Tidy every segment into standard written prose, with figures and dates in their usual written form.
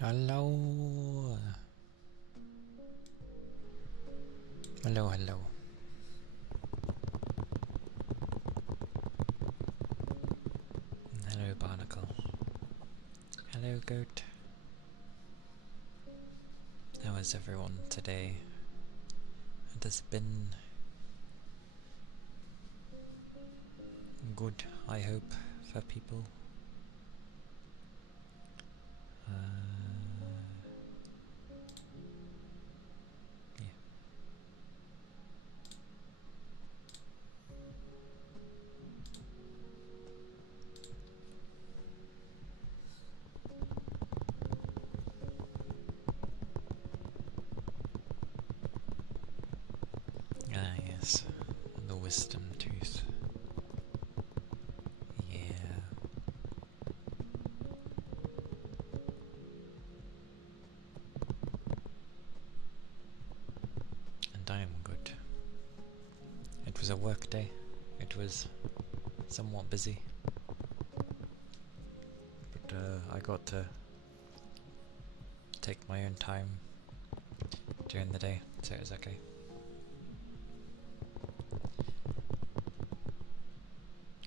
Hello. Hello, hello. Hello, Barnacle. Hello, Goat. How is everyone today? It has been good, I hope, for people. Ah, yes. The wisdom tooth. Yeah. And I am good. It was a work day. It was somewhat busy. But I got to take my own time during the day, so it was okay.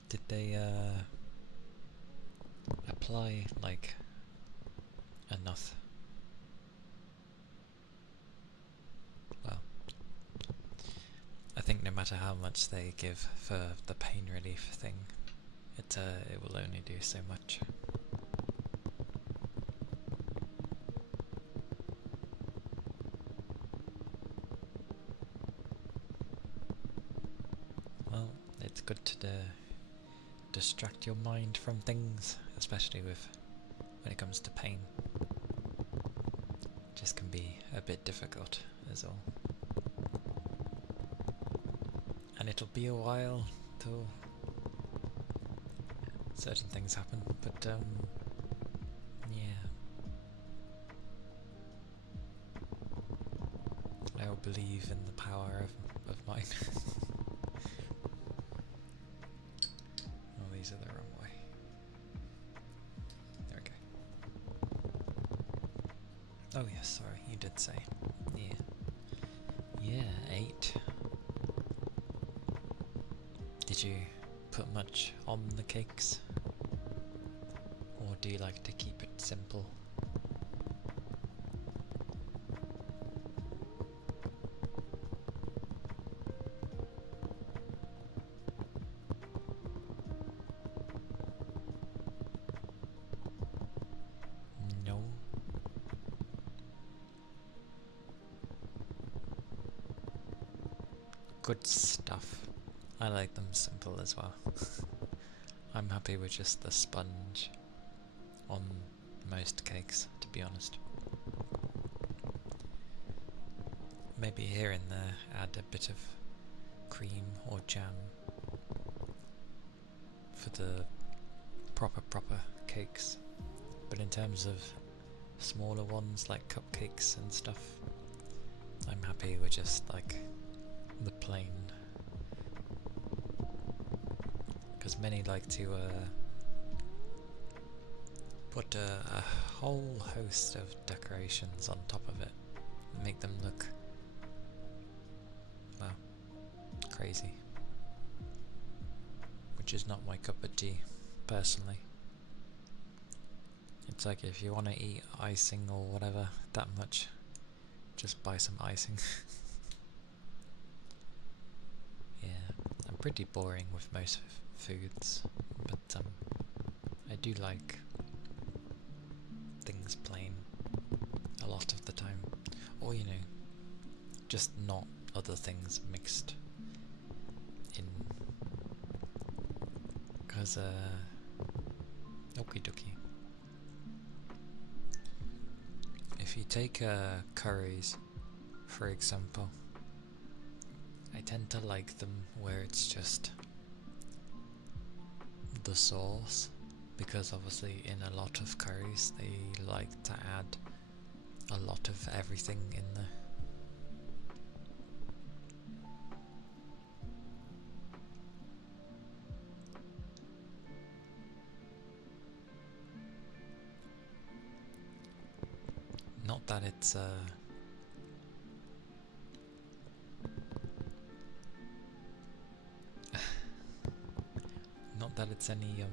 Did they apply like enough? Well, I think no matter how much they give for the pain relief thing, it will only do so much. Well, it's good to distract your mind from things, especially when it comes to pain. It just can be a bit difficult, is all. And it'll be a while till certain things happen, but yeah. I will believe in the power of mine. Oh, these are the wrong way. There we go. Oh yes, sorry, you did say. Yeah. Yeah, 8. Did you put much on the cakes? Or do you like to keep it simple? No? Good stuff. I like them simple as well. I'm happy with just the sponge on most cakes, to be honest. Maybe here and there add a bit of cream or jam for the proper cakes. But in terms of smaller ones like cupcakes and stuff, I'm happy with just like the plain. Because many like to put a whole host of decorations on top of it, make them look, well, crazy. Which is not my cup of tea, personally. It's like if you want to eat icing or whatever that much, just buy some icing. Yeah, I'm pretty boring with most foods, but I do like things plain a lot of the time. Or, you know, just not other things mixed in. Because, okie dokie. if you take curries, for example, I tend to like them where it's just the sauce, because obviously in a lot of curries they like to add a lot of everything in there. Not that it's not that it's any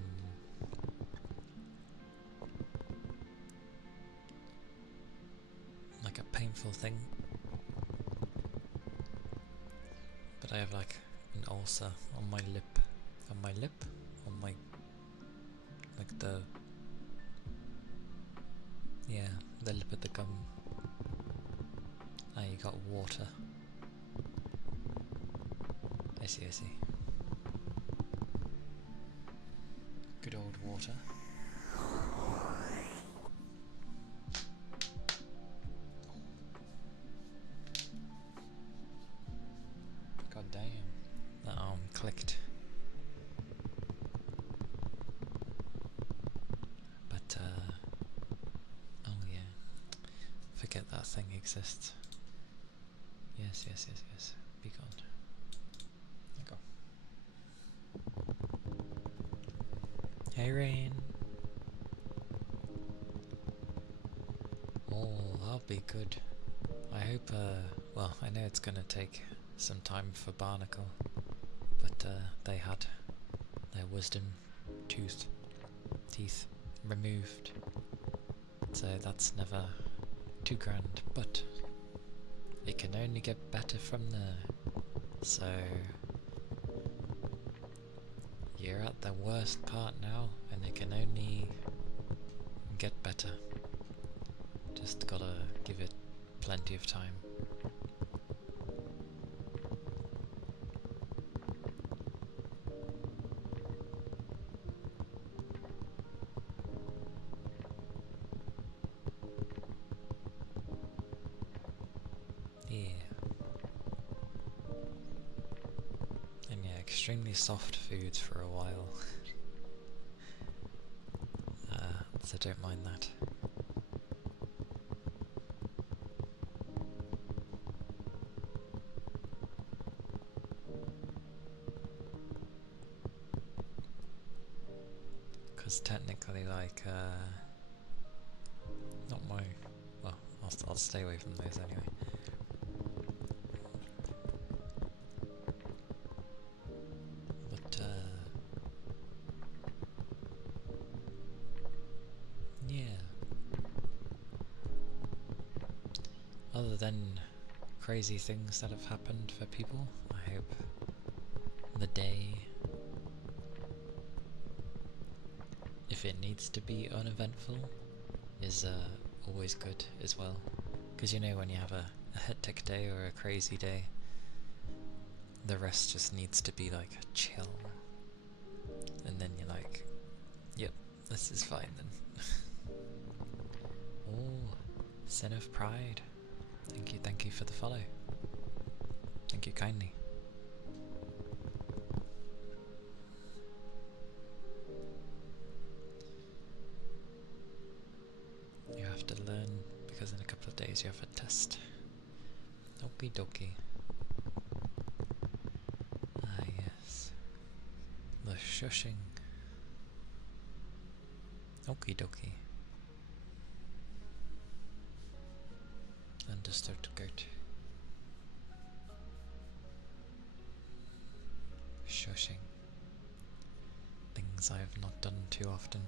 like a painful thing, but I have like an ulcer on my lip, on my like the lip of the gum. Ah, you got water. I see. Good old water. God damn. That arm clicked. But, oh yeah. Forget that thing exists. Yes. Be gone. Go. Hey, Rain. Oh, that'll be good. I hope, well, I know it's gonna take some time for Barnacle, but they had their wisdom teeth removed, so that's never too grand, but it can only get better from there. So you're at the worst part now, and it can only get better. Just gotta give it plenty of time. Extremely soft foods for a while. So don't mind that. Because technically, like, not my... well, I'll stay away from those anyway. Other than crazy things that have happened for people, I hope the day, if it needs to be uneventful, is always good as well. Because you know, when you have a hectic day or a crazy day, the rest just needs to be like chill, and then you're like, yep, this is fine then. Oh, Sin of Pride. Thank you for the follow. Thank you kindly. You have to learn, because in a couple of days you have a test. Okie dokie. Ah yes. The shushing. Okie dokie. Understood, goat. Shushing. Things I have not done too often.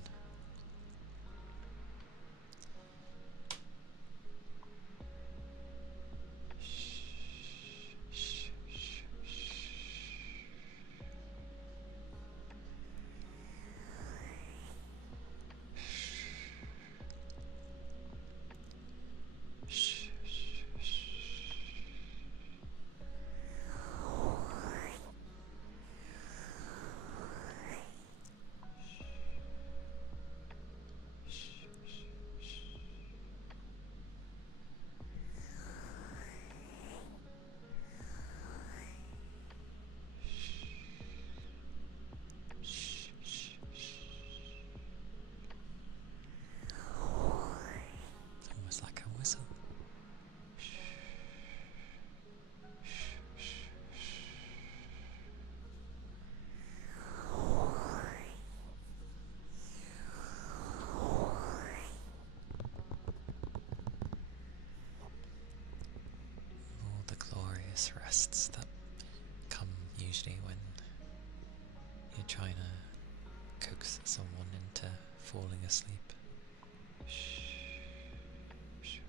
glorious rests that come usually when you're trying to coax someone into falling asleep. Shh. Shh,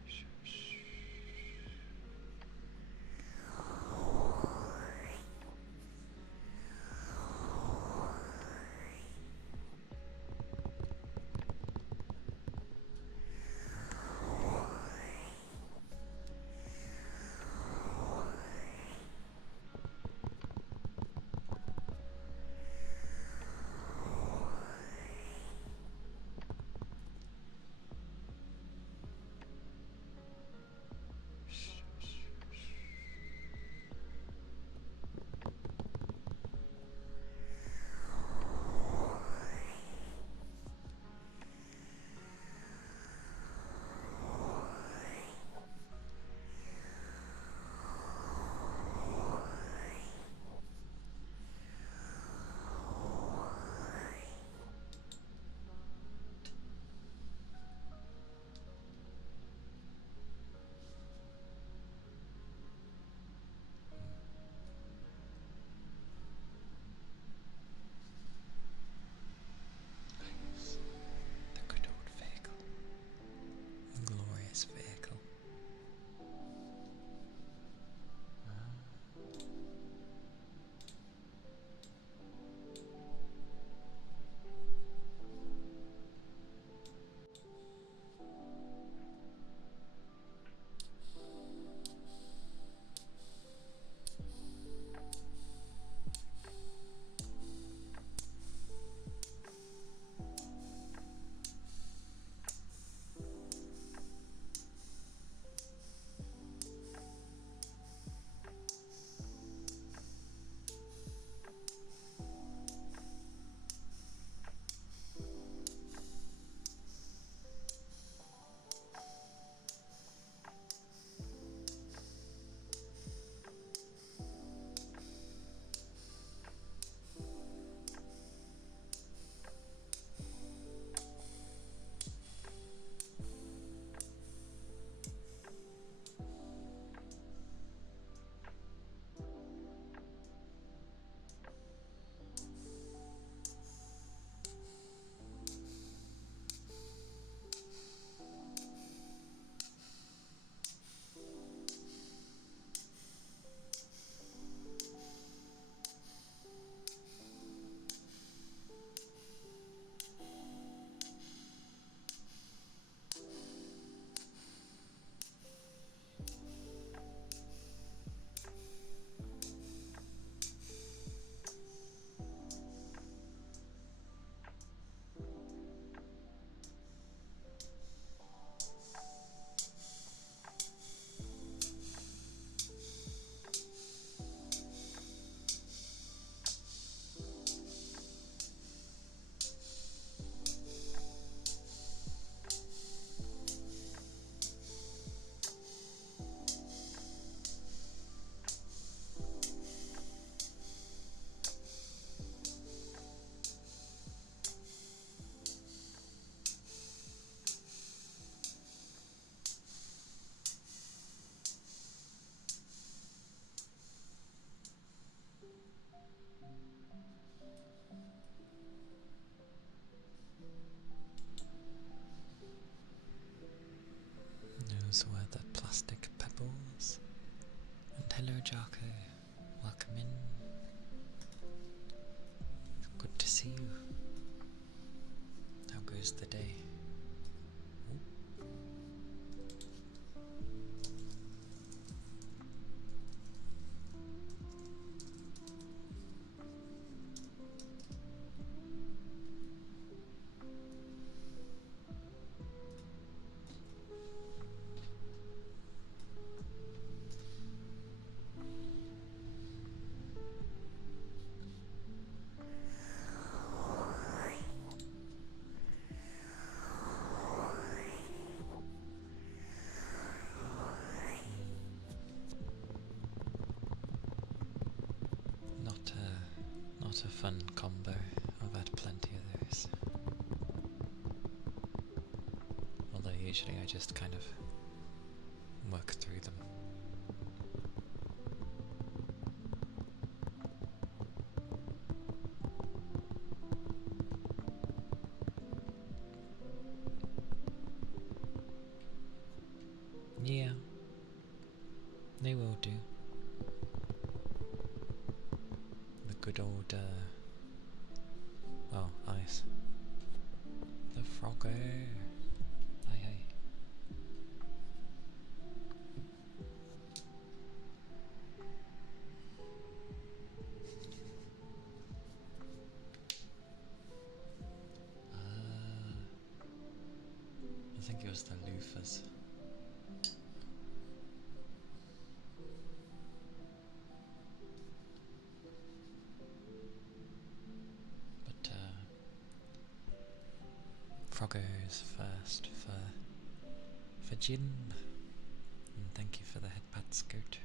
shh, shh. The good old vehicle. The glorious vehicle. Those were the plastic pebbles. And hello, Jarko. Welcome in. Good to see you. How goes the day? Not a fun combo. I've had plenty of those. Although usually I just kind of work through them. good old, well, ice. The frogger. Hey, hey. I think it was the loofahs. But Froggo's first for gin. And thank you for the headpad scout.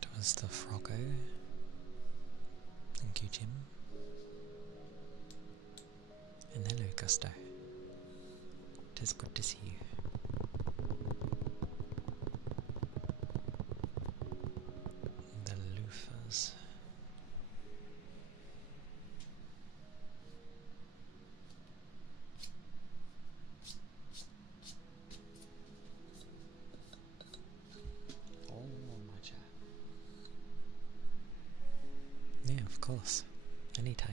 That was the froggo. Thank you, Jim. And hello, Gusto. It is good to see you. The loofahs. Oh, my chair. Yeah, of course. Anytime.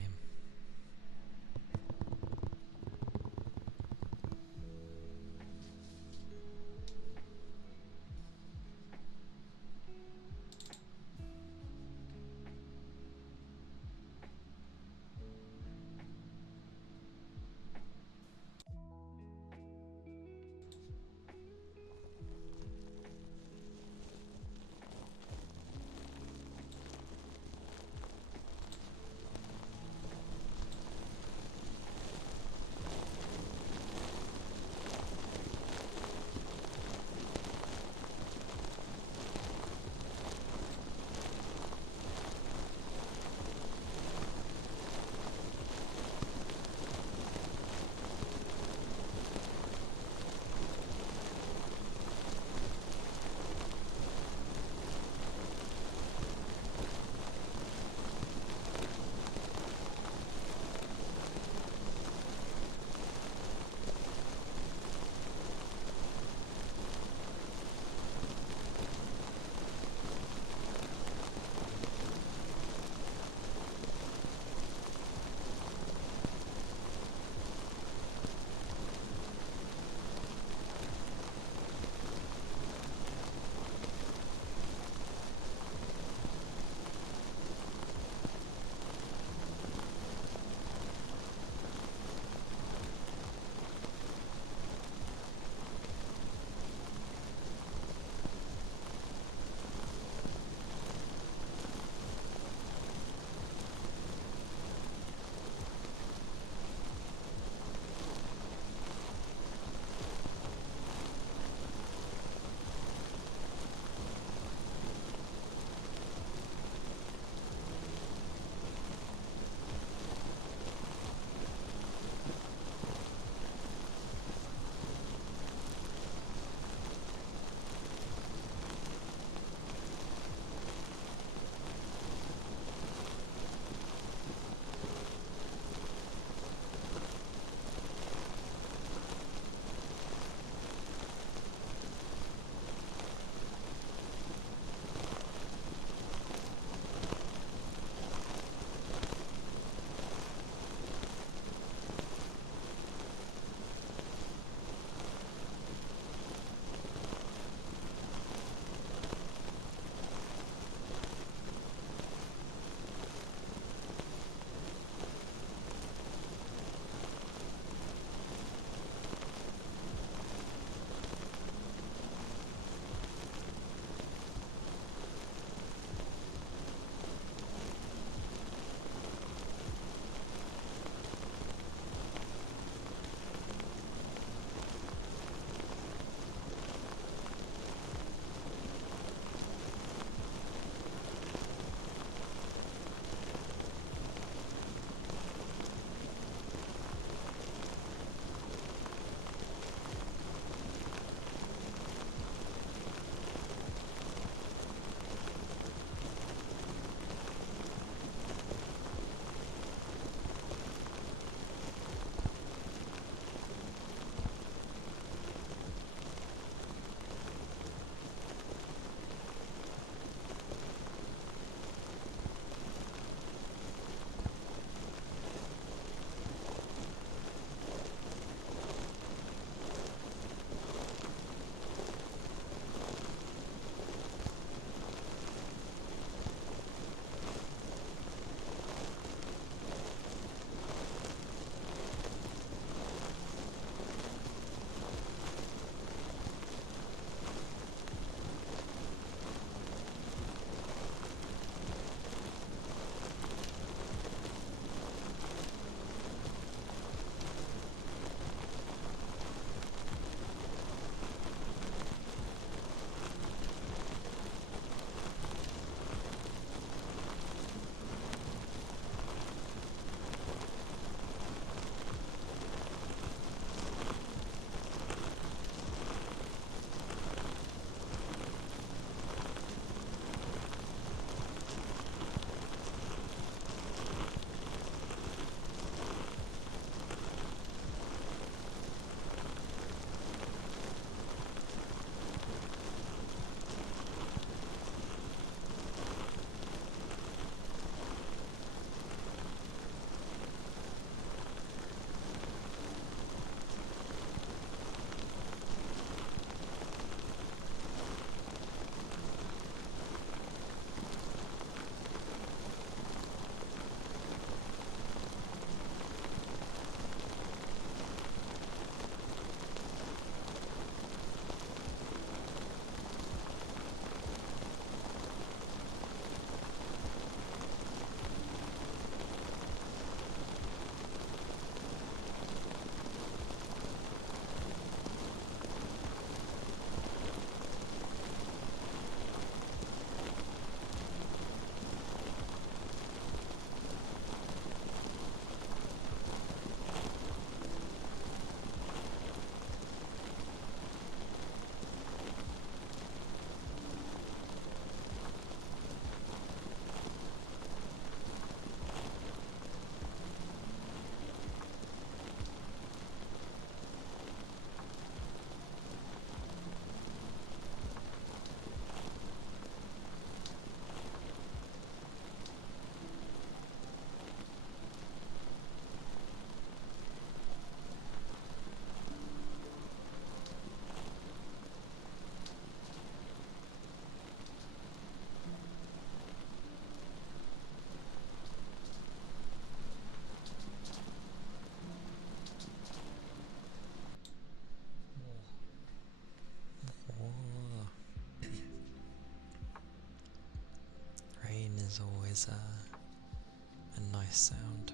is a nice sound.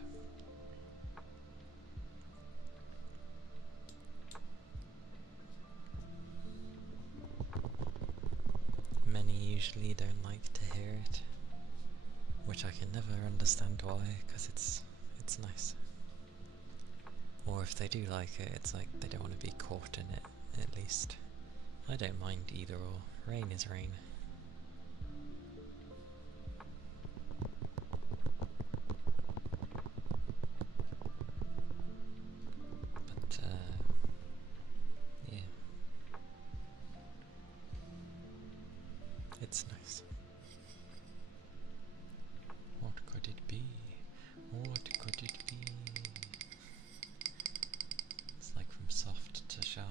Many usually don't like to hear it, which I can never understand why, because it's nice. Or if they do like it, it's like they don't want to be caught in it, at least. I don't mind either or. Rain is rain. But, yeah. It's nice. What could it be? What could it be? It's like from soft to sharp.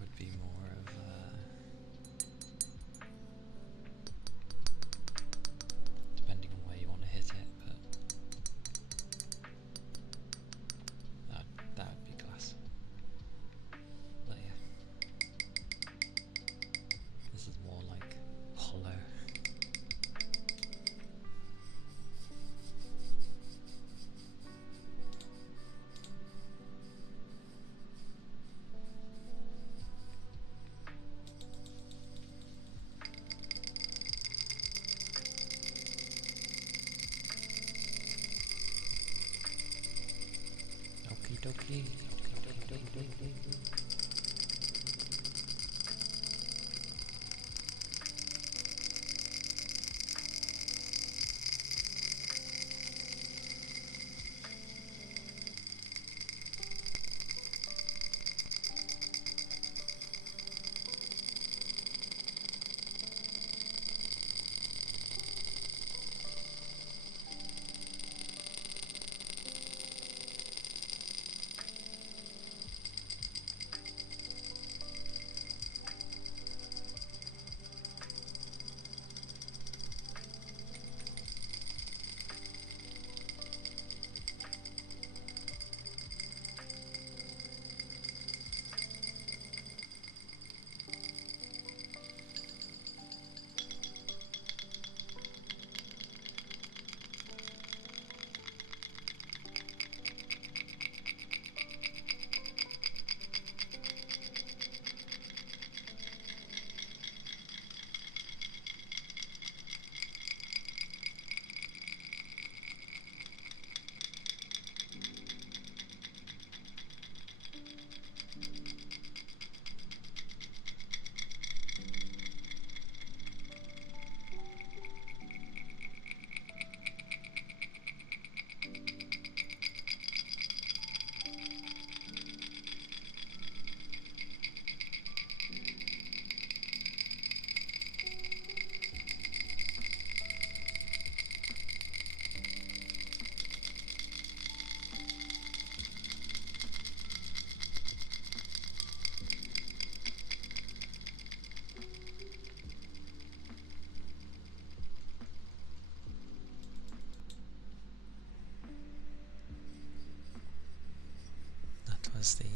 Would be more of depending on where you want to hit it, but that would be glass. But yeah, this is more like hollow. Okie dokie. Was the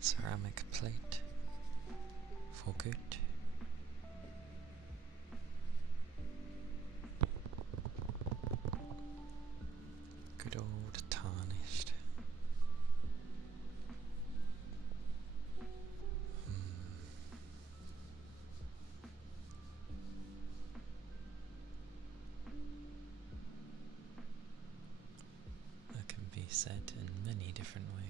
ceramic plate for good. Good old tarnished. That can be said in many different ways.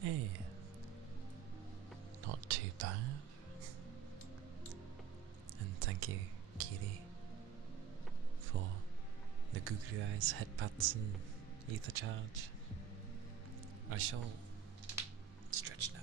Hey, not too bad. And thank you, Kiri, for the Googly Eyes headpats and ether charge. I shall stretch now.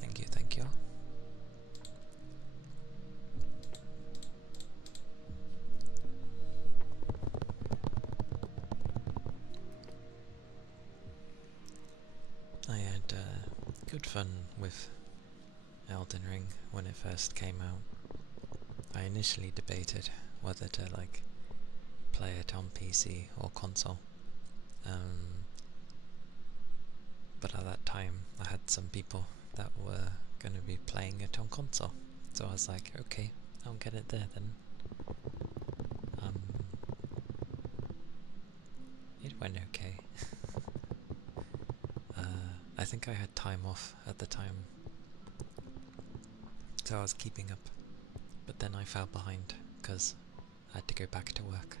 Thank you, thank you. I had good fun with Elden Ring when it first came out. I initially debated whether to play it on PC or console, but at that time I had some people that were going to be playing it on console, so I was like, okay, I'll get it there then. It went okay. I think I had time off at the time, so I was keeping up, but then I fell behind because I had to go back to work.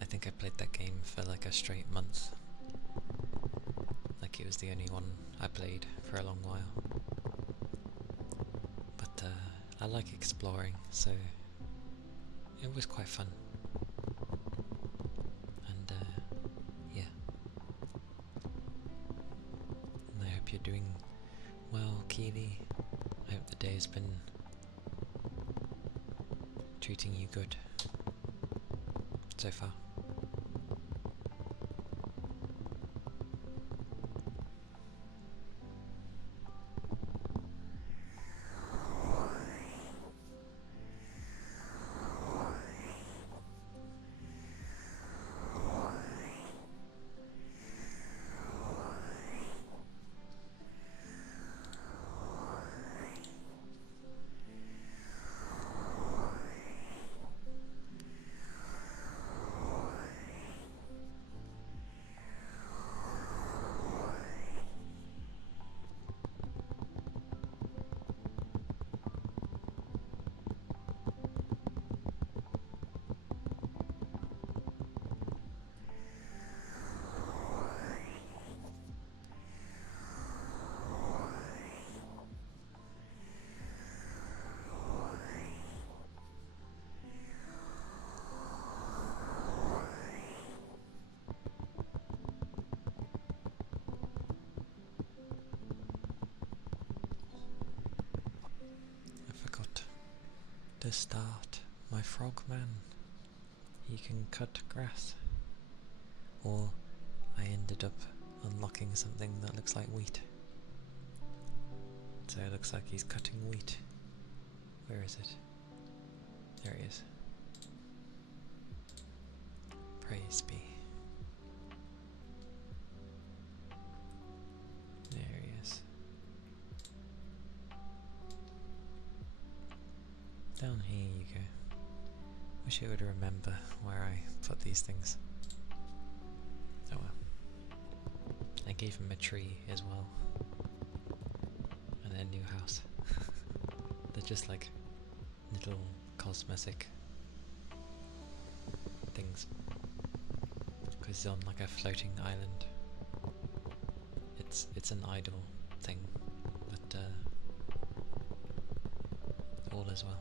I think I played that game for like a straight month. Like it was the only one I played for a long while. But I like exploring, so it was quite fun. And yeah. And I hope you're doing well, Keely. I hope the day's been treating you good so far. To start, my frogman. He can cut grass. Or I ended up unlocking something that looks like wheat. So it looks like he's cutting wheat. Where is it? There he is. Praise be. There he is. Down here you go. Wish I would remember where I put these things. Oh well. I gave him a tree as well. And a new house. They're just like little cosmetic things. Because he's on like a floating island. It's an idle thing, but all as well.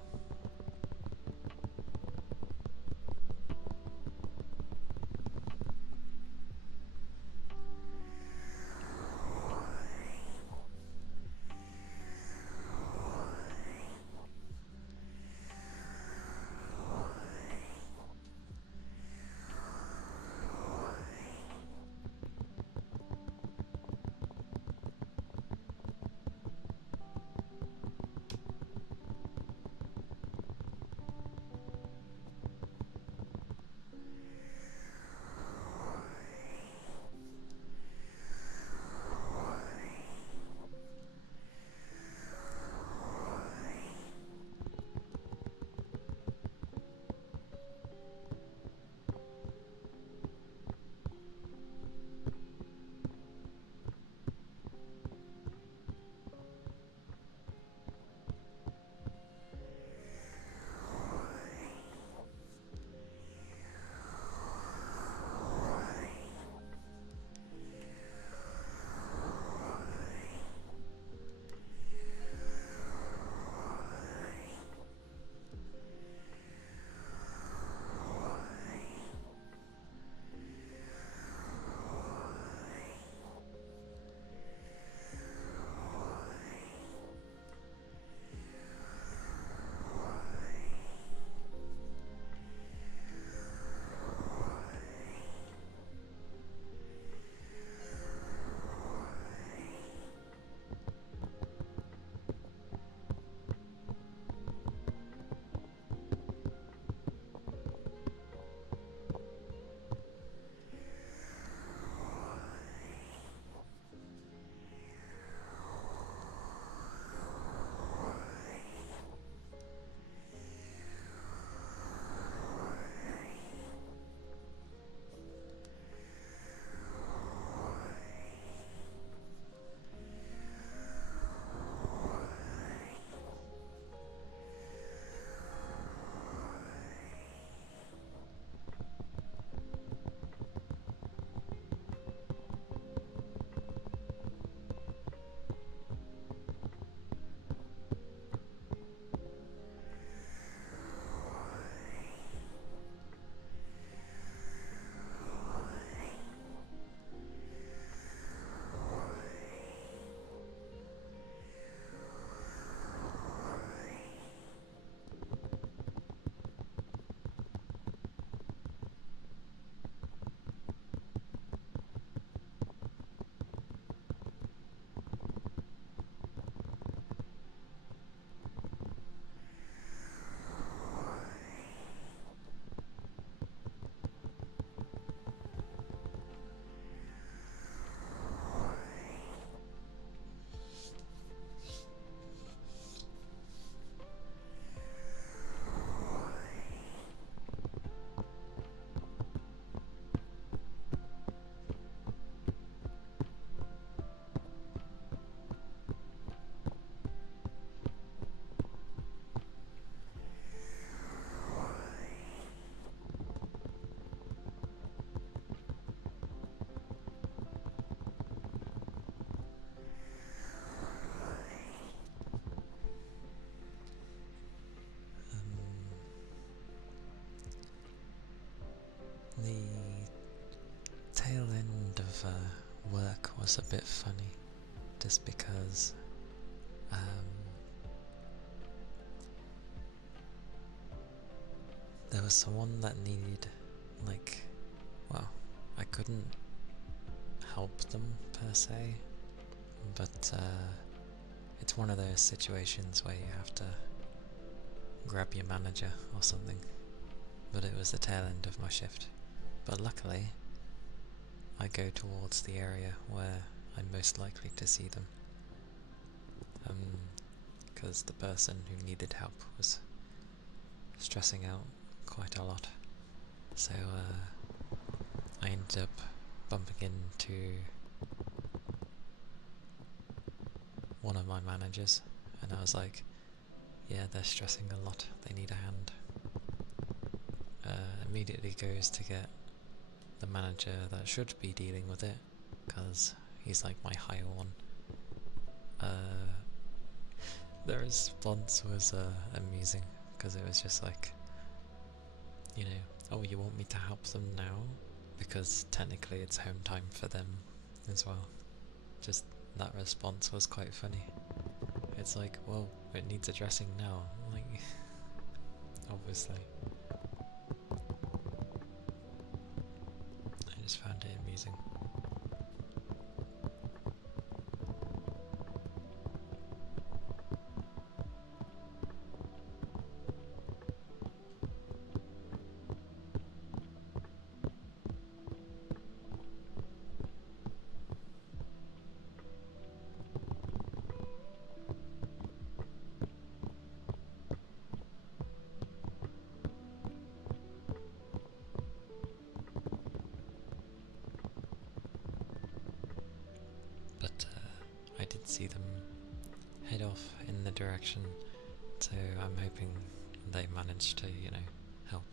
The tail end of work was a bit funny, just because there was someone that needed, like, well, I couldn't help them per se, but it's one of those situations where you have to grab your manager or something, but it was the tail end of my shift. But luckily, I go towards the area where I'm most likely to see them, because the person who needed help was stressing out quite a lot. So I ended up bumping into one of my managers, and I was like, yeah, they're stressing a lot, they need a hand. Immediately goes to get the manager that should be dealing with it, because he's like my higher one. The response was amusing, because it was just like, you know, oh, you want me to help them now? Because technically it's home time for them as well. Just that response was quite funny. It's like, well, it needs addressing now. Like, obviously. I just found it amusing. But I did see them head off in the direction, so I'm hoping they managed to, you know, help.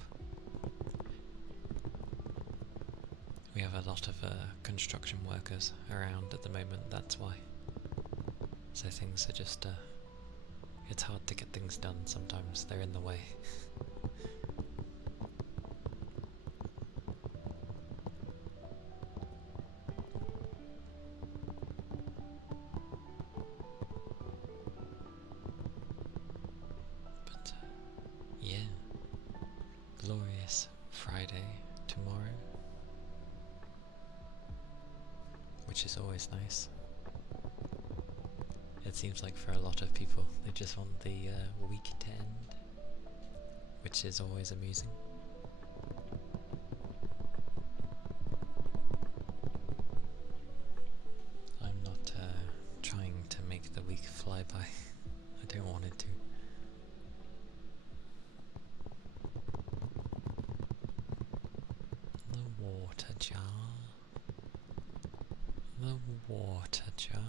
We have a lot of construction workers around at the moment, that's why. So things are just, it's hard to get things done sometimes, they're in the way. But yeah, glorious Friday tomorrow, which is always nice. It seems like for a lot of people, they just want the week to end, which is always amusing. I'm not trying to make the week fly by. I don't want it to. The water jar. The water jar.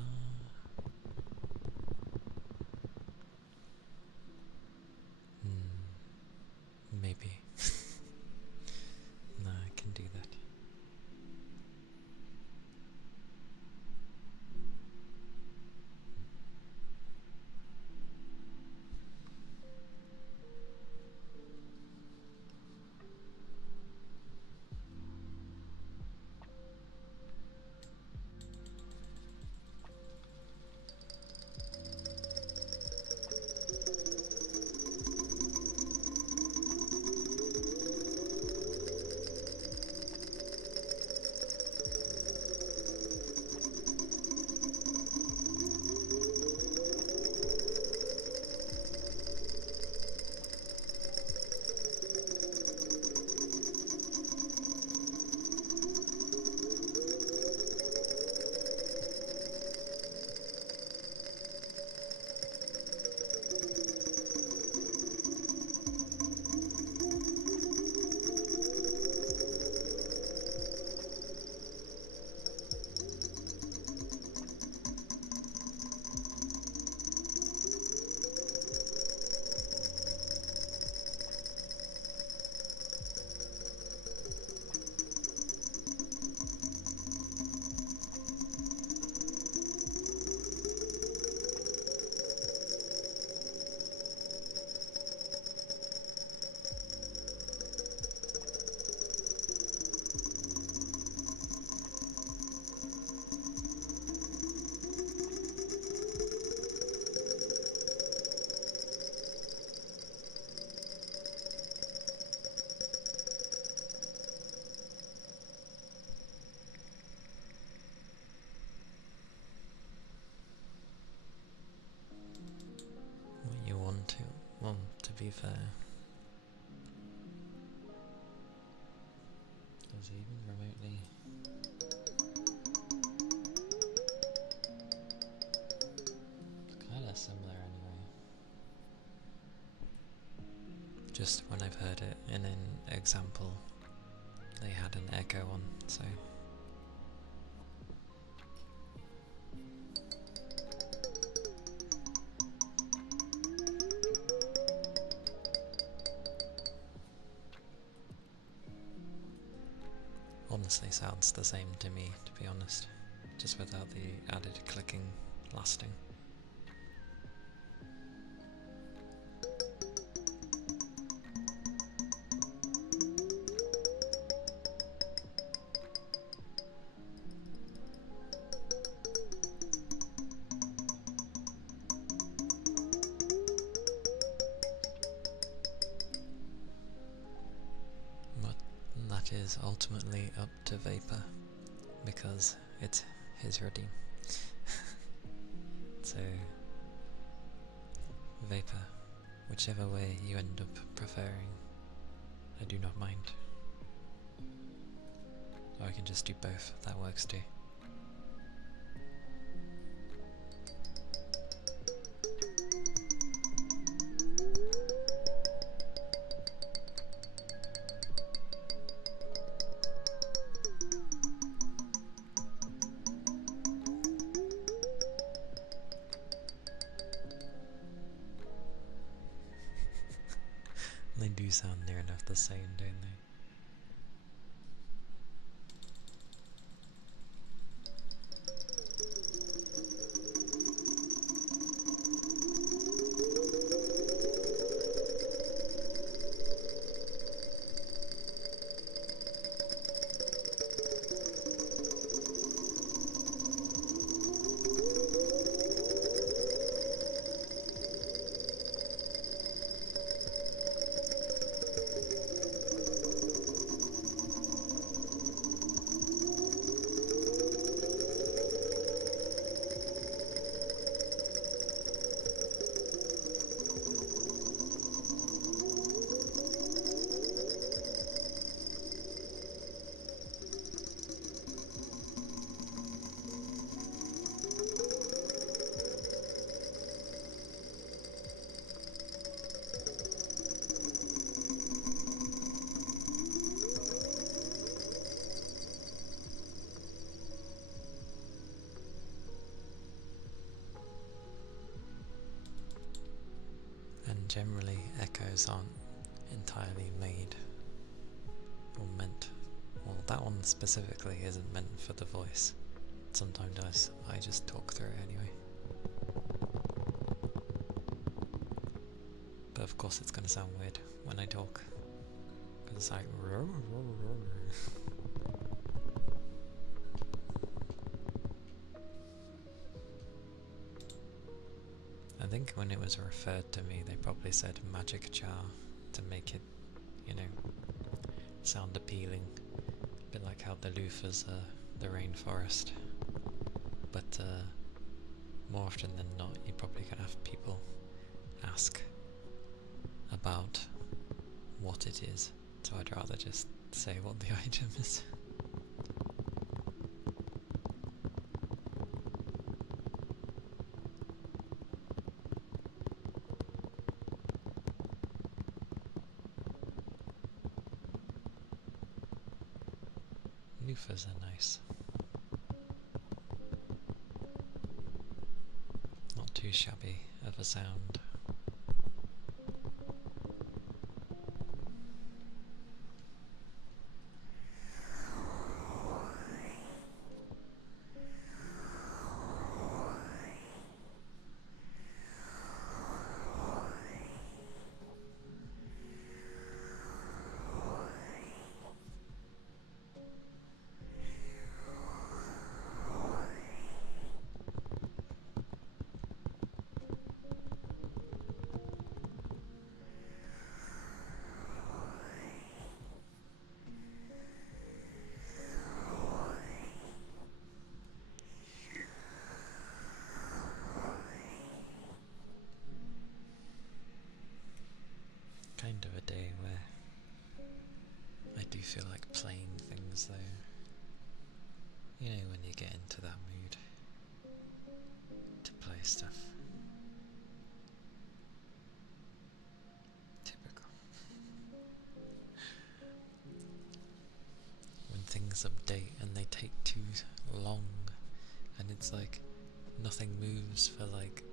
Maybe. No, I can do that. What you want to. Well, to be fair. Does he even remotely? It's kinda similar anyway. Just when I've heard it in an example, they had an echo on, so. Honestly sounds the same to me, to be honest, just without the added clicking lasting. it is ultimately up to Vapor, because it's his redeem. So, Vapor, whichever way you end up preferring, I do not mind. Or I can just do both, that works too. They do sound near enough the same, don't they? And generally echoes aren't entirely made or meant, well, that one specifically isn't meant for the voice. Sometimes I just talk through it anyway. But of course it's gonna sound weird when I talk, because it's like I think when it was referred to me, they probably said magic jar to make it, you know, sound appealing. A bit like how the loofahs are the rainforest. But more often than not, you're probably gonna have people ask about what it is. So I'd rather just say what the item is. Loofahs are nice. Not too shabby of a sound. Kind of a day where I do feel like playing things though. You know, when you get into that mood to play stuff. Typical. When things update and they take too long and it's like nothing moves for like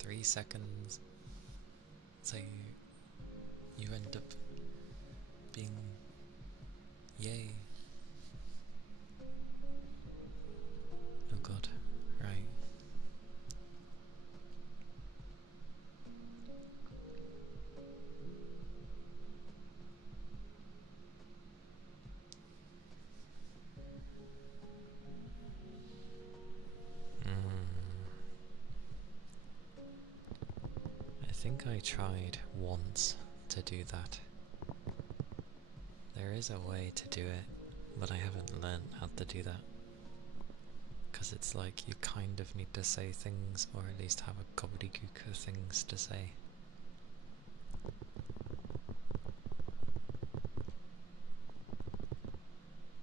3 seconds, so you end up being yay. Oh god, right. I think I tried once to do that, There is a way to do it, but I haven't learned how to do that. Because it's like you kind of need to say things, or at least have a gobbledygook of things to say.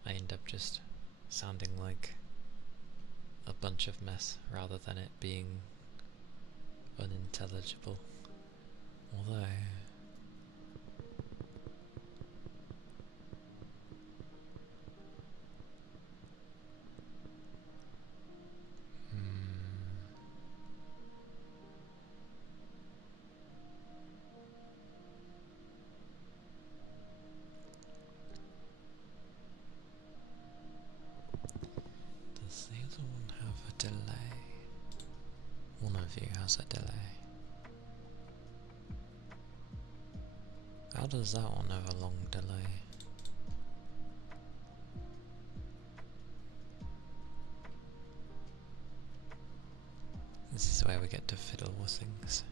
I end up just sounding like a bunch of mess rather than it being unintelligible. Although does the other one have a delay? One of you has a delay. How does that one have a long delay? This is where we get to fiddle with things.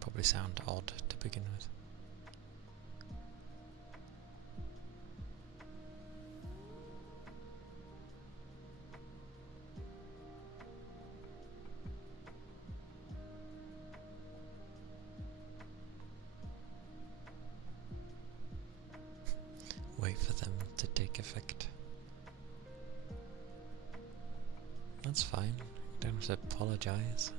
Probably sound odd to begin with. Wait for them to take effect. That's fine, don't have to apologise.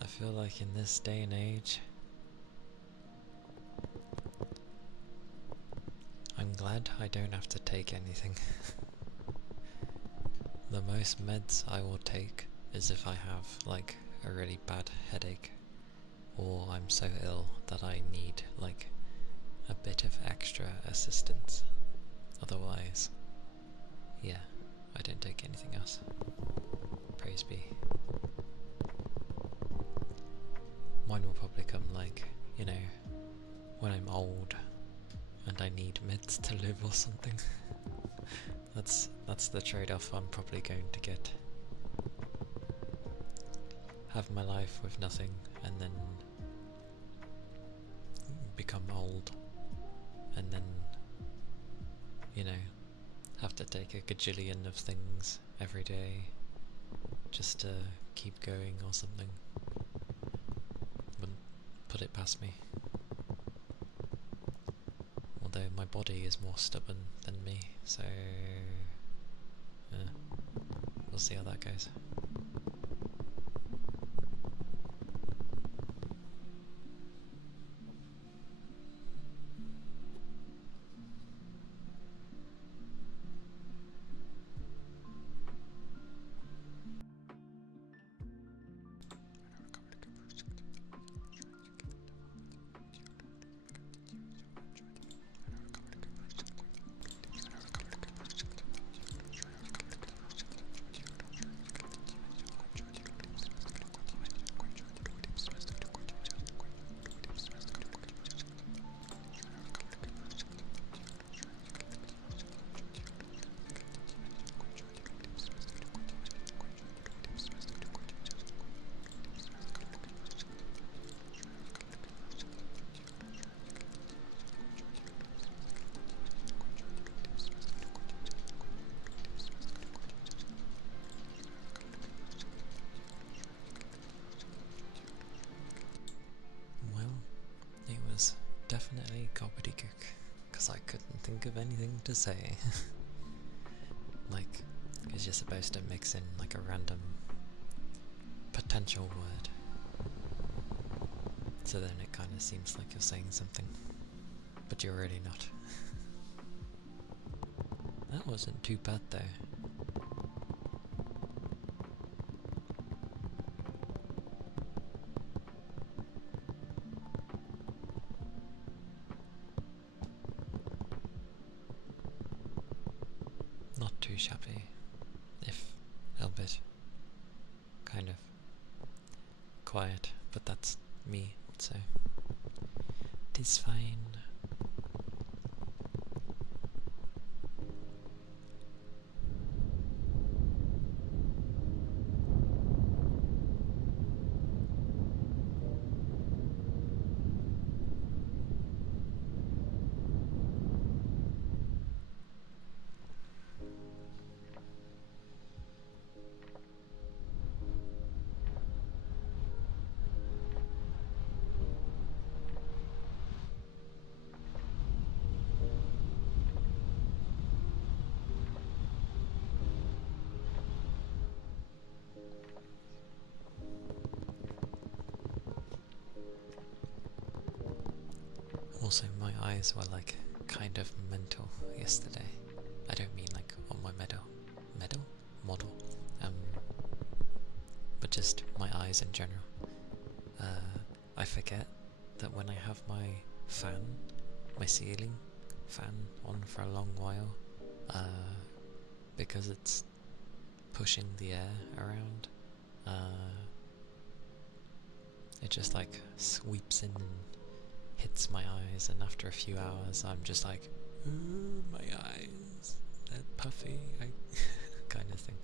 I feel like in this day and age, I'm glad I don't have to take anything. The most meds I will take is if I have like a really bad headache, or I'm so ill that I need like a bit of extra assistance. Otherwise, yeah, I don't take anything else. Praise be. Mine will probably come like, you know, when I'm old and I need meds to live or something. That's the trade-off I'm probably going to get. Have my life with nothing and then become old and then, you know, have to take a gajillion of things every day just to keep going or something. Wouldn't put it past me. Although my body is more stubborn than me, so we'll see how that goes. Definitely gobbledygook, because I couldn't think of anything to say. Like, because you're supposed to mix in like a random potential word, so then it kind of seems like you're saying something, but you're really not. That wasn't too bad though. Not too shabby, if a little bit kind of quiet, but that's me, so it is fine. Also, my eyes were like kind of mental yesterday. I don't mean like on my model, um, but just my eyes in general. I forget that when I have my fan, my ceiling fan on for a long while, because it's pushing the air around, it just like sweeps in and hits my eyes, and after a few hours I'm just like, ooh, my eyes, they're puffy, kind of thing.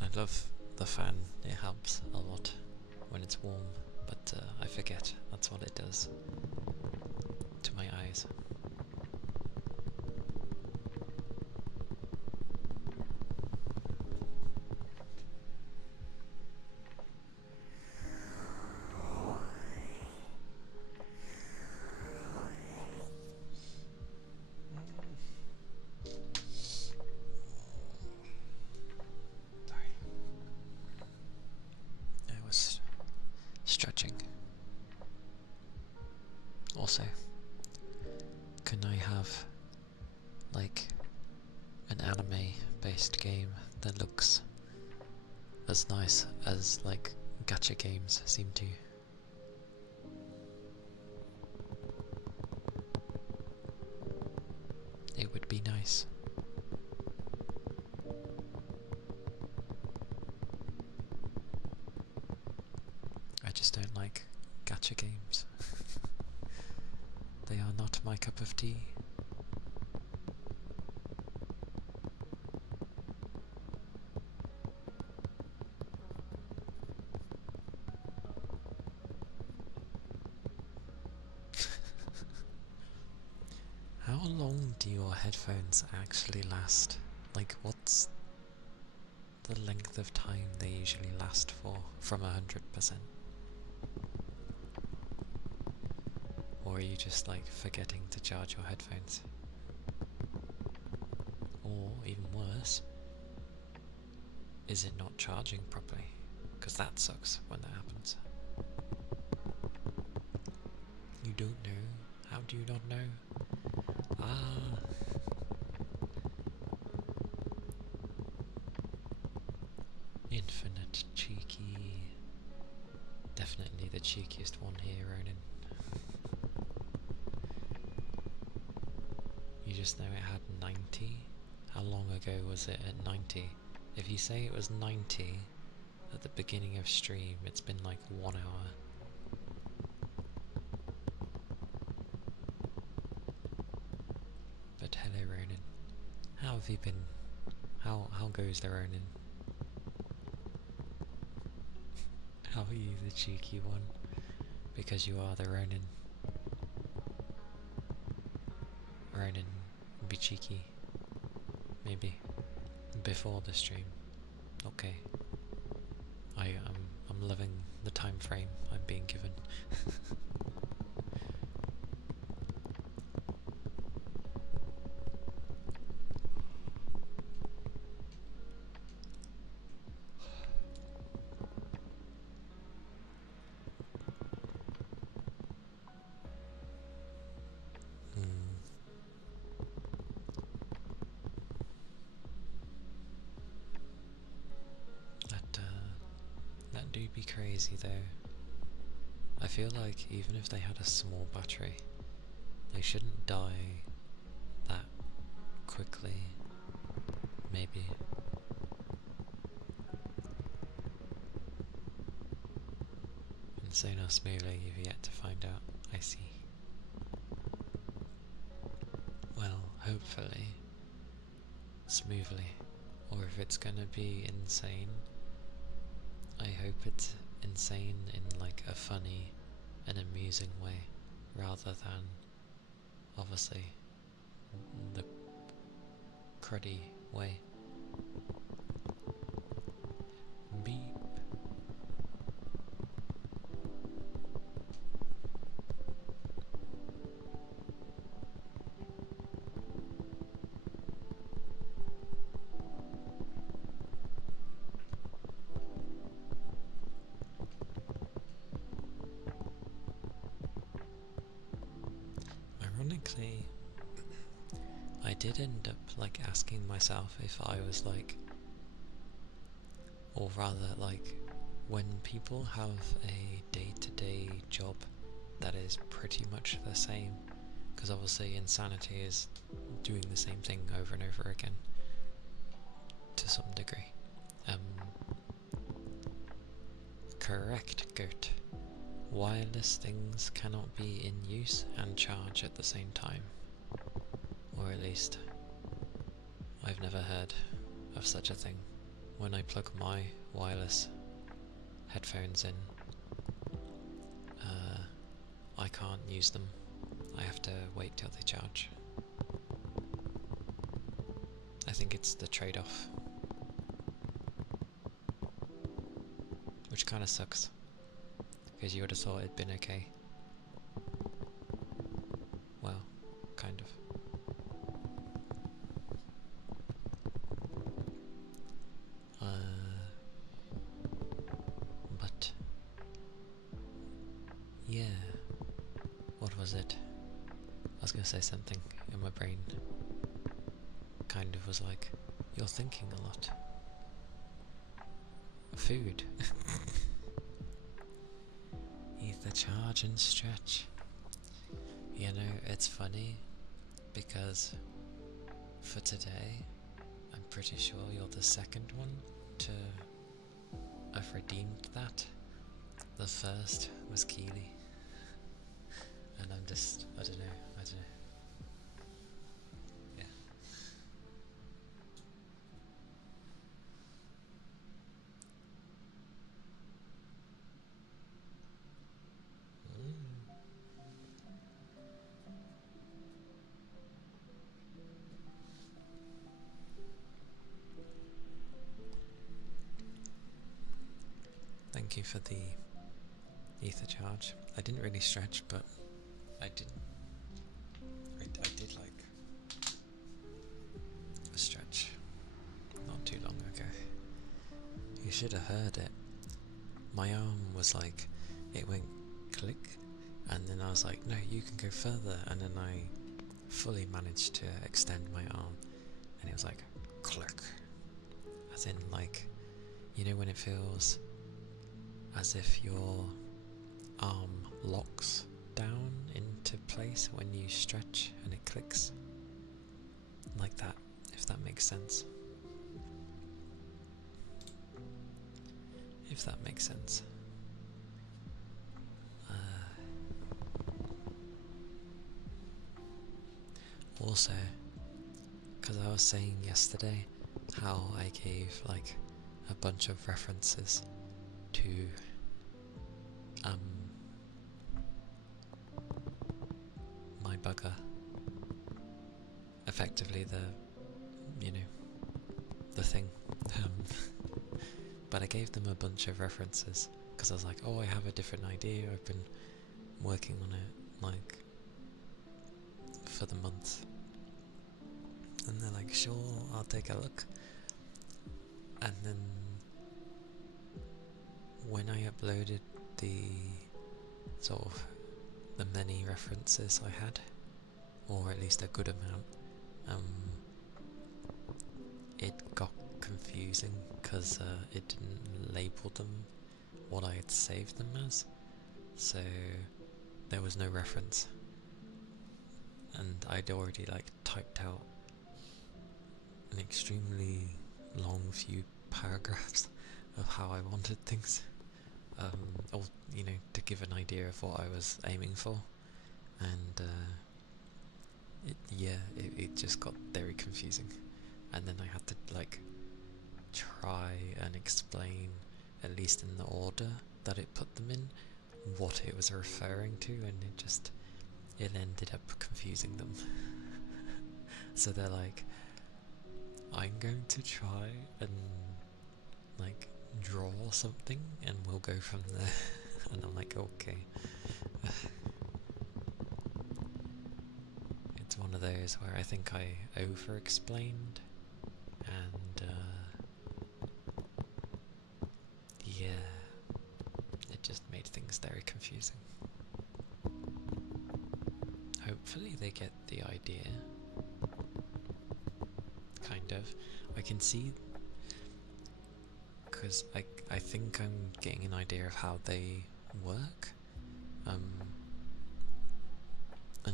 I love the fan, it helps a lot when it's warm, but I forget that's what it does to my eyes. I was stretching. Also, can I have like an anime based game that looks as nice as like gacha games seem to? It would be nice. I just don't like gacha games. They are not my cup of tea. How long do your headphones actually last? Like, what's the length of time they usually last for from 100%? Or are you just like forgetting to charge your headphones? Or even worse, is it not charging properly? Because that sucks when that happens. You don't know? How do you not know? Ah. Infinite cheeky. Definitely the cheekiest one here, Ronan. You just know it had 90? How long ago was it at 90? If you say it was 90 at the beginning of stream, it's been like 1 hour. But hello, Ronan. How have you been? How goes the Ronan? How are you the cheeky one? Because you are the Ronan. Ronan, be cheeky. Maybe. Before the stream. Okay. I'm loving the time frame I'm being given. That do be crazy though. I feel like even if they had a small battery, they shouldn't die that quickly. Maybe. Insane how smoothly you've yet to find out. I see. Well, hopefully smoothly. Or if it's gonna be insane, I hope it's insane in like a funny and amusing way, rather than obviously the cruddy way. Beep. did end up like asking myself if I was like, or rather like, when people have a day-to-day job that is pretty much the same, because obviously insanity is doing the same thing over and over again to some degree. Correct, goat. Wireless things cannot be in use and charge at the same time. Or at least, I've never heard of such a thing. When I plug my wireless headphones in, I can't use them. I have to wait till they charge. I think it's the trade-off. Which kind of sucks, because you would have thought it'd been okay. Well, kind of. But yeah, what was it? I was gonna say something in my brain. Kind of was like, you're thinking a lot. Food. Either charge and stretch. You know, it's funny because for today, I'm pretty sure you're the second one to have redeemed that. The first was Calia. And I'm just, I don't know. Yeah. Thank you for the ether charge. I didn't really stretch, but I did like a stretch not too long ago. You should have heard it. My arm was like, it went click, and then I was like, no, you can go further, and then I fully managed to extend my arm, and it was like, click. As in, like, you know when it feels as if your arm locks down into place when you stretch and it clicks? Like that, if that makes sense. If that makes sense. Also, because I was saying yesterday how I gave like a bunch of references to my bugger, effectively the thing. But I gave them a bunch of references because I was like, oh, I have a different idea, I've been working on it like for the month, and they're like, sure, I'll take a look. And then when I uploaded the sort of the many references I had, or at least a good amount, it got confusing because it didn't label them what I had saved them as, so there was no reference, and I'd already like typed out an extremely long few paragraphs of how I wanted things, or to give an idea of what I was aiming for, and it just got very confusing, and then I had to like try and explain, at least in the order that it put them in, what it was referring to, and it ended up confusing them. So they're like, I'm going to try and like draw something and we'll go from there. And I'm like, okay. It's one of those where I think I over-explained, and yeah, it just made things very confusing. Hopefully they get the idea. kind of. I can see, because I think I'm getting an idea of how they work, and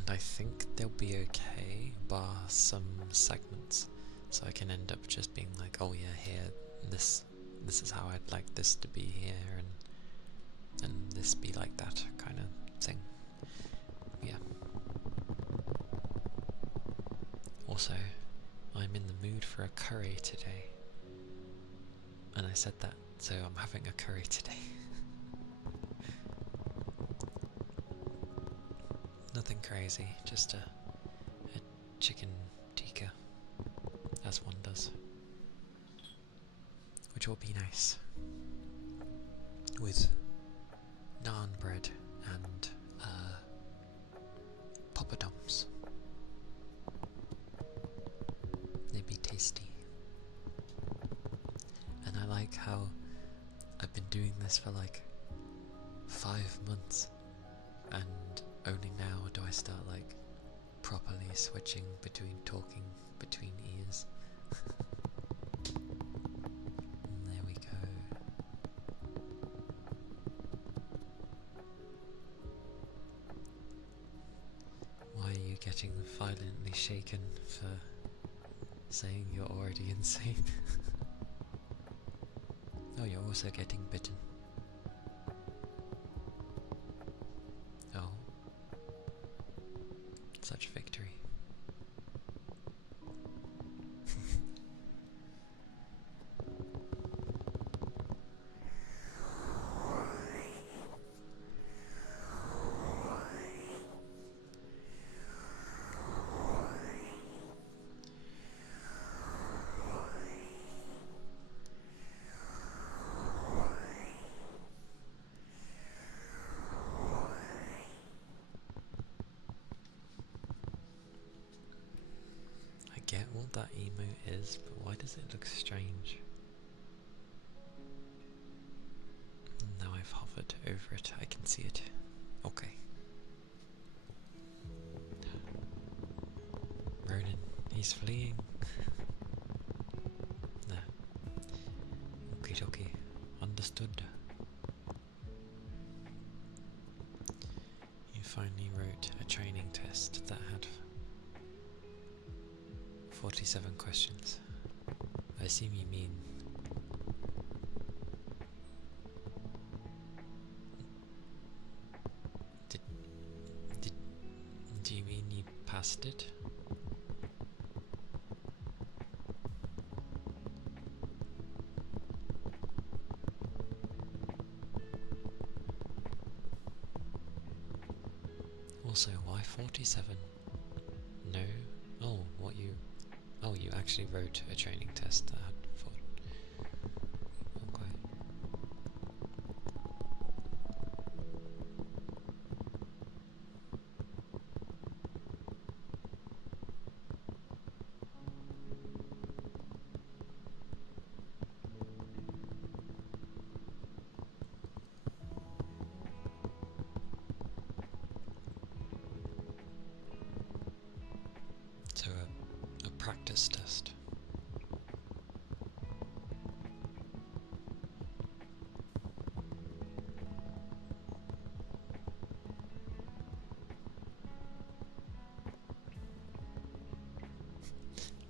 I think they'll be okay, bar some segments, so I can end up just being like, oh yeah, here, this is how I'd like this to be here, and this be like that kind of thing. Yeah. Also, I'm in the mood for a curry today. And I said that, so I'm having a curry today. Nothing crazy, just a chicken tikka, as one does. Which will be nice. With naan bread and poppadoms. They'd be tasty. And I like how I've been doing this for like 5 months, and only now do I start like properly switching between talking between ears. And there we go. Why are you getting violently shaken for saying you're already insane? Oh, you're also getting bitten. Oh. Such victory. I get what that emote is, but why does it look strange? Now I've hovered over it, I can see it. Okay. Ronan, he's fleeing. Nah. Okie dokie. Understood. You finally wrote a training test that had 47 questions. I assume you mean... Do you mean you passed it? Also, why 47? No? Oh, what you... Oh, you actually wrote a training test that had 4... Okay. So a practice test.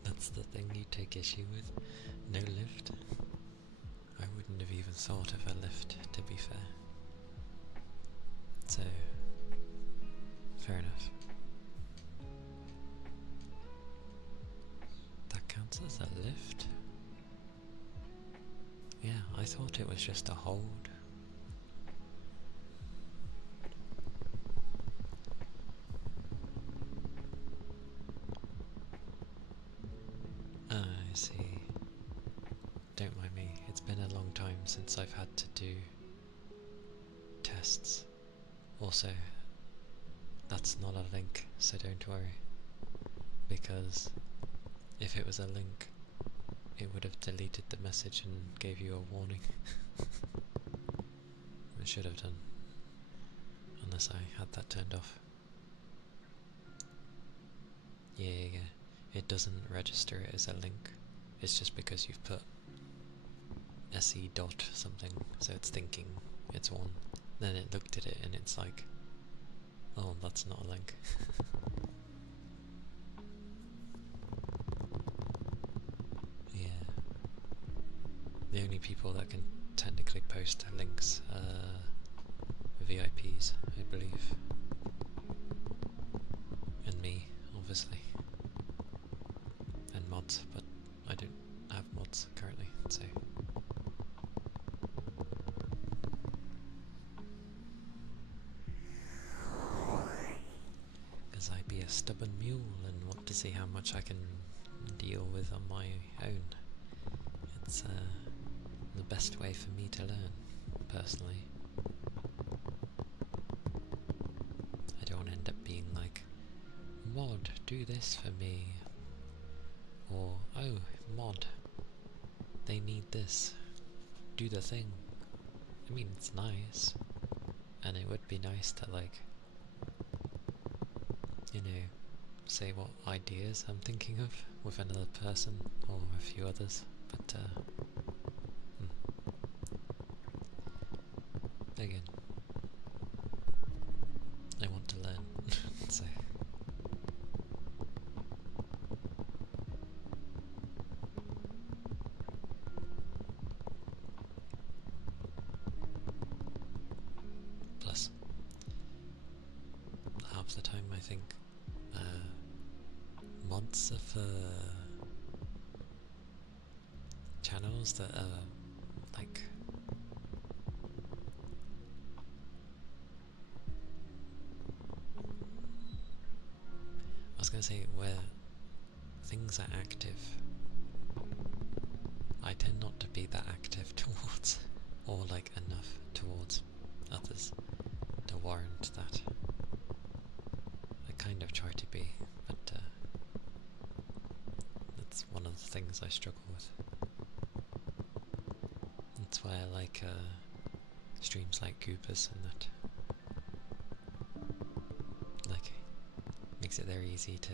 That's the thing you take issue with? No lift? I wouldn't have even thought of a lift, to be fair. So, fair enough. That counts as a lift? Yeah, I thought it was just a hold. I see. Don't mind me, it's been a long time since I've had to do tests. Also, that's not a link, so don't worry. Because if it was a link, it would have deleted the message and gave you a warning. It should have done. Unless I had that turned off. Yeah. It doesn't register it as a link. it's just because you've put SE dot something, so it's thinking it's one. Then it looked at it and it's like, oh, that's not a link. Yeah. The only people that can technically post links are VIPs, I believe. And me, obviously. And mods, but I don't have mods currently, so. Because I be a stubborn mule and want to see how much I can deal with on my own. It's the best way for me to learn, personally. I don't want to end up being like, mod, do this for me. Or, oh, mod, they need this. Do the thing. I mean, it's nice. And it would be nice to, like, you know, say what ideas I'm thinking of with another person or a few others. But, again, I want to learn, so. Plus, half the time I think mods are for channels that are like I was gonna say where things are active. I tend not to be that active towards, or like enough towards others to warrant that. I kind of try to be, but that's one of the things I struggle with. That's why I like streams like Goopers and that. Like, makes it very easy to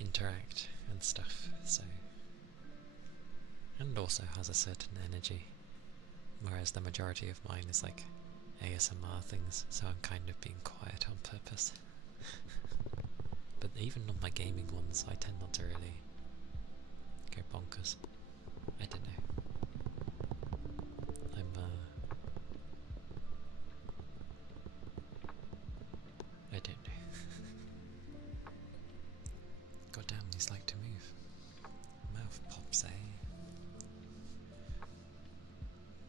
interact and stuff, so. And also has a certain energy, whereas the majority of mine is like ASMR things, so I'm kind of being quiet on purpose. But even on my gaming ones, I tend not to really go bonkers. I don't know. I don't know. God damn, these like to move. Mouth pops, eh?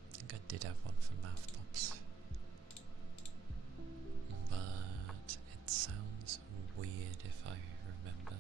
I think I did have one for mouth pops. But it sounds weird if I remember.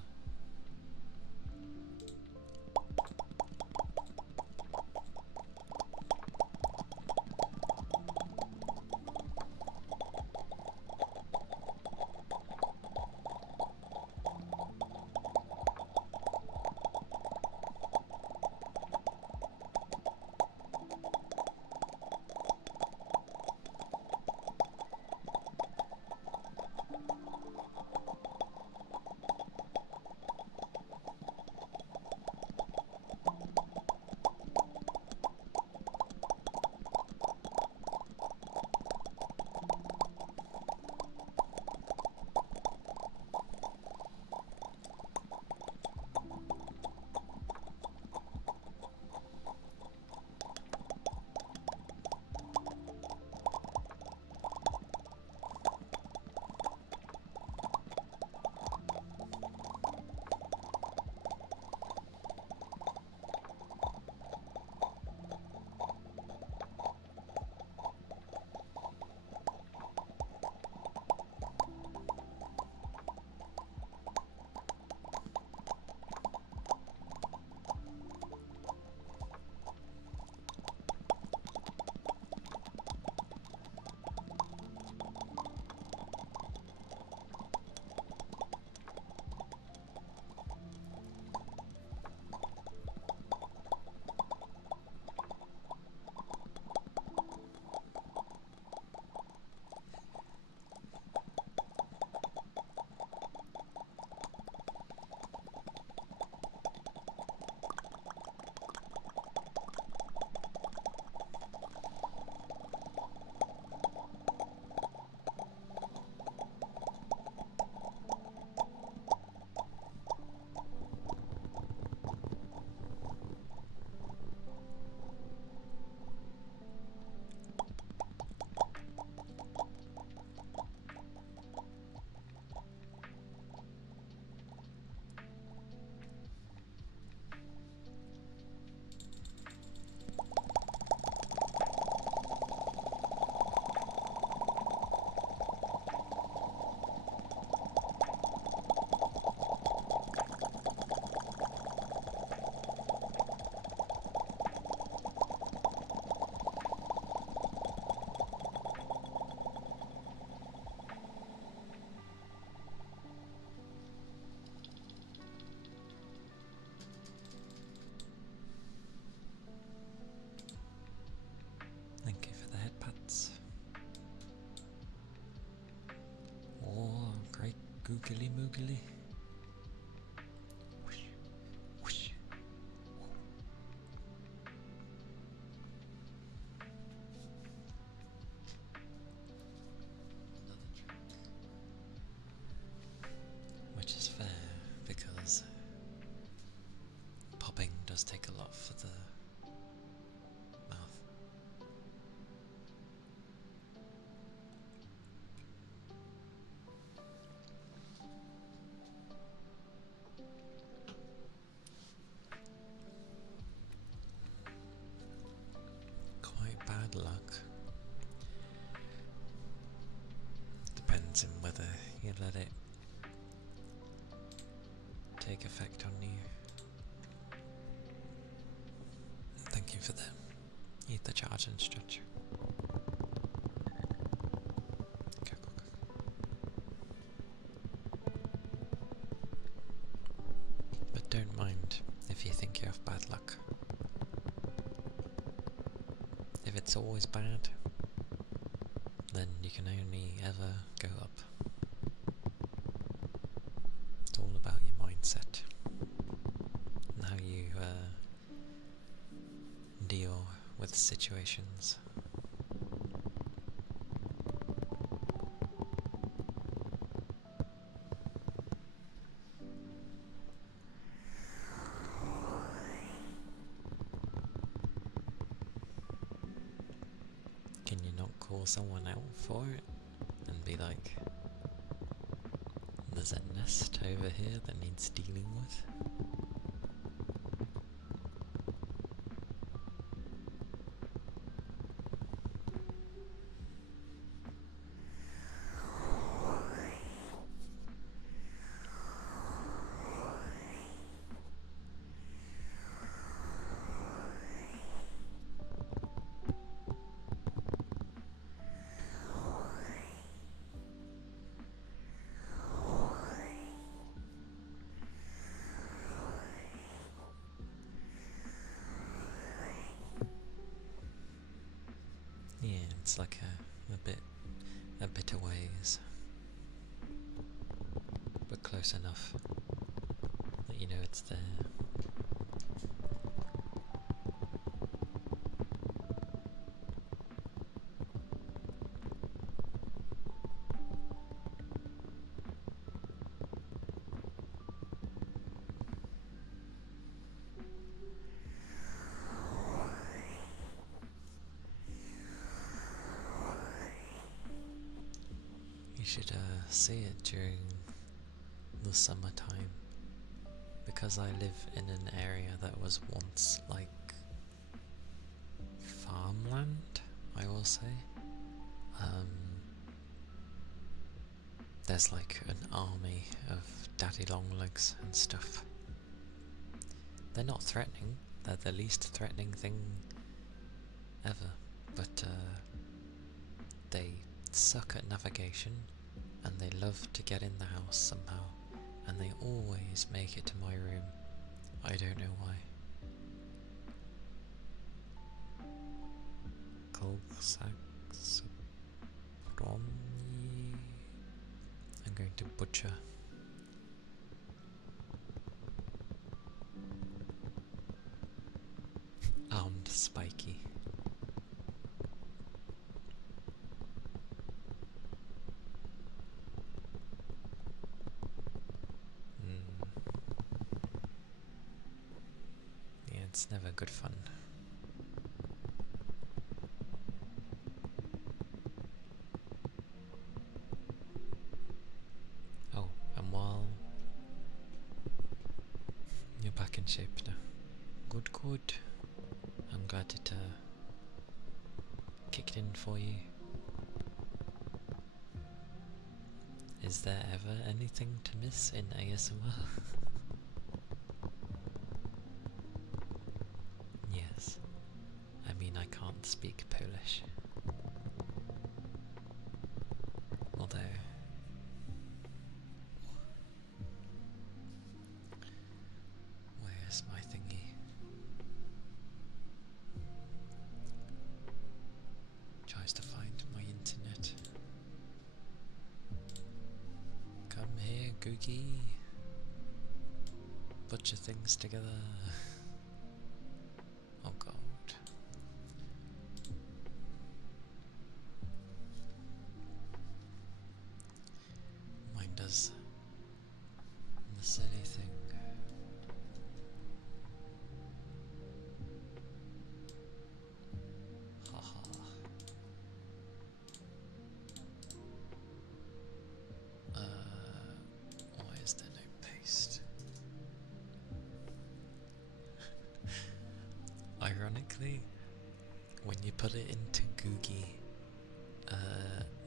Oogly moogly. Whoosh, whoosh. Another drink. Which is fair, because popping does take a lot for the mouth. Quite bad luck. Depends on whether you let it take effect on you. Thank you for the eat the charge and stretch. But don't mind if you think you have bad luck. If it's always bad, then you can only ever go up. It's all about your mindset and how you deal with situations. Can you not call someone out for it and be like, there's a nest over here that needs dealing with? Yeah, it's like a bit a ways, but close enough that you know it's there. You should see it during the summertime, because I live in an area that was once like farmland, I will say. There's like an army of daddy longlegs and stuff. They're not threatening, they're the least threatening thing ever, but they suck at navigation and they love to get in the house somehow, and they always make it to my room. I don't know why. Colsax from I'm going to butcher. Armed spiky. Yeah, it's never good fun. Oh, and while you're back in shape now. Good, good. I'm glad it kicked in for you. Is there ever anything to miss in ASMR? Yes. I mean, I can't speak Polish. Although... where's my thingy? Tries to find my internet. Come here, Googie. Bunch of things together. Oh god. Mine does the silly thing. Haha. Why is there no paste? Ironically, when you put it into Googie,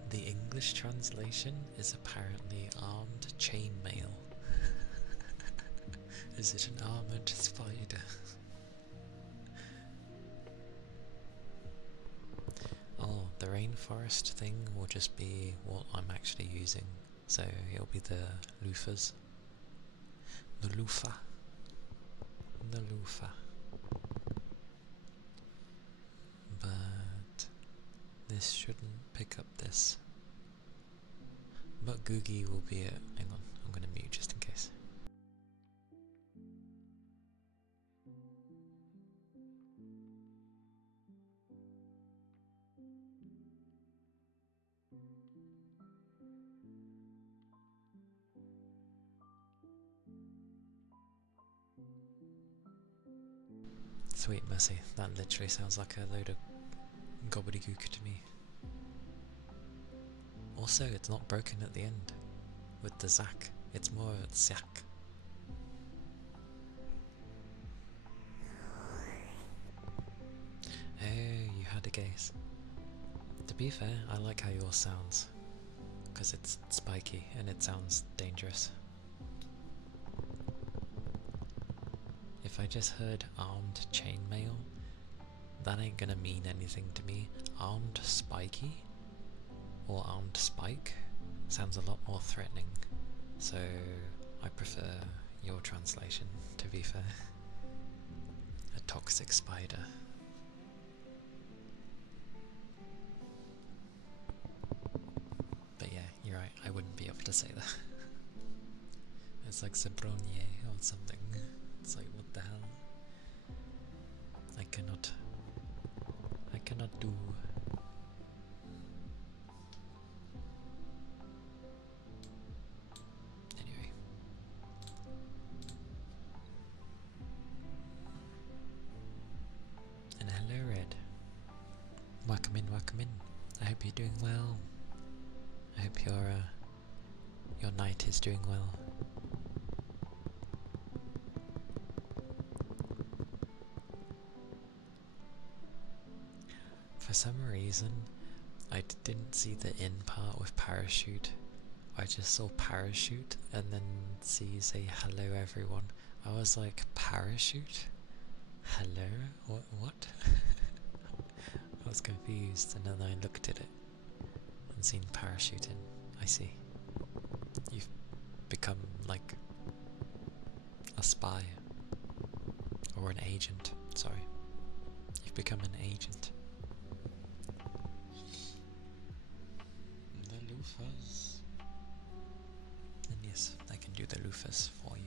the English translation is apparently armed chainmail. Is it an armored spider? Oh, the rainforest thing will just be what I'm actually using. So it'll be the loofahs. The loofah. The loofah. But this shouldn't pick up this. But Googie will be it. Hang on, I'm gonna mute just in case. Sweet mercy, that literally sounds like a load of gobbledygook to me. Also, it's not broken at the end with the Zack, it's more Zack. Oh, you had a guess. To be fair, I like how yours sounds, because it's spiky and it sounds dangerous. If I just heard armed chainmail, that ain't gonna mean anything to me. Armed spiky or armed spike sounds a lot more threatening, so I prefer your translation, to be fair. A toxic spider. But yeah, you're right, I wouldn't be able to say that. It's like Zabronye or something. It's like, what the hell? I cannot do. Anyway. And hello Red. Welcome in, welcome in. I hope you're doing well. I hope your night is doing well. For some reason, I didn't see the in part with parachute. I just saw parachute and then see say hello everyone. I was like, parachute? Hello? What? I was confused and then I looked at it and seen parachute in. I see. You've become like a spy. Or an agent, sorry. You've become an agent. The loofahs. And yes, I can do the loofahs for you.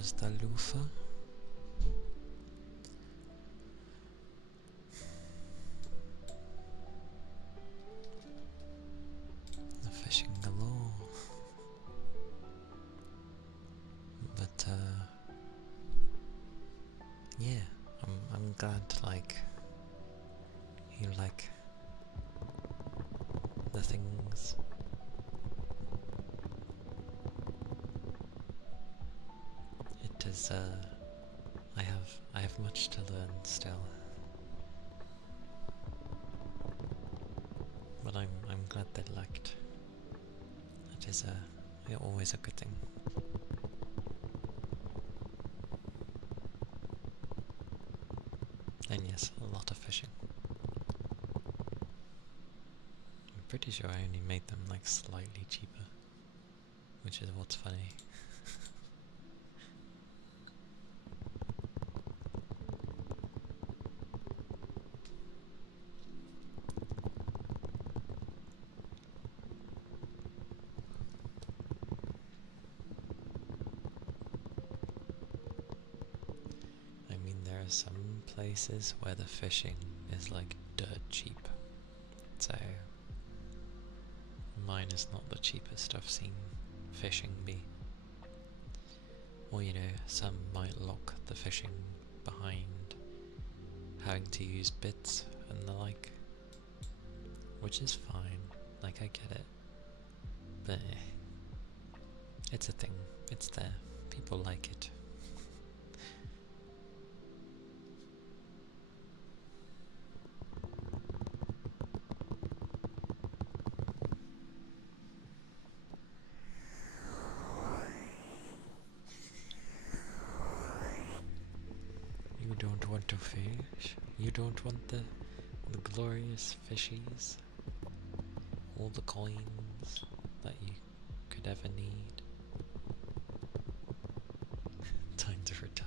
was the loofah. The fishing galore. But yeah, I'm glad like you like the things. It is I have much to learn still. But I'm glad they liked. It is always a good thing. And yes, a lot of fishing. I'm pretty sure I only made them like slightly cheaper, which is what's funny. I mean, there are some places where the fishing is like dirt cheap, so mine is not the cheapest I've seen fishing be. Or you know, some might lock the fishing behind having to use bits and the like, which is fine, like I get it, but it's a thing, it's there, people like it. You don't want to fish? You don't want the glorious fishies? All the coins that you could ever need? Time to retire.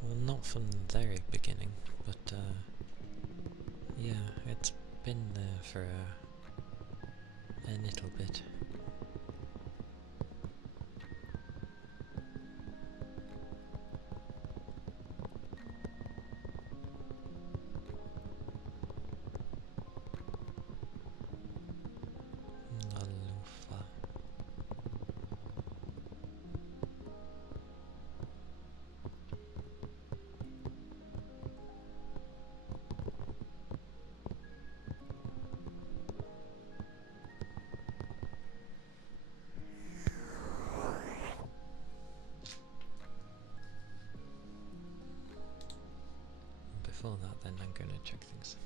Well, not from the very beginning, but yeah, it's been there for a little bit. Nalufa. Before that, then I'm gonna check things.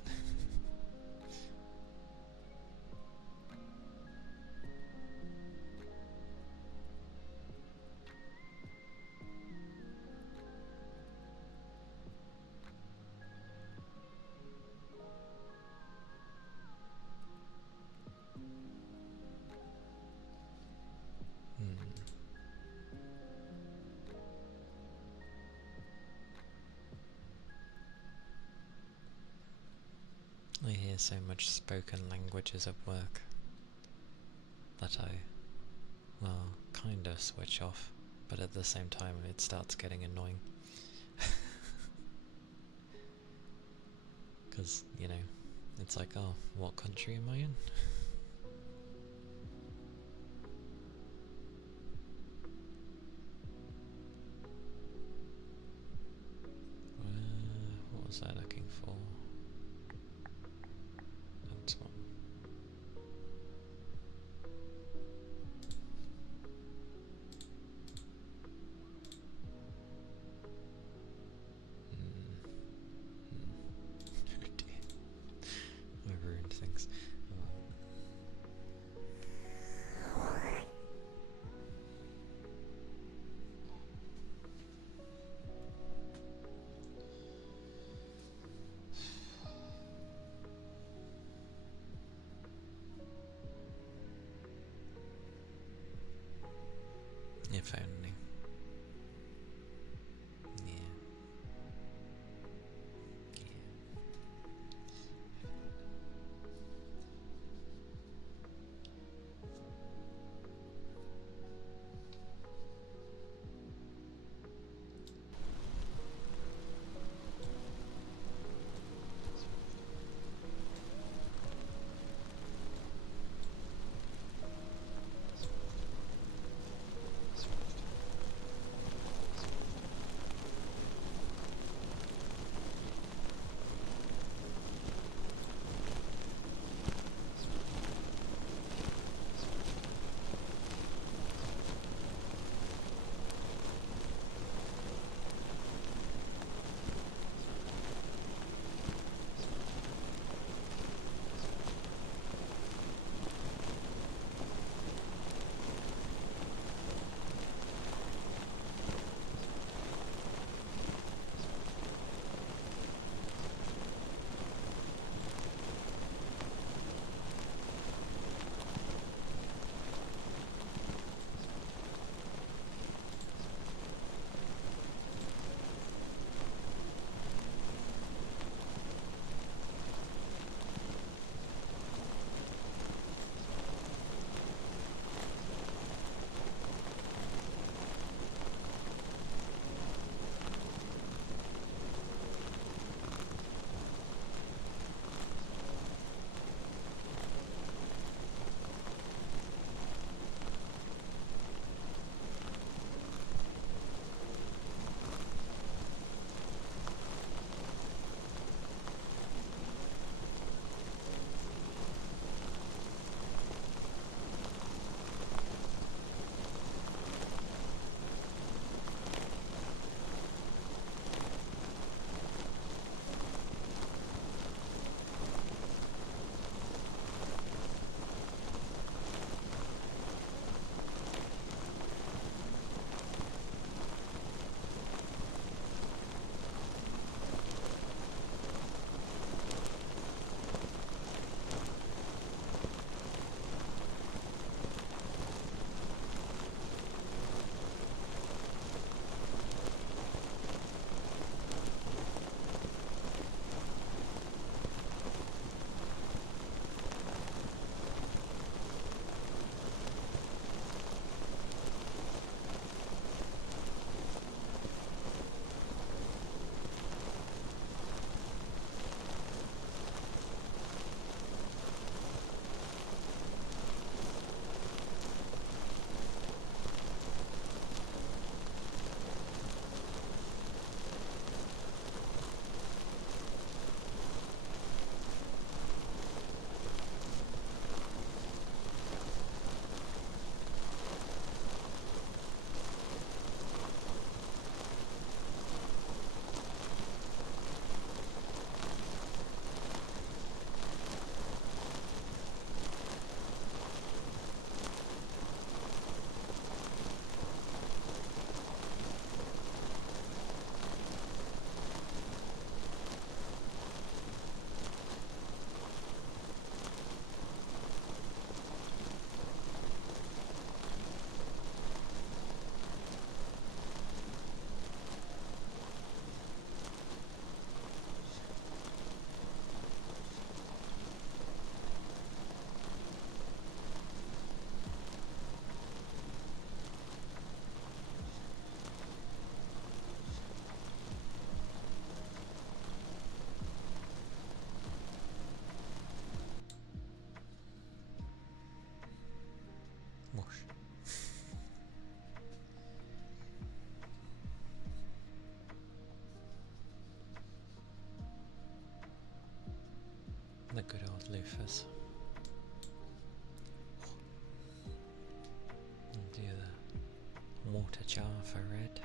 I hear so much spoken languages at work that I, well, kinda switch off, but at the same time it starts getting annoying. Because, you know, it's like, oh, what country am I in? What was I looking for? That's one. Oh dear. I ruined things. If only. Yeah. The good old loofahs. And do the water jar for red.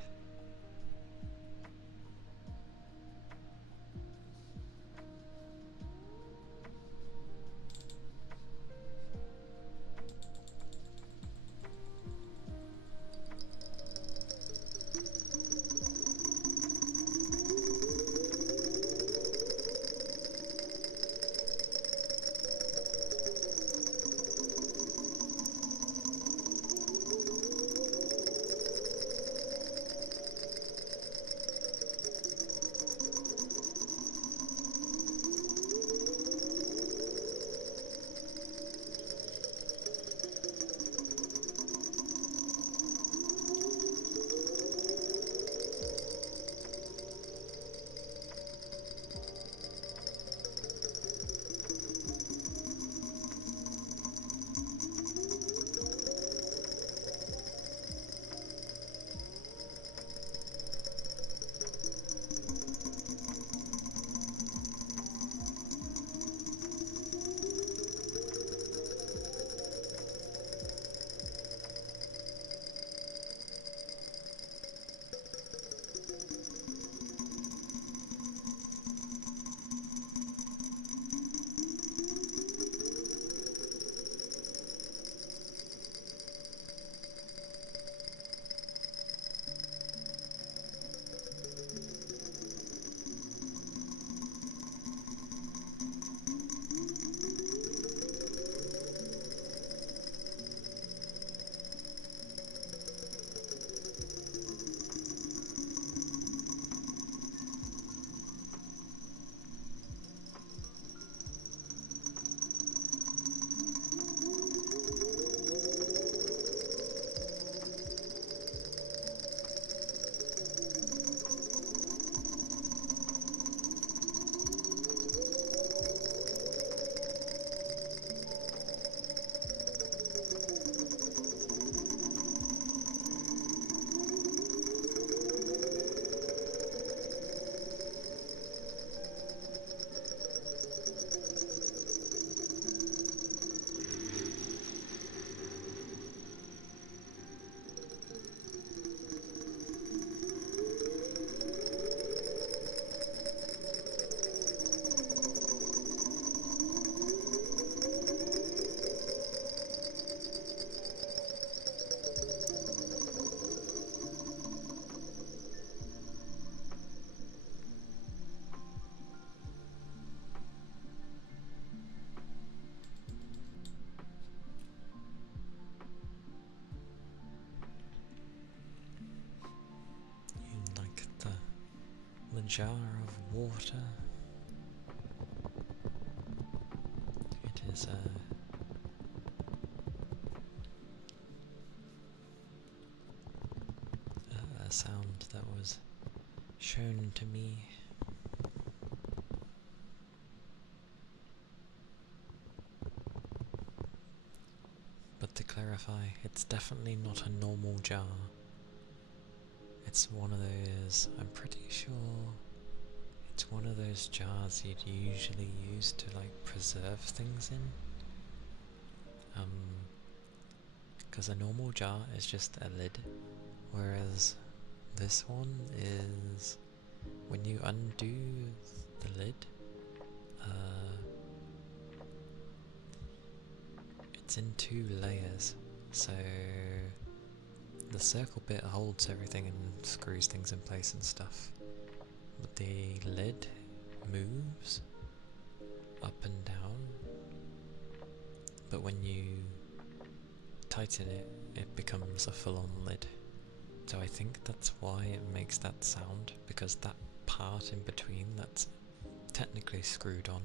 Jar of water. It is a sound that was shown to me. But to clarify, it's definitely not a normal jar. It's one of those, I'm pretty sure it's one of those jars you'd usually use to like preserve things in. Because a normal jar is just a lid, whereas this one is, when you undo the lid, it's in 2 layers, so the circle bit holds everything and screws things in place and stuff, but the lid moves up and down, but when you tighten it, it becomes a full-on lid. So I think that's why it makes that sound, because that part in between that's technically screwed on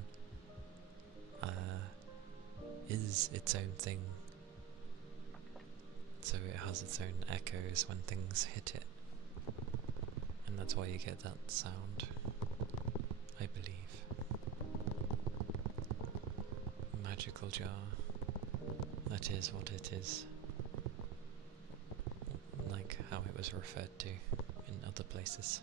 is its own thing. So it has its own echoes when things hit it, and that's why you get that sound, I believe. Magical jar. That is what it is. Like how it was referred to in other places.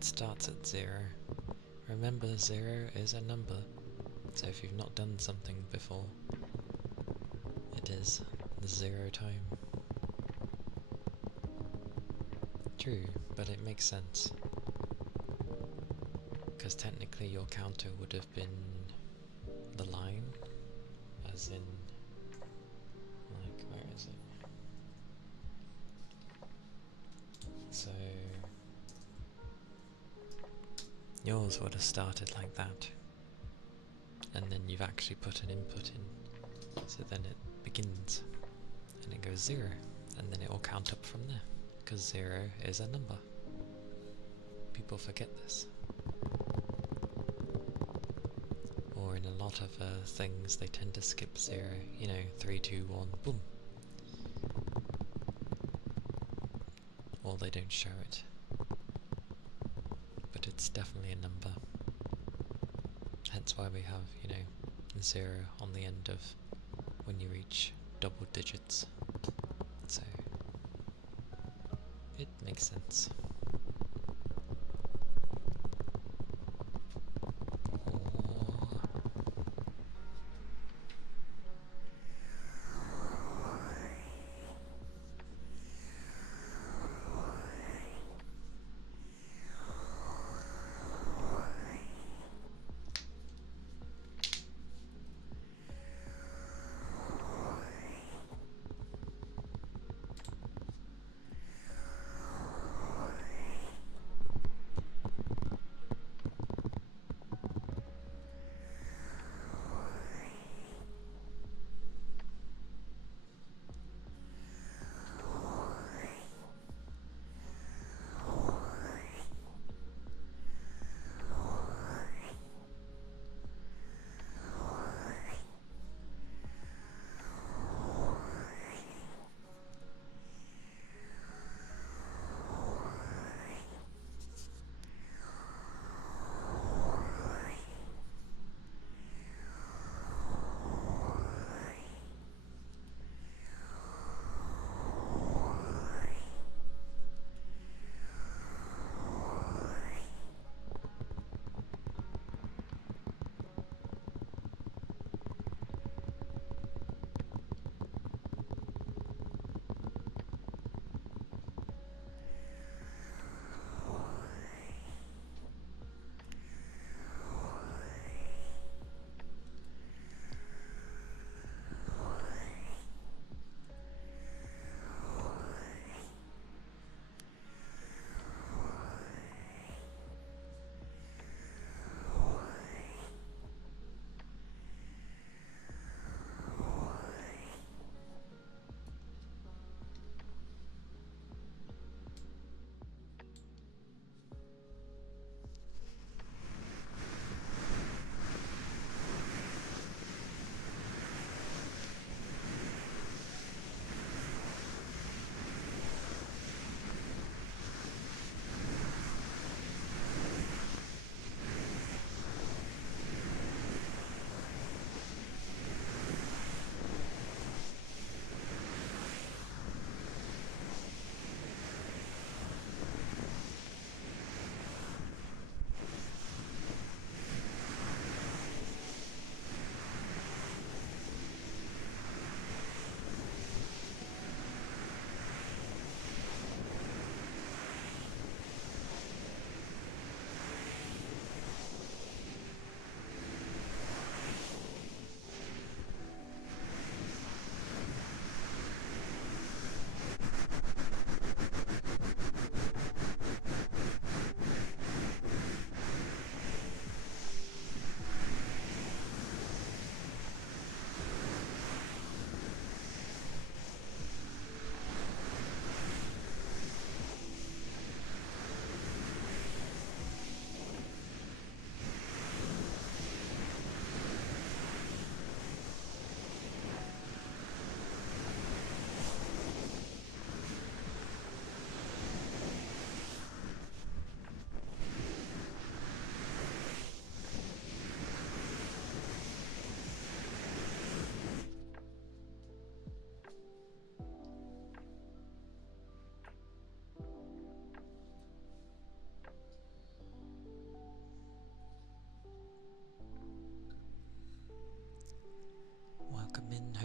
it starts at 0. Remember, 0 is a number, so if you've not done something before, it is the 0 time. True, but it makes sense. Because technically your counter would have been the line, as in, like, where is it? So, yours would have started like that, and then you've actually put an input in, so then it begins, and it goes 0, and then it will count up from there, because 0 is a number. People forget this. Or in a lot of things, they tend to skip 0, 3, 2, 1, boom. Or they don't show it. But it's definitely a number. Hence why we have, 0 on the end of when you reach double digits. So, it makes sense.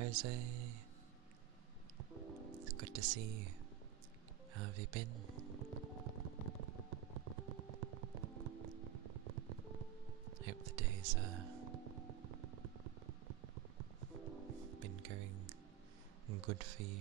Jose. It's good to see you. How have you been? Hope the days been going good for you.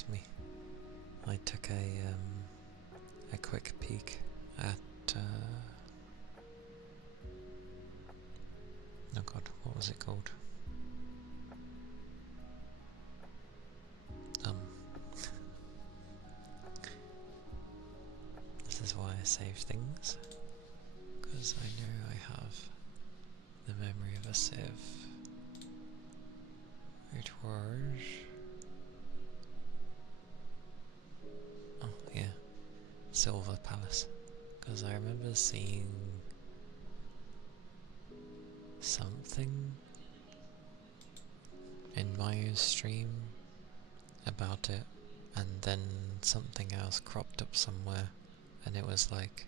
reminds me. I took a quick peek at oh god, what was it called? This is why I save things, because I know I have the memory of a sieve. It was... oh yeah, Silver Palace, because I remember seeing something in my stream about it, and then something else cropped up somewhere, and it was like,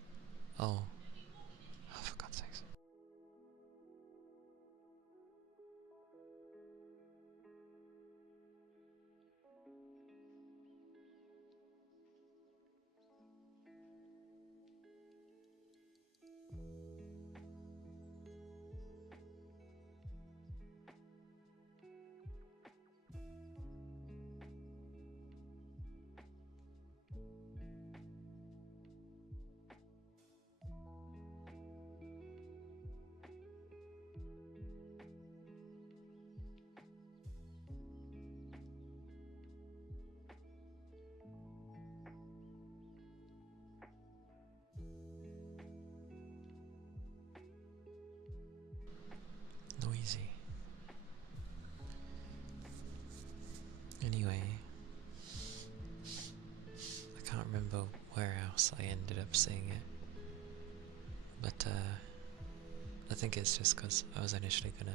oh for God's sakes. Noisy. Anyway, I can't remember where else I ended up seeing it, but I think it's just because I was initially gonna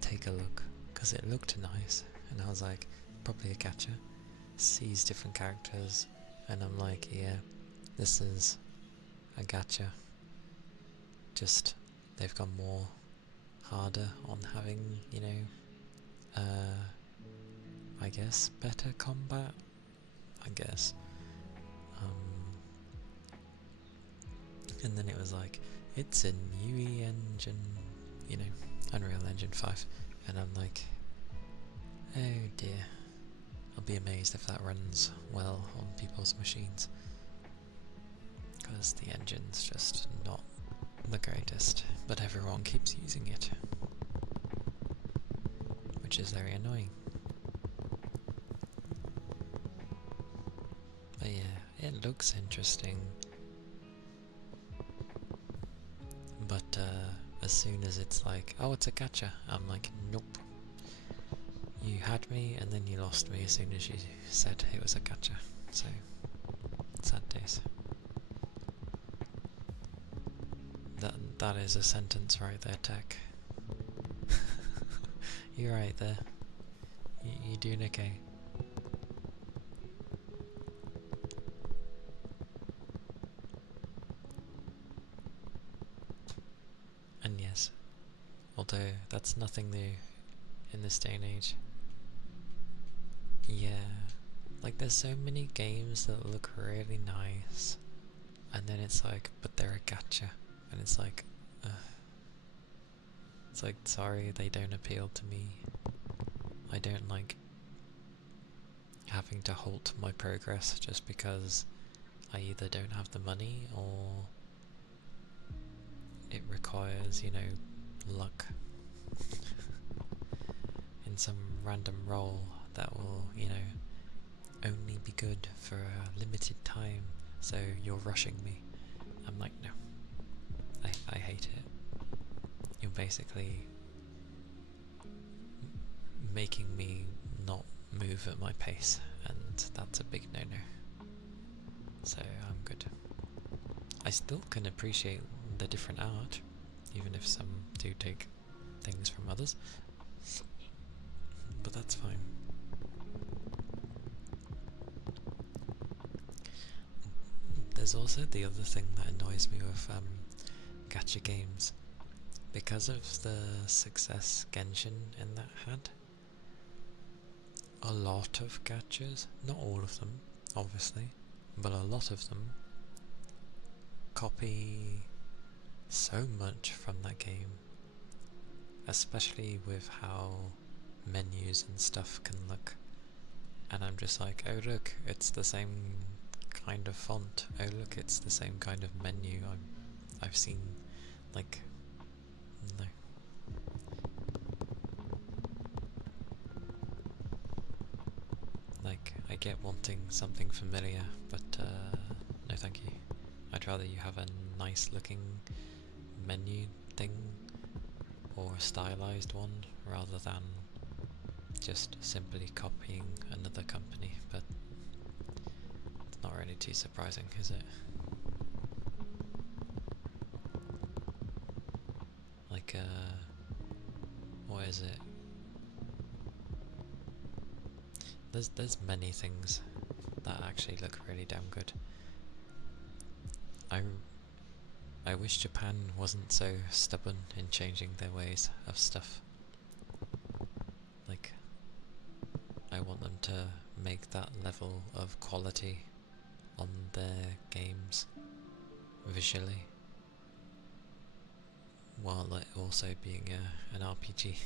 take a look, because it looked nice, and I was like, probably a gacha, sees different characters, and I'm like, yeah, this is a gacha, just they've gone more harder on having, you know, I guess better combat, I guess. And then it was like, it's a new engine, you know, Unreal Engine 5, and I'm like, oh dear, I'll be amazed if that runs well on people's machines, because the engine's just not the greatest, but everyone keeps using it, which is very annoying. But yeah, it looks interesting, but as soon as it's like, oh, it's a gacha, I'm like, nope. You had me and then you lost me as soon as you said it was a gacha, so sad days. That is a sentence right there, Tech. You're right there. You doing okay? And yes, although that's nothing new in this day and age. Yeah, like there's so many games that look really nice, and then it's like, but they're a gacha, and it's like, it's like, sorry, they don't appeal to me. I don't like having to halt my progress just because I either don't have the money or it requires, you know, luck in some random role that will, you know, only be good for a limited time, so you're rushing me. I'm like, no, I hate it. You're basically making me not move at my pace, and that's a big no-no. So I'm good. I still can appreciate the different art, even if some do take things from others, but that's fine. There's also the other thing that annoys me with gacha games. Because of the success Genshin in that had, a lot of gachas, not all of them, obviously, but a lot of them copy so much from that game, especially with how menus and stuff can look, and I'm just like, oh look, it's the same kind of font. Oh look, it's the same kind of menu. I've seen, like, no. Like, I get wanting something familiar, but no thank you. I'd rather you have a nice looking menu thing, or a stylized one, rather than just simply copying another company, but it's not really too surprising, is it? Like, what is it? There's many things that actually look really damn good. I wish Japan wasn't so stubborn in changing their ways of stuff. Like, I want them to make that level of quality on their games visually, while it also being an RPG,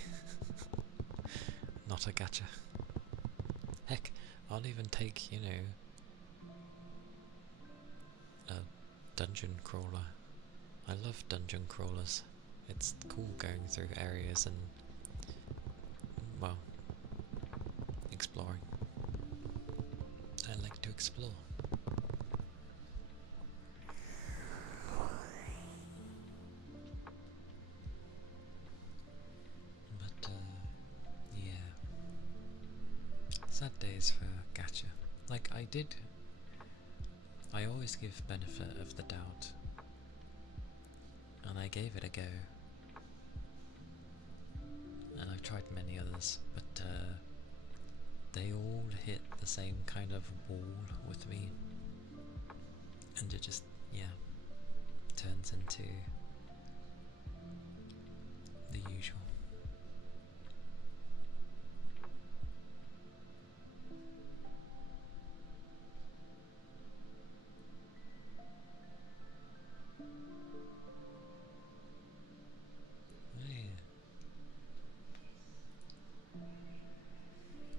not a gacha. Heck, I'll even take, you know, a dungeon crawler. I love dungeon crawlers. It's cool going through areas and, well, exploring. I like to explore. But, yeah. Sad days for gacha. Like, I always give benefit of the doubt. And I gave it a go. And I've tried many others, but they all hit the same kind of wall with me. And it just, yeah, turns into the usual.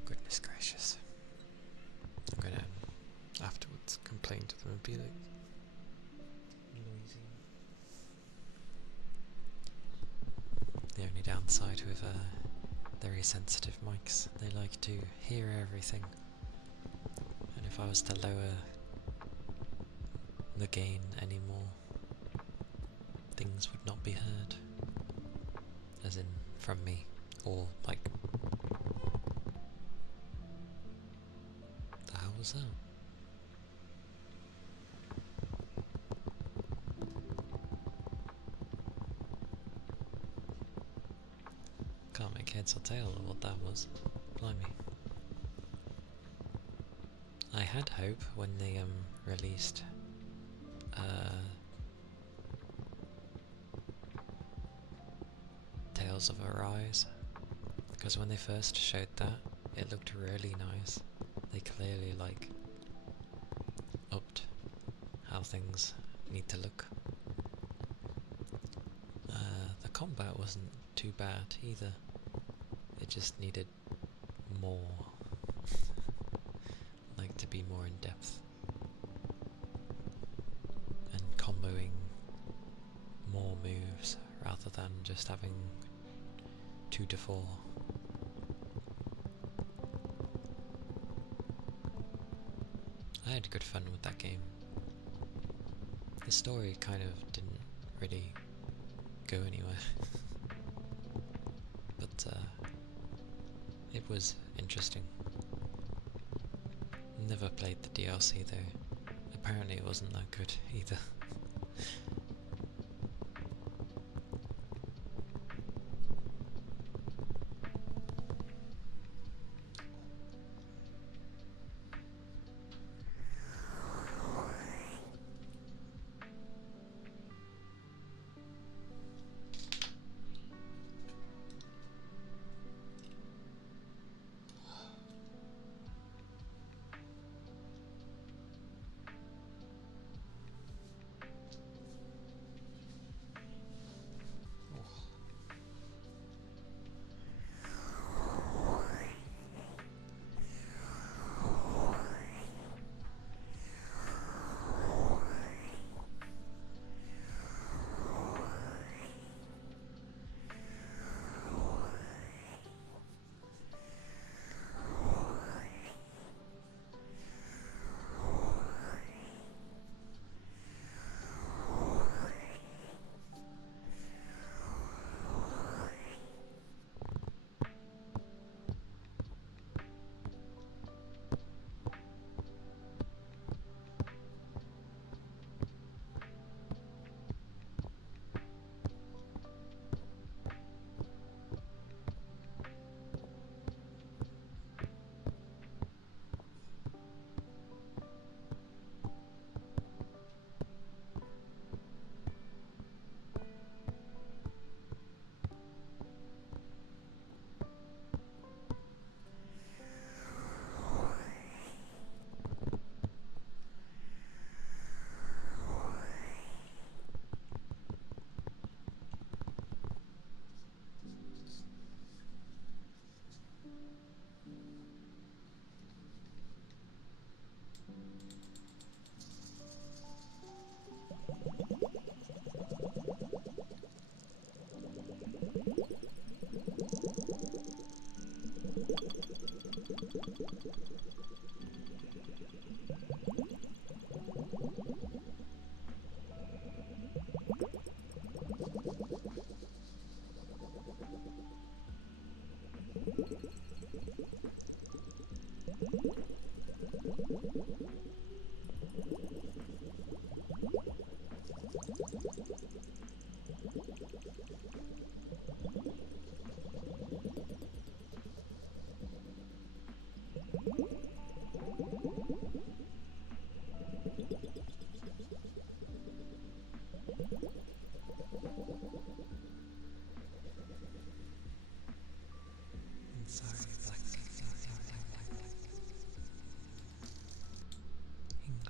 Goodness gracious. I'm gonna afterwards complain to them and be like, noisy. The only downside with very sensitive mics, they like to hear everything. And if I was to lower the gain anymore, things would not be heard. As in, from me. Or, like... The hell was that? Can't make heads or tail of what that was. Blimey. I had hope when they released Tales of Arise, because when they first showed that, it looked really nice. They clearly like upped how things need to look. The combat wasn't too bad either. It just needed more, like to be more in depth, and comboing more moves rather than just having 2 to 4. I had good fun with that game. The story kind of didn't really go anywhere, but it was interesting. Never played the DLC though. Apparently it wasn't that good either.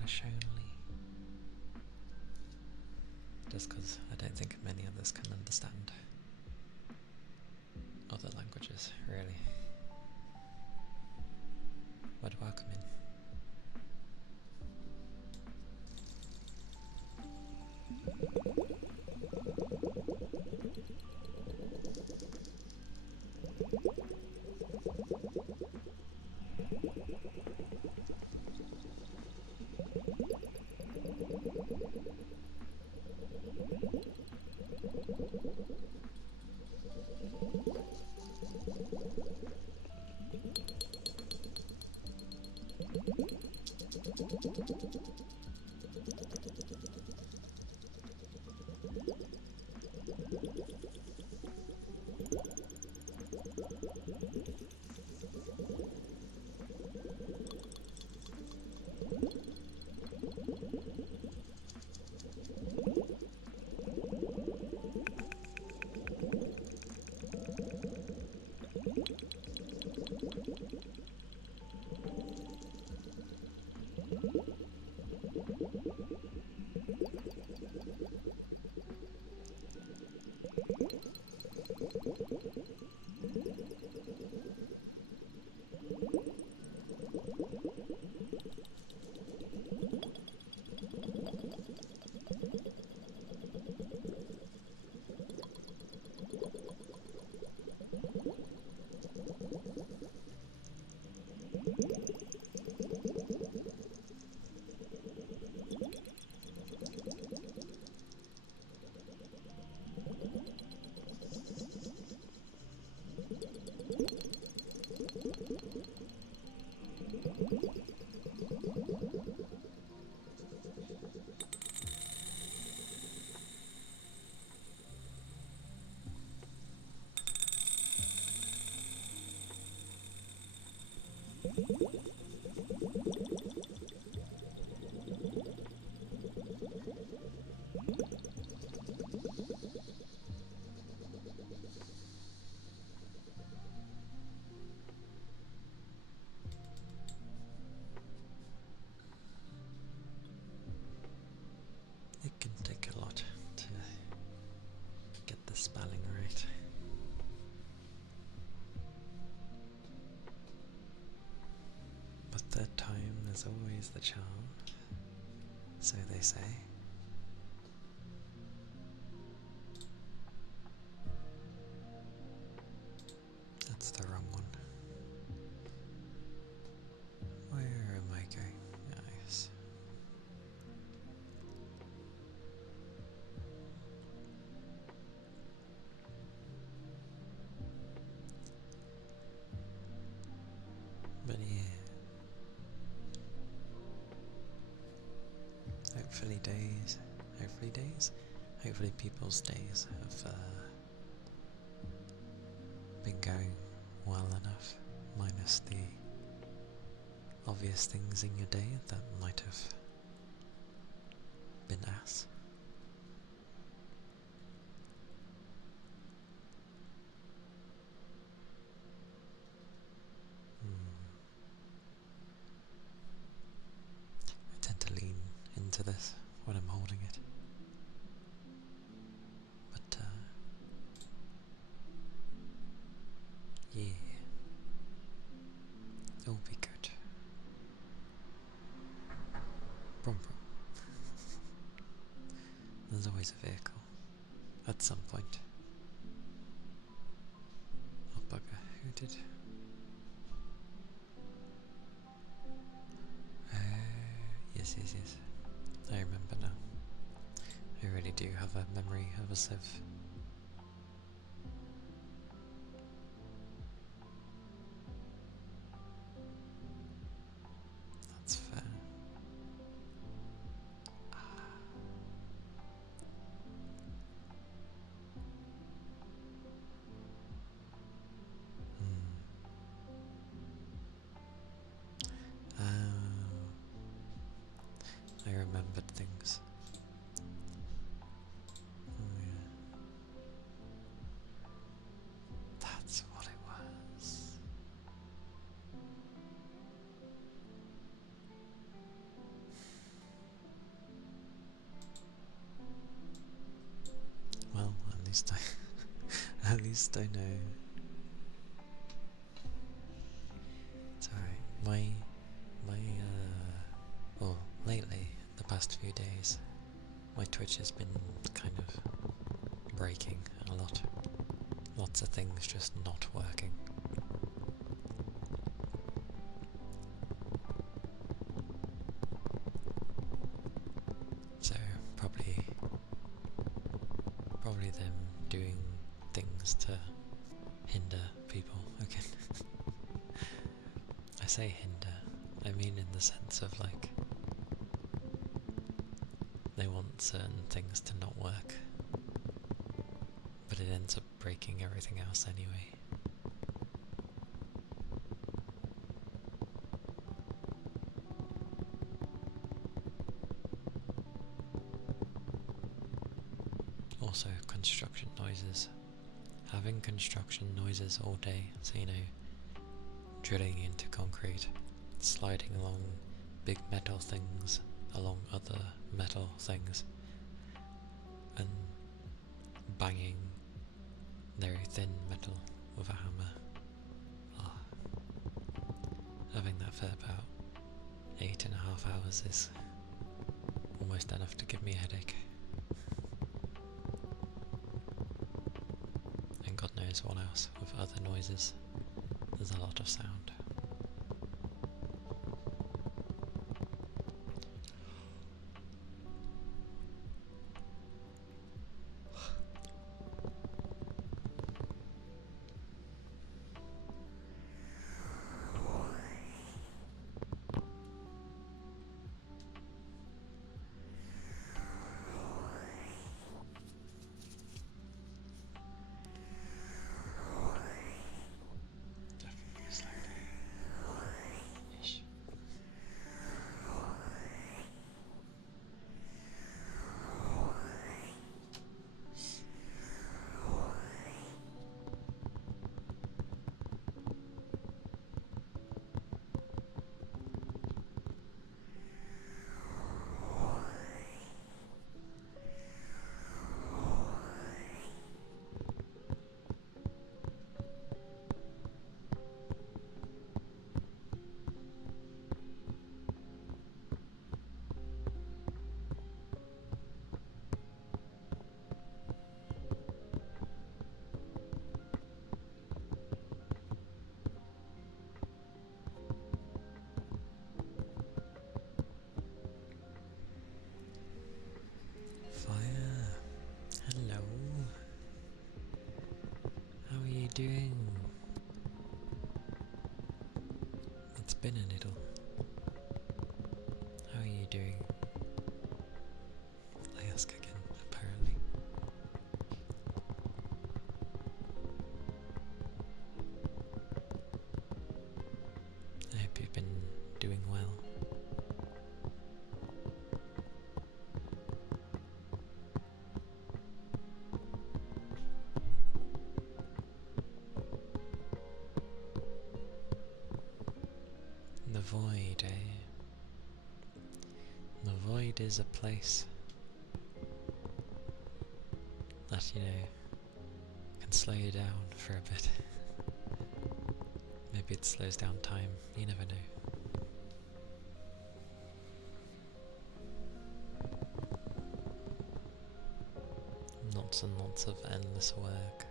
English only. Just because I don't think many others can understand other languages, really. But welcome in. It can take a lot to get the spelling right. But third time is always the charm, so they say. That's the wrong one. Where am I going? Nice. But yeah, hopefully people's days have been going well enough, minus the obvious things in your day that might have been ass. I tend to lean into this when I'm holding it. But yeah, it'll be good. Brum brum. There's always a vehicle at some point. Oh bugger, who did? Yes. I remember now. I really do have a memory of a sieve. That's fair. I remembered things. Oh yeah. That's what it was. least at least I know. It's alright. Well, lately, the past few days, my Twitch has been kind of breaking a lot. Lots of things just not working. So probably them doing things to hinder people again. I say hinder, I mean in the sense of like they want certain things to not work, but it ends up breaking everything else anyway. Also, construction noises. Having construction noises all day, so you know, drilling into concrete, sliding along big metal things, along other metal things, and banging very thin metal with a hammer. Oh. Having that for about 8.5 hours is almost enough to give me a headache. And God knows what else with other noises. There's a lot of sound. Hello. How are you doing? It's been a little. How are you doing? I ask again, apparently. I hope you've been doing well. The void, eh? The void is a place that, you know, can slow you down for a bit. Maybe it slows down time, you never know. Lots and lots of endless work.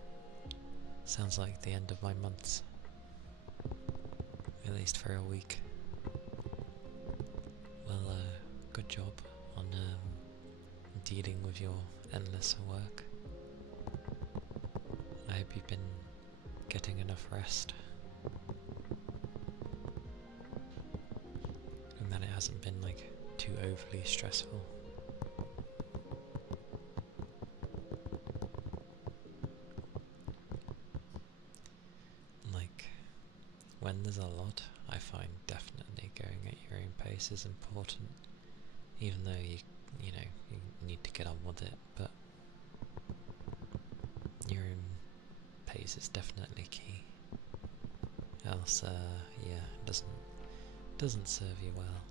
Sounds like the end of my months. At least for a week. Well, good job on dealing with your endless work. I hope you've been getting enough rest. And that it hasn't been like too overly stressful. Like, when there's a lot, I find definitely going at your own pace is important. Even though you know, you need to get on with it, but your own pace is definitely key. Else, yeah, it doesn't serve you well.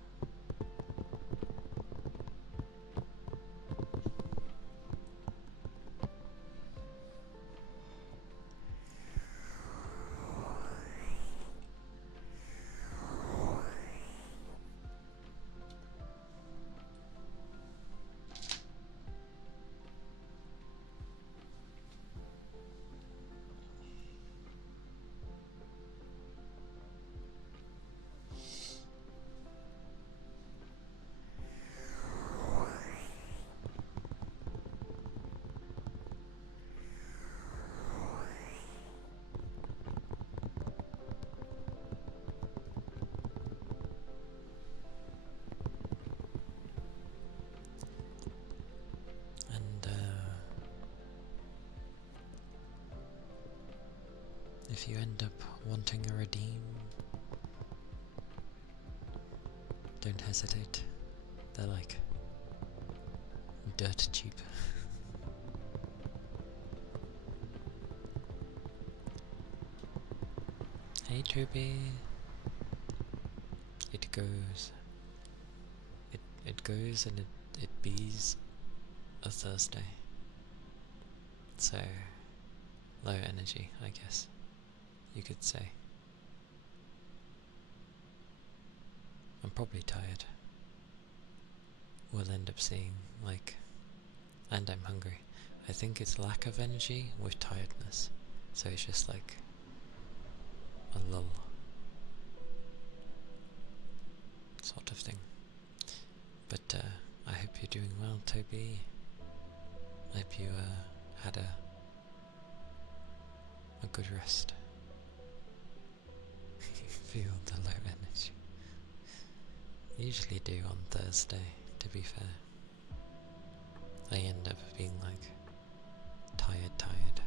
if you end up wanting a redeem, don't hesitate. They're like dirt cheap. Hey Toby. It goes. It goes and it bees a Thursday. So low energy, I guess you could say. I'm probably tired. We'll end up seeing, like, and I'm hungry. I think it's lack of energy with tiredness, so it's just like a lull sort of thing. But I hope you're doing well, Toby. I hope you had a good rest. Feel the low energy. Usually do on Thursday, to be fair. I end up being like tired.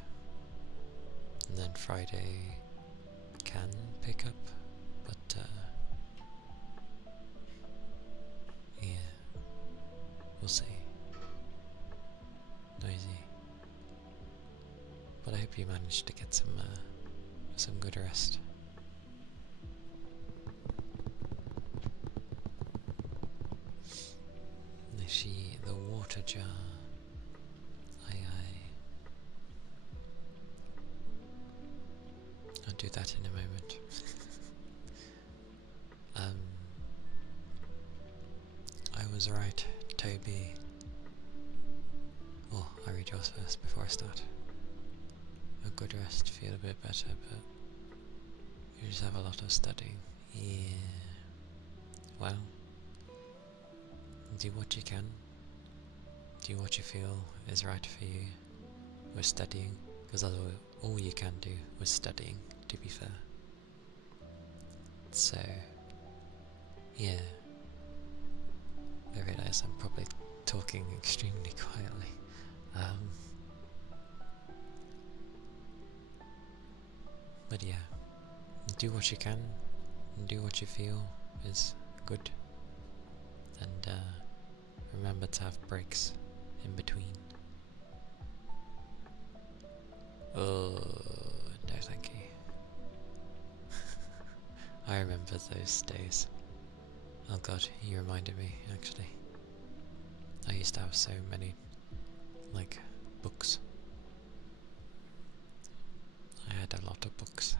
And then Friday can pick up, but yeah, we'll see. Noisy. But I hope you managed to get some good rest. The water jar. I'll do that in a moment. I was right, Toby. Oh, I read yours first before I start. A good rest, feel a bit better, but you just have a lot of studying. Yeah. Well, do what you can. Do what you feel is right for you with studying, because that's all you can do with studying, to be fair. So, yeah. I realise I'm probably talking extremely quietly. But yeah, do what you can, and do what you feel is good, and remember to have breaks in between. Oh, no thank you. I remember those days. Oh god, you reminded me, actually. I used to have so many, like, books. I had a lot of books.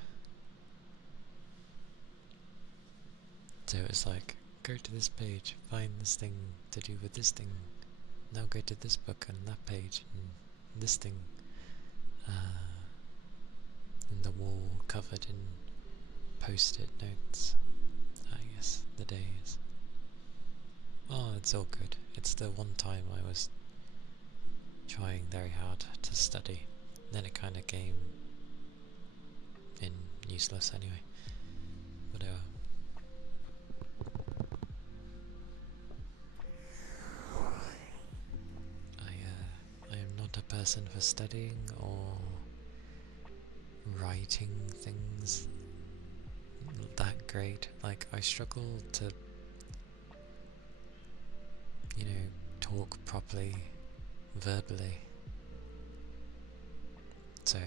So it was like, go to this page, find this thing to do with this thing. Now go to this book and that page and this thing. And the wall covered in post-it notes. I guess the days. Oh, it's all good. It's the one time I was trying very hard to study. Then it kind of came in useless anyway. Whatever. I am not a person for studying or writing things that great. Like, I struggle to, you know, talk properly verbally. So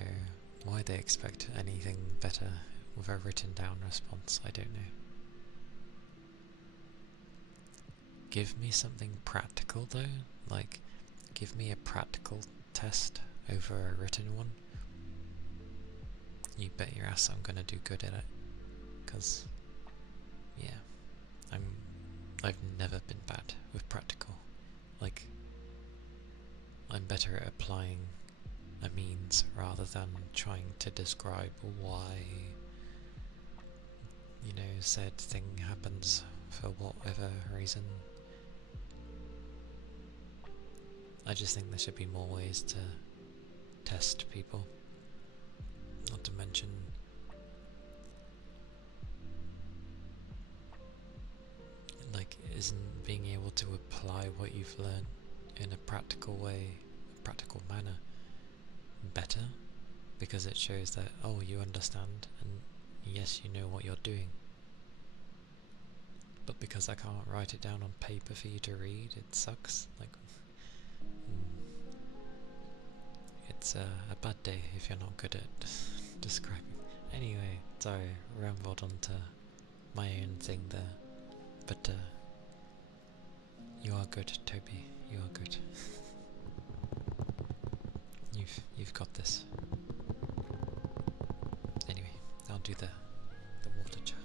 why they expect anything better with a written down response, I don't know. Give me something practical though, like give me a practical test over a written one. You bet your ass I'm gonna do good at it, cause yeah, I've never been bad with practical. Like, I'm better at applying a means rather than trying to describe why, you know, said thing happens for whatever reason. I just think there should be more ways to test people. Not to mention like, isn't being able to apply what you've learned in a practical way, a practical manner, better? because it shows that, oh, you understand, and yes, you know what you're doing. But because I can't write it down on paper for you to read, it sucks. Like, it's a bad day if you're not good at describing. Anyway, sorry, rambled onto my own thing there. But you are good, Toby. You are good. You've got this. Anyway, I'll do the water jar.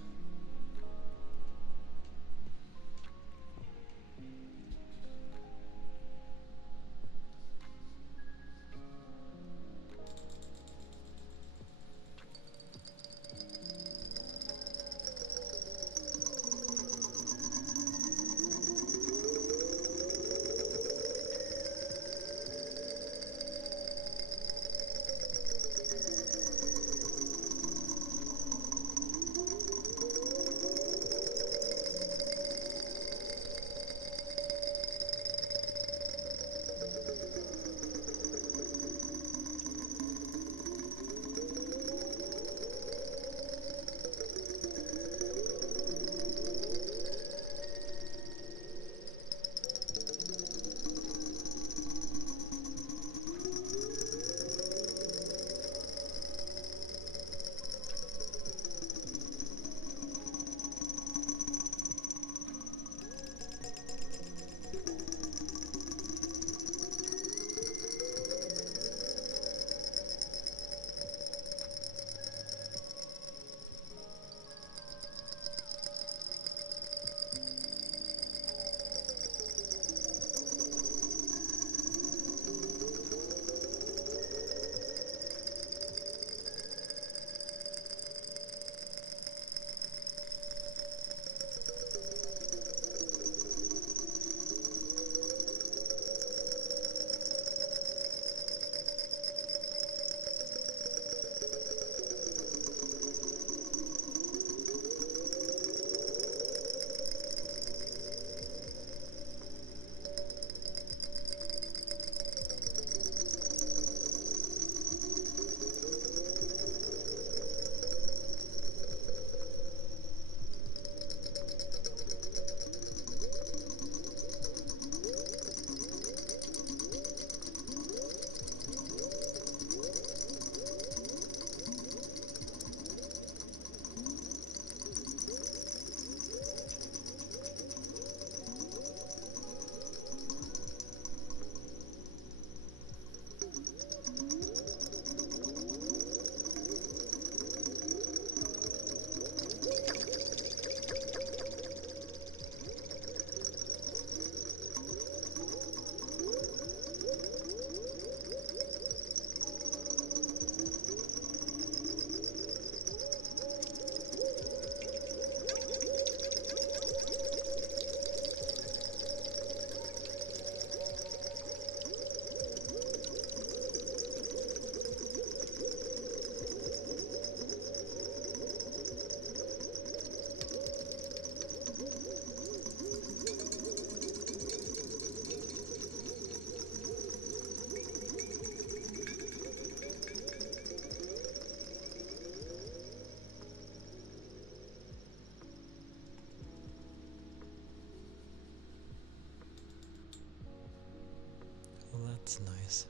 Well, that's nice.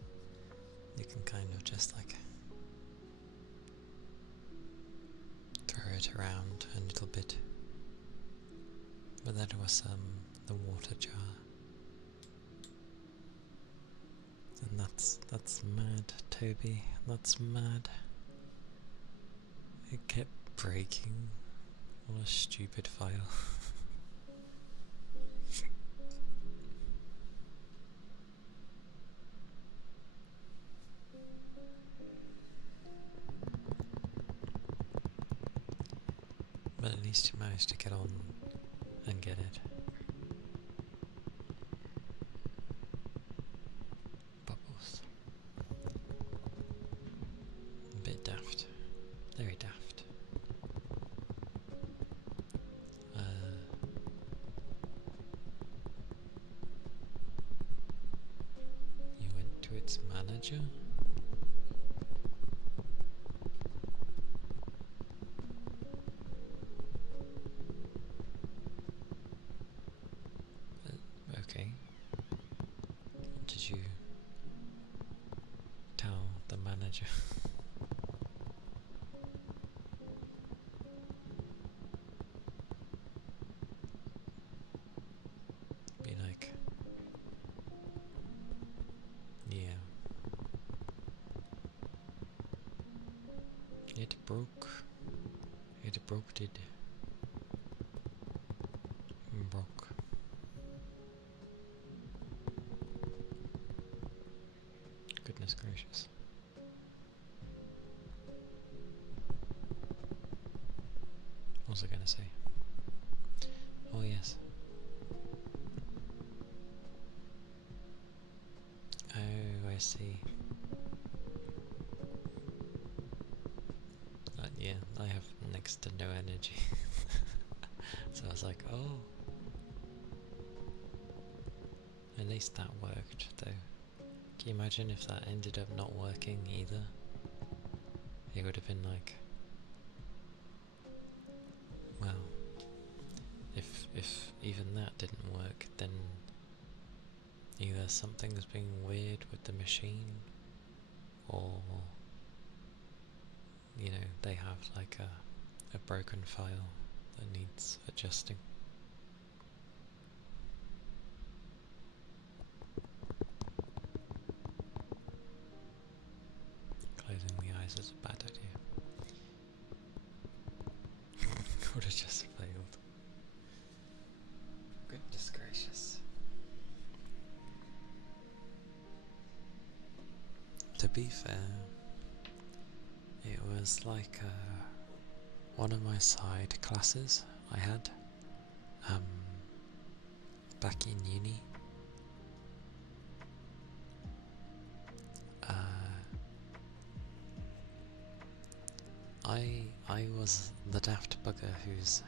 You can kind of just like throw it around a little bit. But that was the water jar. And that's mad, Toby. That's mad. It kept breaking. What a stupid file. But at least you managed to get on and get it. Bubbles. A bit daft. Very daft. You went to its manager? broke. It broke, did. Broke. Goodness gracious. What was I going to say? Oh yes. Oh, I see. Yeah, I have next to no energy. So I was like, oh. At least that worked, though. Can you imagine if that ended up not working either? It would have been like, well, if even that didn't work, then either something's being weird with the machine, or you know, they have like a broken file that needs adjusting. Closing the eyes is a bad idea. Would have just failed. Goodness gracious. To be fair, it was like one of my side classes I had back in uni. I was the daft bugger who's,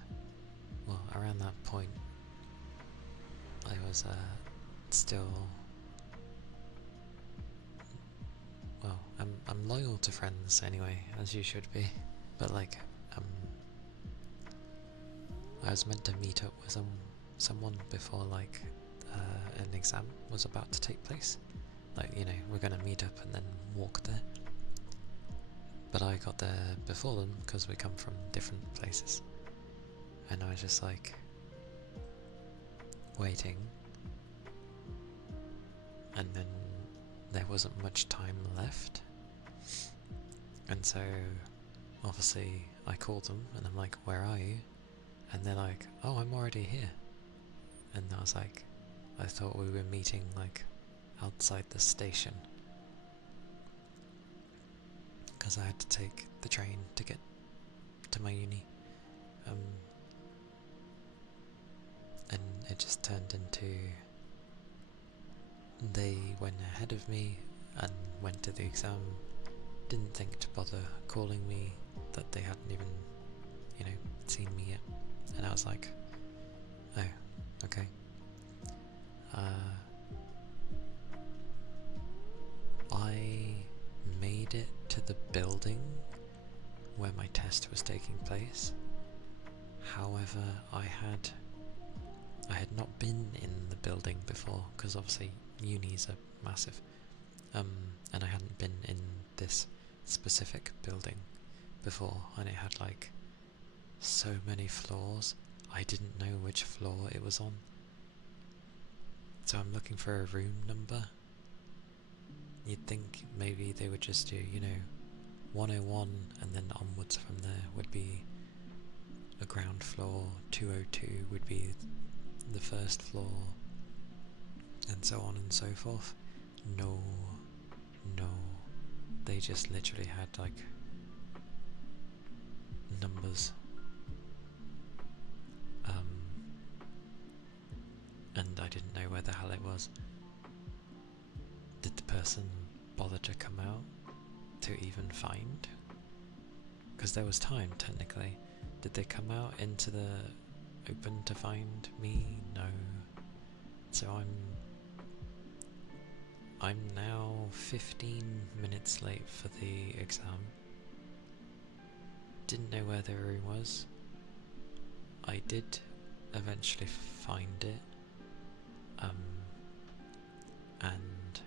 well, around that point I was still, well, I'm loyal to friends anyway, as you should be, but like I was meant to meet up with someone before like an exam was about to take place. Like, you know, we're gonna meet up and then walk there. But I got there before them because we come from different places. And I was just like waiting. And then there wasn't much time left. And so obviously I called them and I'm like, where are you? And they're like, oh, I'm already here. And I was like, I thought we were meeting like outside the station. Because I had to take the train to get to my uni. And it just turned into they went ahead of me and went to the exam, didn't think to bother calling me, that they hadn't even, you know, seen me yet. And I was like, oh, okay. I made it to the building where my test was taking place. However, I had not been in the building before, because obviously unis are massive, and I hadn't been in this specific building before, and it had like so many floors, I didn't know which floor it was on. So I'm looking for a room number. You'd think maybe they would just do, you know, 101 and then onwards from there would be a ground floor, 202 would be the first floor, and so on and so forth. No, they just literally had like numbers, and I didn't know where the hell it was. Did the person bother to come out to even find? Because there was time, technically. Did they come out into the open to find me? No. So I'm now 15 minutes late for the exam. Didn't know where the room was. I did eventually find it. And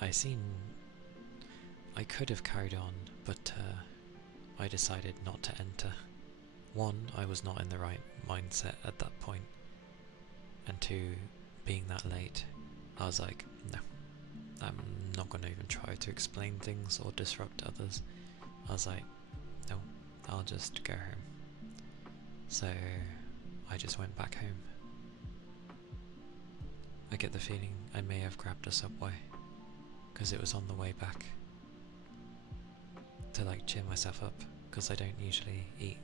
I could have carried on, but I decided not to enter. One, I was not in the right mindset at that point, and two, being that late, I was like, no, I'm not going to even try to explain things or disrupt others. I was like, I'll just go home. So I just went back home. I get the feeling I may have grabbed a Subway because it was on the way back to like cheer myself up, because I don't usually eat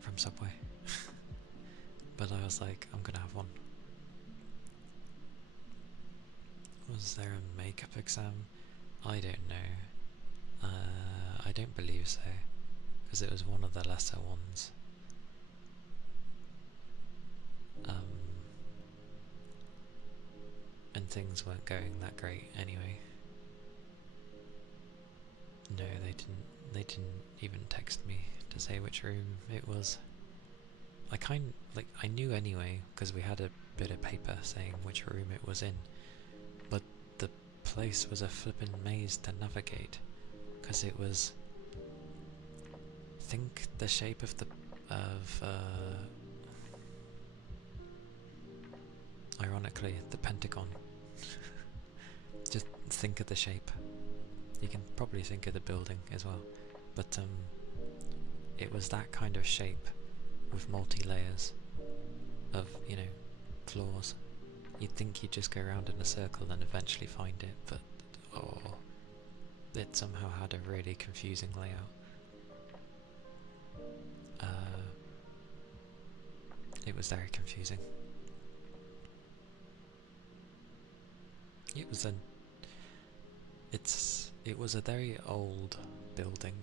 from Subway. But I was like, I'm gonna have one. Was there a makeup exam? I don't know. I don't believe so, because it was one of the lesser ones. And things weren't going that great anyway. No, they didn't even text me to say which room it was. I knew anyway, because we had a bit of paper saying which room it was in, but the place was a flippin' maze to navigate, because it was, think the shape of ironically, the Pentagon. Just think of the shape. You can probably think of the building as well, but it was that kind of shape with multi-layers of, you know, floors. You'd think you'd just go around in a circle and eventually find it, but it somehow had a really confusing layout. It was very confusing. It was a very old building.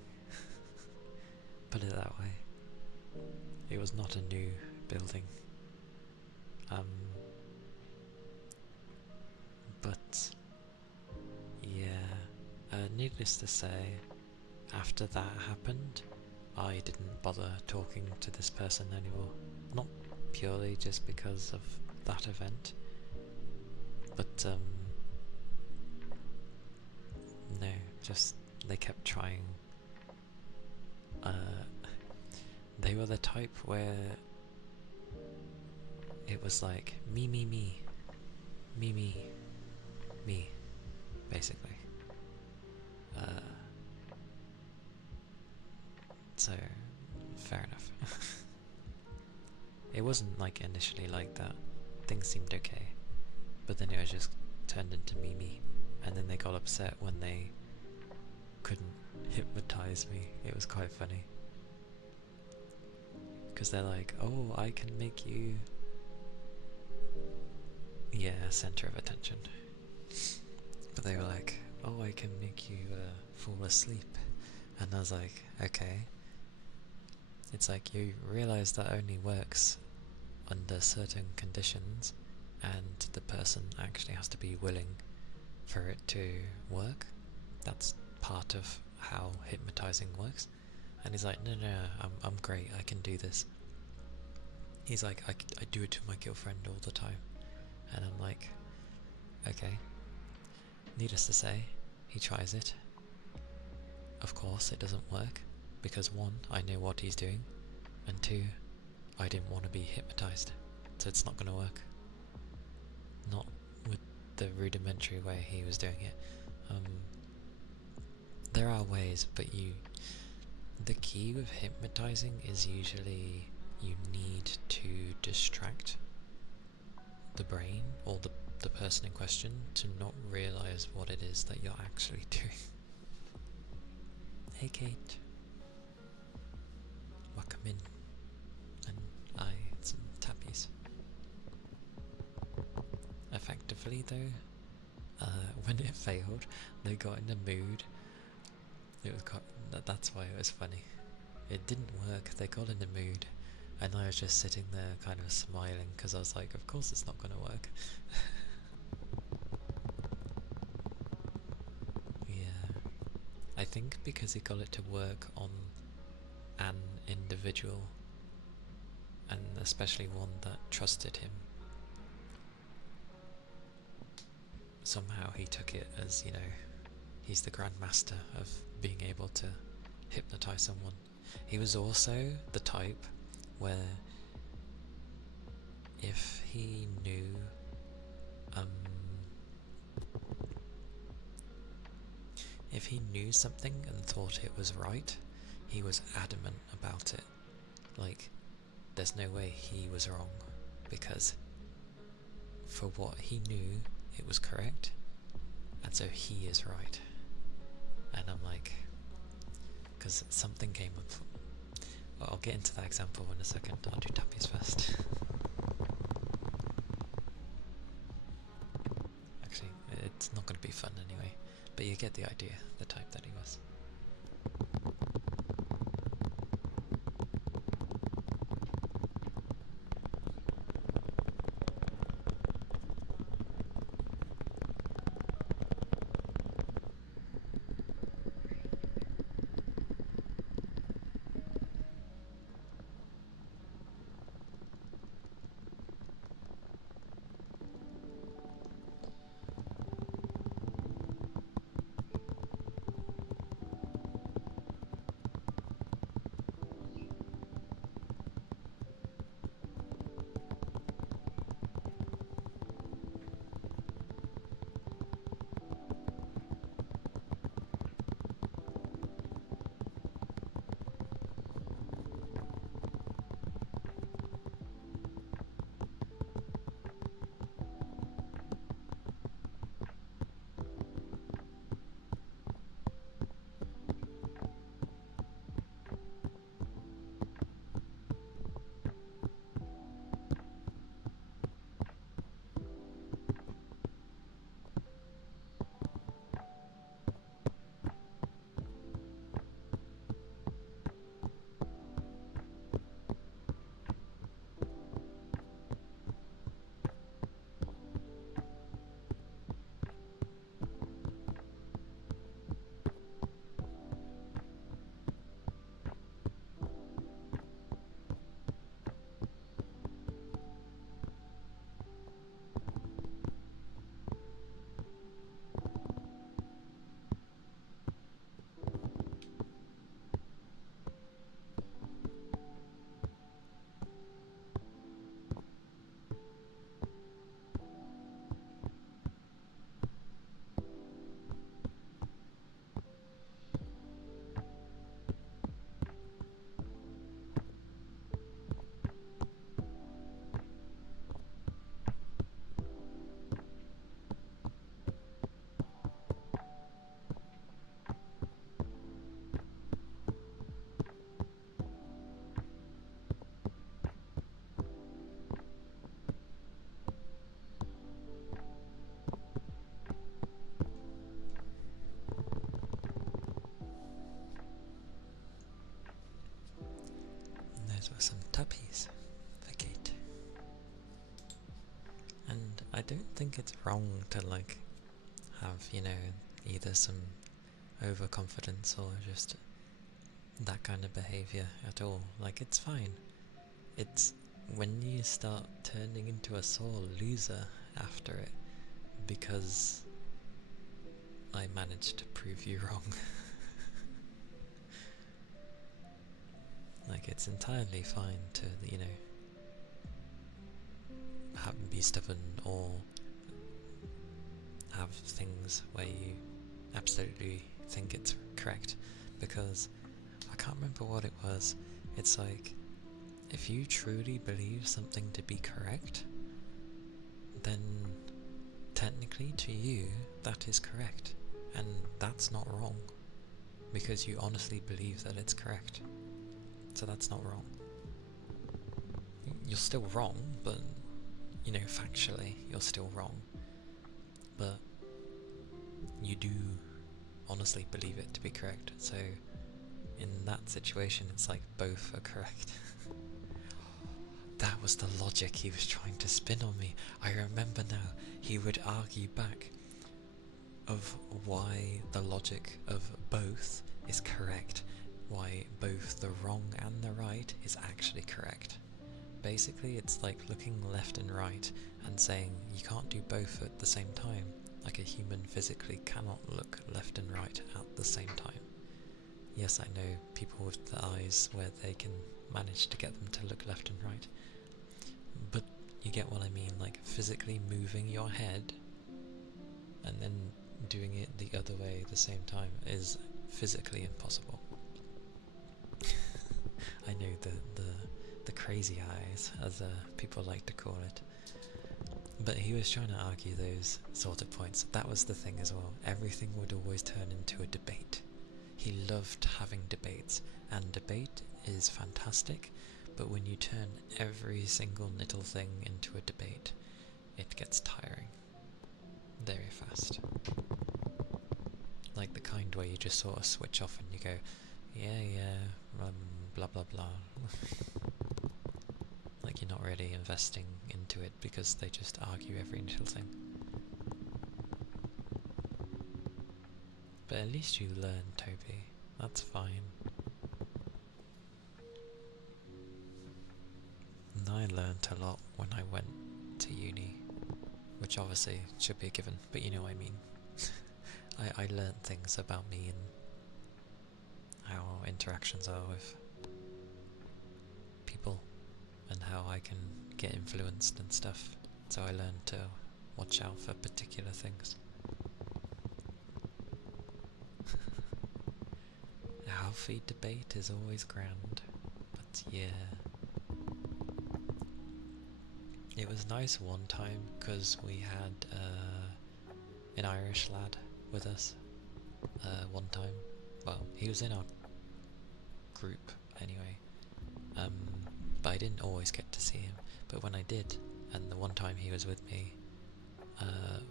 Put it that way. It was not a new building. But yeah, needless to say, after that happened, I didn't bother talking to this person anymore. Not purely just because of that event, but no, just they kept trying. They were the type where it was like me, basically. So fair enough. It wasn't like initially like that. Things seemed okay, but then it was just turned into me, and then they got upset when they couldn't hypnotize me. It was quite funny, because they're like, oh, I can make you, yeah, center of attention. But they were like, oh, I can make you fall asleep. And I was like, okay. It's like, you realize that only works under certain conditions, and the person actually has to be willing for it to work. That's part of how hypnotizing works. And he's like, no, I'm great, I can do this. He's like, I do it to my girlfriend all the time. And I'm like, okay. Needless to say, he tries it. Of course it doesn't work, because one, I know what he's doing, and two, I didn't want to be hypnotized, so it's not going to work. Not with the rudimentary way he was doing it. There are ways, but the key with hypnotizing is usually you need to distract the brain or the person in question to not realize what it is that you're actually doing. Hey Kate, welcome in, and I had some tappies. Effectively though, when it failed, they got in a mood. It was that's why it was funny. It didn't work, they got in a mood, and I was just sitting there kind of smiling, because I was like, of course it's not going to work. Yeah. I think because he got it to work on an individual, and especially one that trusted him, somehow he took it as, you know, he's the grandmaster of being able to hypnotize someone. He was also the type where if he knew if he knew something and thought it was right, he was adamant about it. Like, there's no way he was wrong, because for what he knew, it was correct, and so he is right. And I'm like, because something came up. Well, I'll get into that example in a second. I'll do tappies first. Actually, it's not going to be fun anyway, but you get the idea, the type that he was. Those were some tuppies for Kate. And I don't think it's wrong to like have, you know, either some overconfidence or just that kind of behaviour at all. Like, it's fine. It's when you start turning into a sore loser after it because I managed to prove you wrong. Like, it's entirely fine to, you know, be stubborn or have things where you absolutely think it's correct, because I can't remember what it was. It's like, if you truly believe something to be correct, then technically to you that is correct, and that's not wrong, because you honestly believe that it's correct. So that's not wrong. You're still wrong, but, you know, factually you're still wrong, but you do honestly believe it to be correct. So in that situation it's like both are correct. That was the logic he was trying to spin on me. I remember now. He would argue back of why the logic of both is correct, why both the wrong and the right is actually correct. Basically, it's like looking left and right and saying you can't do both at the same time. Like, a human physically cannot look left and right at the same time. Yes, I know people with the eyes where they can manage to get them to look left and right, but you get what I mean. Like, physically moving your head and then doing it the other way at the same time is physically impossible. I know the crazy eyes, as people like to call it. But he was trying to argue those sort of points. That was the thing as well. Everything would always turn into a debate. He loved having debates, and debate is fantastic, but when you turn every single little thing into a debate, it gets tiring very fast. Like the kind where you just sort of switch off and you go, yeah, blah blah blah. Like you're not really investing into it because they just argue every little thing. But at least you learn, Toby. That's fine. And I learnt a lot when I went to uni, which obviously should be a given, but you know what I mean. I learnt things about me and how interactions are with people and how I can get influenced and stuff. So I learned to watch out for particular things. A healthy debate is always grand, but yeah. It was nice one time because we had an Irish lad with us one time. Well, he was in our group anyway, but I didn't always get to see him. But when I did, and the one time he was with me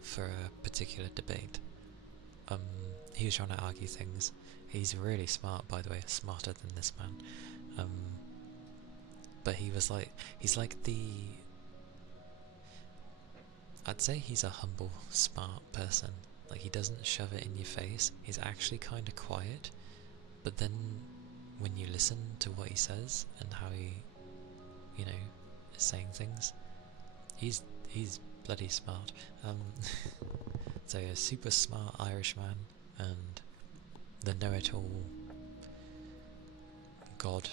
for a particular debate, he was trying to argue things. He's really smart, by the way, smarter than this man. But he's like I'd say he's a humble, smart person. Like, he doesn't shove it in your face. He's actually kind of quiet, but then when you listen to what he says and how he, you know, is saying things, he's bloody smart. So a super smart Irishman and the know-it-all god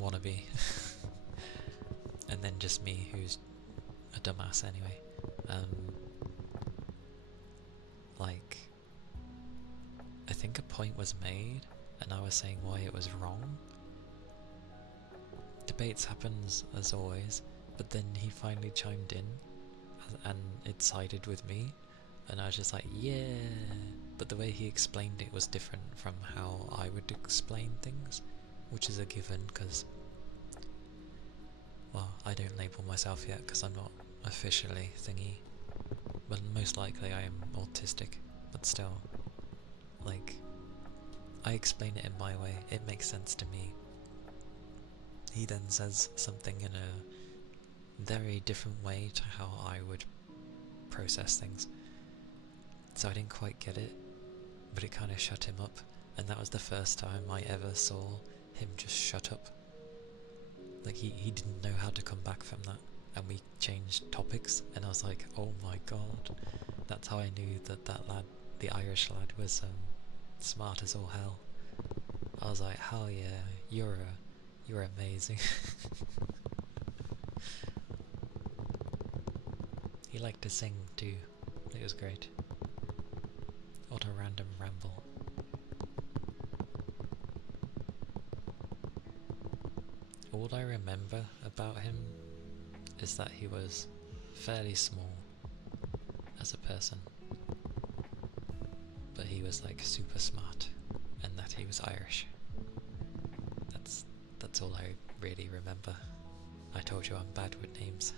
wannabe, and then just me, who's a dumbass anyway. Like, I think a point was made and I was saying why it was wrong. Debates happens as always, but then he finally chimed in and it sided with me, and I was just like, yeah, but the way he explained it was different from how I would explain things, which is a given because, well, I don't label myself yet because I'm not officially thingy, but most likely I am autistic, but still, like, I explain it in my way, it makes sense to me. He then says something in a very different way to how I would process things, so I didn't quite get it, but it kind of shut him up, and that was the first time I ever saw him just shut up. Like, he didn't know how to come back from that, and we changed topics, and I was like, oh my god, that's how I knew that lad, the Irish lad, was smart as all hell. I was like, hell yeah, you're amazing. He liked to sing too, it was great. What a random ramble. All I remember about him is that he was fairly small as a person, but he was like super smart, and that he was Irish. That's all I really remember. I told you I'm bad with names.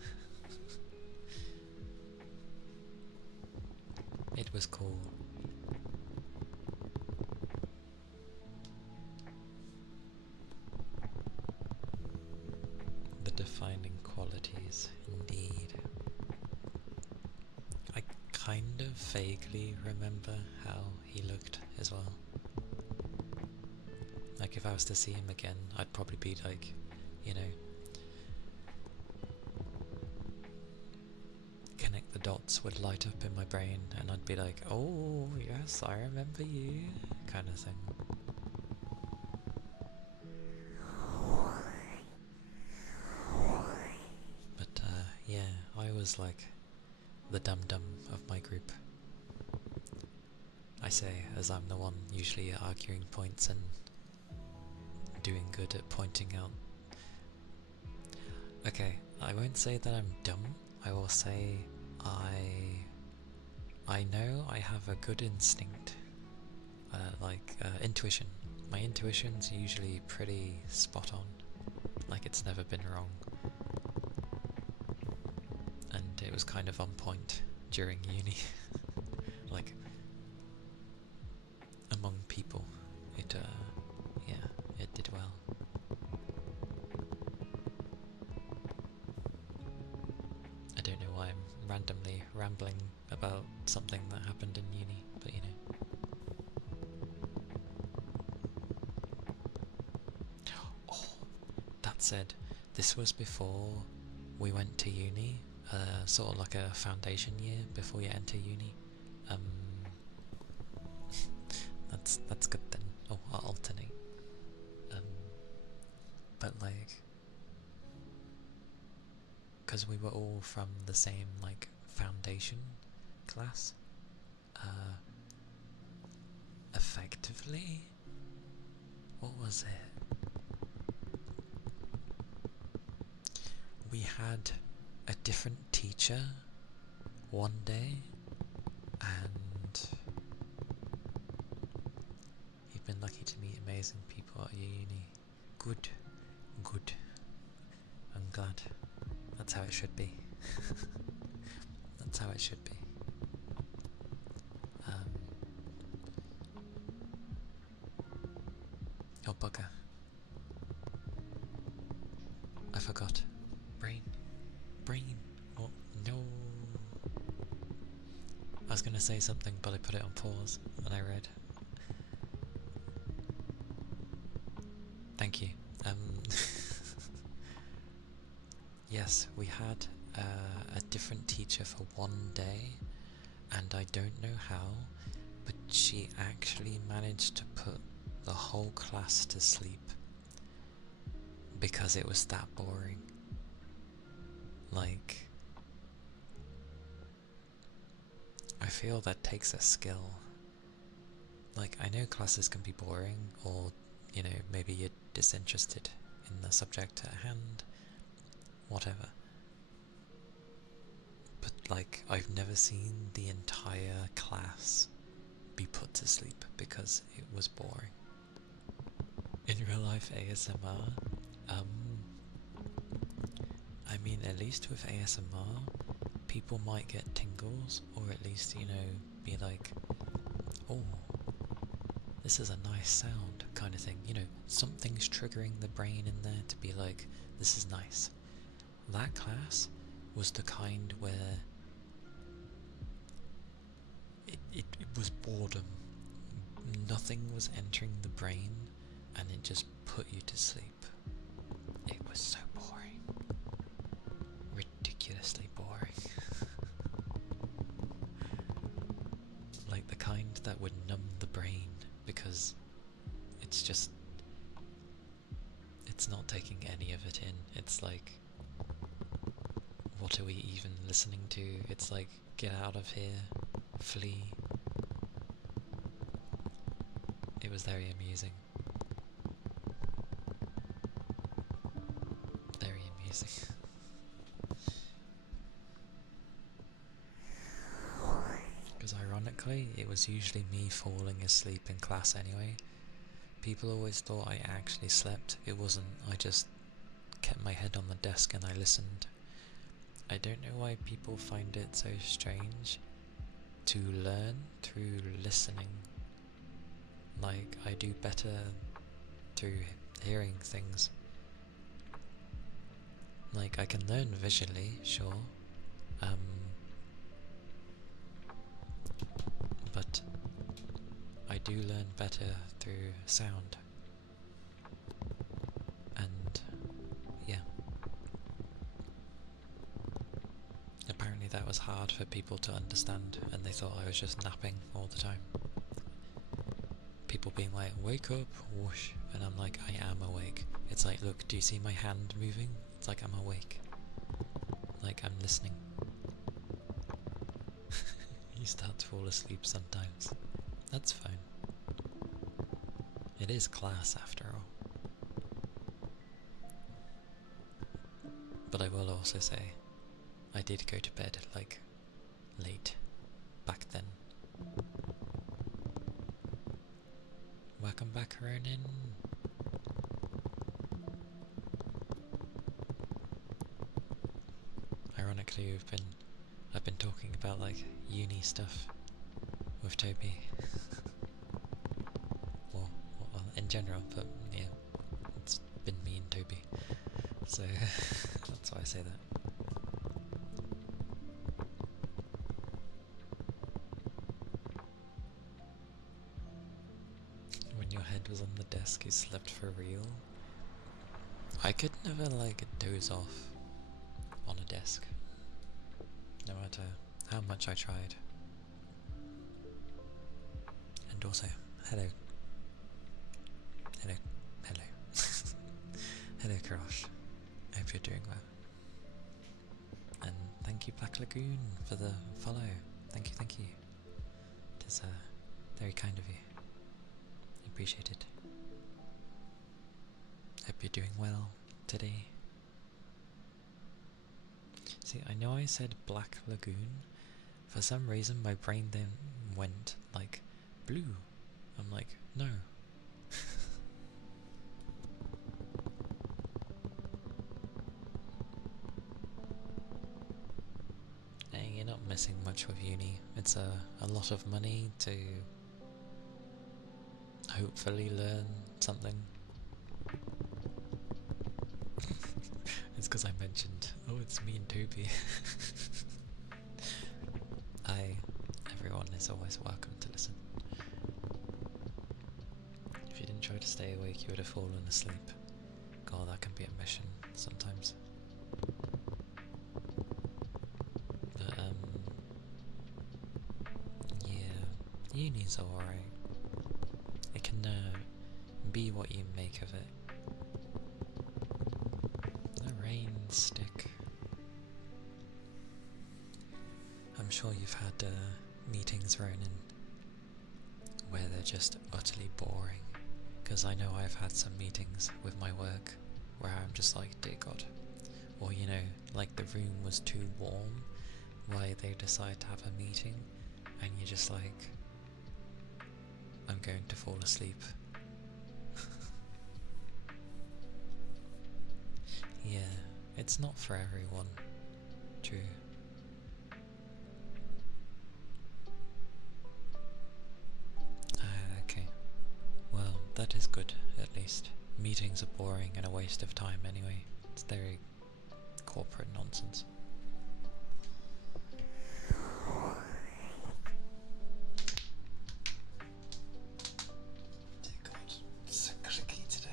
It was cool. The defining qualities, indeed. I kind of vaguely remember how he looked as well. Like, if I was to see him again, I'd probably be like, you know, connect the dots would light up in my brain, and I'd be like, oh yes, I remember you, kind of thing. But yeah, I was like the dum-dum of my group. I say as I'm the one usually arguing points and doing good at pointing out. Okay, I won't say that I'm dumb. I will say I know I have a good instinct, intuition. My intuition's usually pretty spot on, like it's never been wrong. And it was kind of on point during uni. Like, among people, yeah, it did well. I don't know why I'm randomly rambling about something that happened in uni, but you know. Oh, that said, this was before we went to uni, sort of like a foundation year before you enter uni. That's good then. Oh, I'll alternate. But like, because we were all from the same like foundation class, effectively, what was it? We had a different teacher one day, and you've been lucky to meet amazing people at your uni. Good, good. I'm glad. That's how it should be. That's how it should be. Oh bugger. I forgot. Brain. Oh no. I was gonna say something but I put it on pause and I read. Thank you. Yes, we had a different teacher for one day, and I don't know how, but she actually managed to put the whole class to sleep because it was that boring. Like, I feel that takes a skill. Like, I know classes can be boring, or, you know, maybe you're disinterested in the subject at hand, whatever. But, like, I've never seen the entire class be put to sleep because it was boring. In real life ASMR, I mean, at least with ASMR, people might get tingles, or at least, you know, be like, oh, this is a nice sound, kind of thing. You know, something's triggering the brain in there to be like, this is nice. That class was the kind where it was boredom. Nothing was entering the brain, and it just put you to sleep. It was so boring. Ridiculously boring. Like the kind that would numb the brain, because it's just, it's not taking any of it in. It's like, what are we even listening to? It's like, get out of here, flee. It was very amusing. Very amusing. Because ironically, it was usually me falling asleep in class anyway. People always thought I actually slept. It wasn't. I just kept my head on the desk and I listened. I don't know why people find it so strange to learn through listening. Like, I do better through hearing things. Like, I can learn visually, sure, but I do learn better through sound. And yeah, apparently that was hard for people to understand, and they thought I was just napping all the time. People being like, wake up, whoosh, and I'm like, I am awake. It's like, look, do you see my hand moving? It's like I'm awake. Like I'm listening. You start to fall asleep sometimes. That's fine. It is class after all. But I will also say, I did go to bed like late back then. Welcome back, Ronan. Ironically, I've been talking about like uni stuff with Toby. well, in general, but yeah, it's been me and Toby. So that's why I say that. When your head was on the desk, you slept for real? I could never like doze off on a desk, no matter how much I tried. And also, hello. Hello. Hello, Karosh. Hope you're doing well. And thank you, Black Lagoon, for the follow. Thank you. It is very kind of you. Appreciate it. Hope you're doing well today. See, I know I said Black Lagoon. For some reason, my brain then went like blue. I'm like, no. Hey, you're not missing much with uni. It's a lot of money to hopefully learn something. It's because I mentioned, oh, it's me and Toby. Everyone is always welcome to listen. If you didn't try to stay awake, you would have fallen asleep. God, that can be a mission sometimes. But, yeah, uni's alright. It can be what you make of it. The rain stick. I'm sure you've had meetings, Ronan, where they're just utterly boring. Because I know I've had some meetings with my work where I'm just like, dear God. Or, you know, like the room was too warm, why they decide to have a meeting, and you're just like, I'm going to fall asleep. Yeah, it's not for everyone. True. Okay. Well, that is good, at least. Meetings are boring and a waste of time anyway. It's very corporate nonsense. Dear God, it's so clicky today.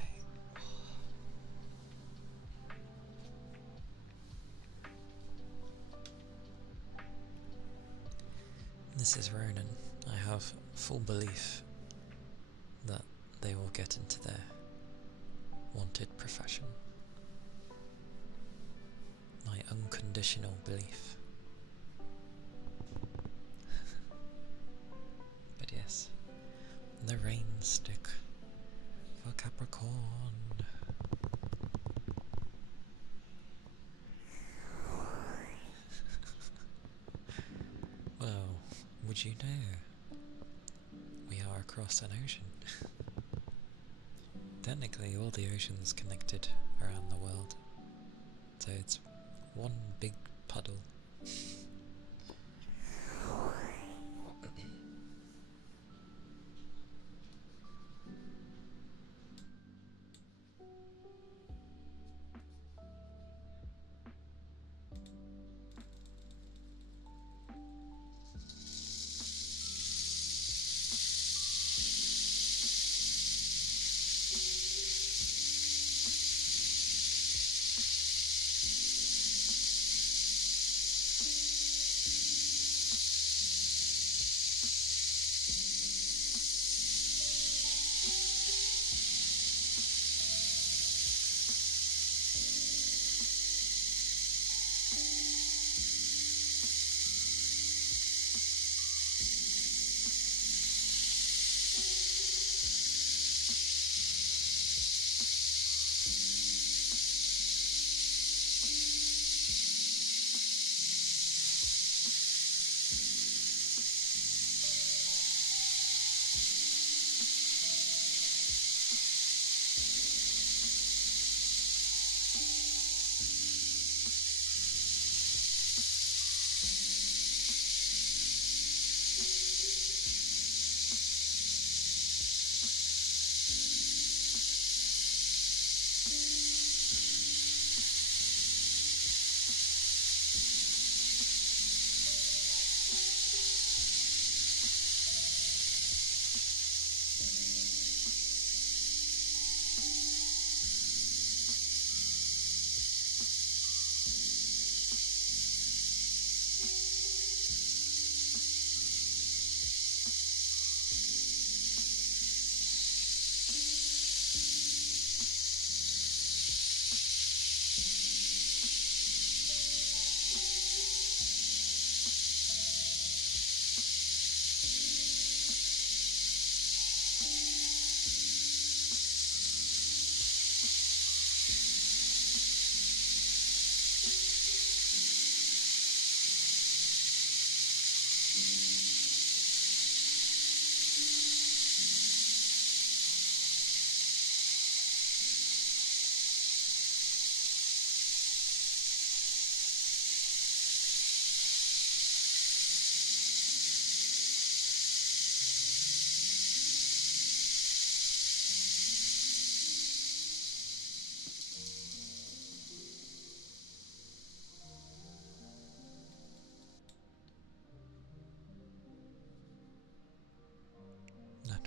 This is Ronan. I have full belief that they will get into their wanted profession. My unconditional belief. But yes, the rain stick for Capricorn. Well, would you know, we are across an ocean. Technically, all the oceans connected around the world, so it's one big puddle.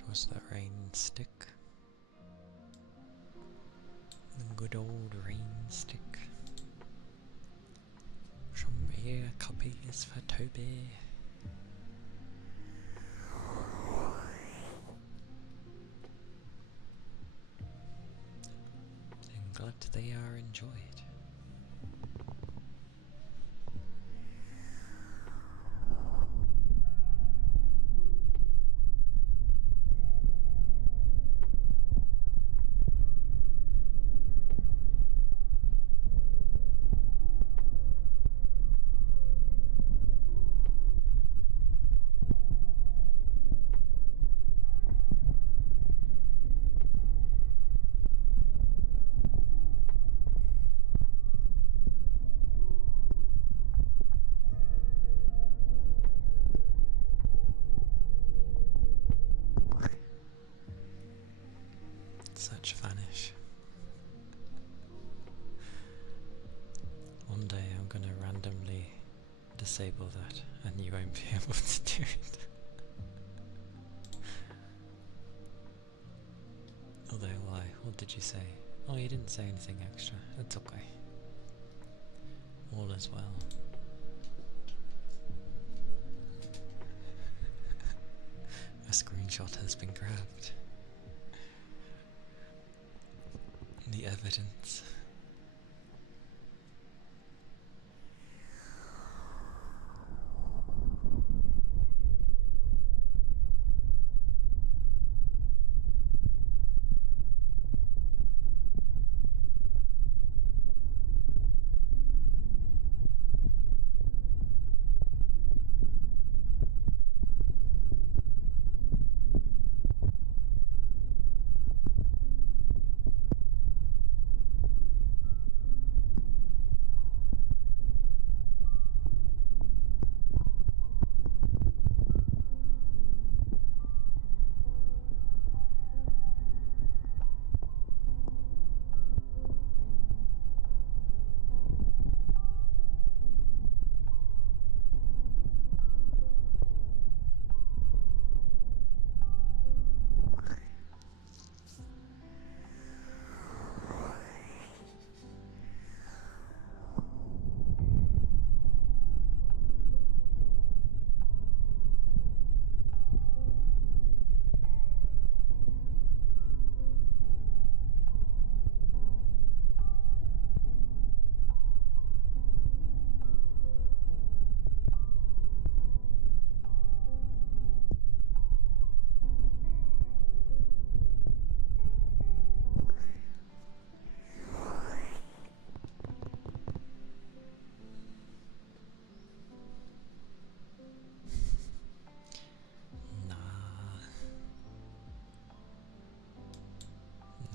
Was the rain stick? The good old rain stick. Some rare copies for Toby. I'm glad they are enjoyed. Such vanish. One day I'm gonna randomly disable that and you won't be able to do it. Although why? What did you say? Oh, you didn't say anything extra. It's okay. All is well. A screenshot has been grabbed. The evidence.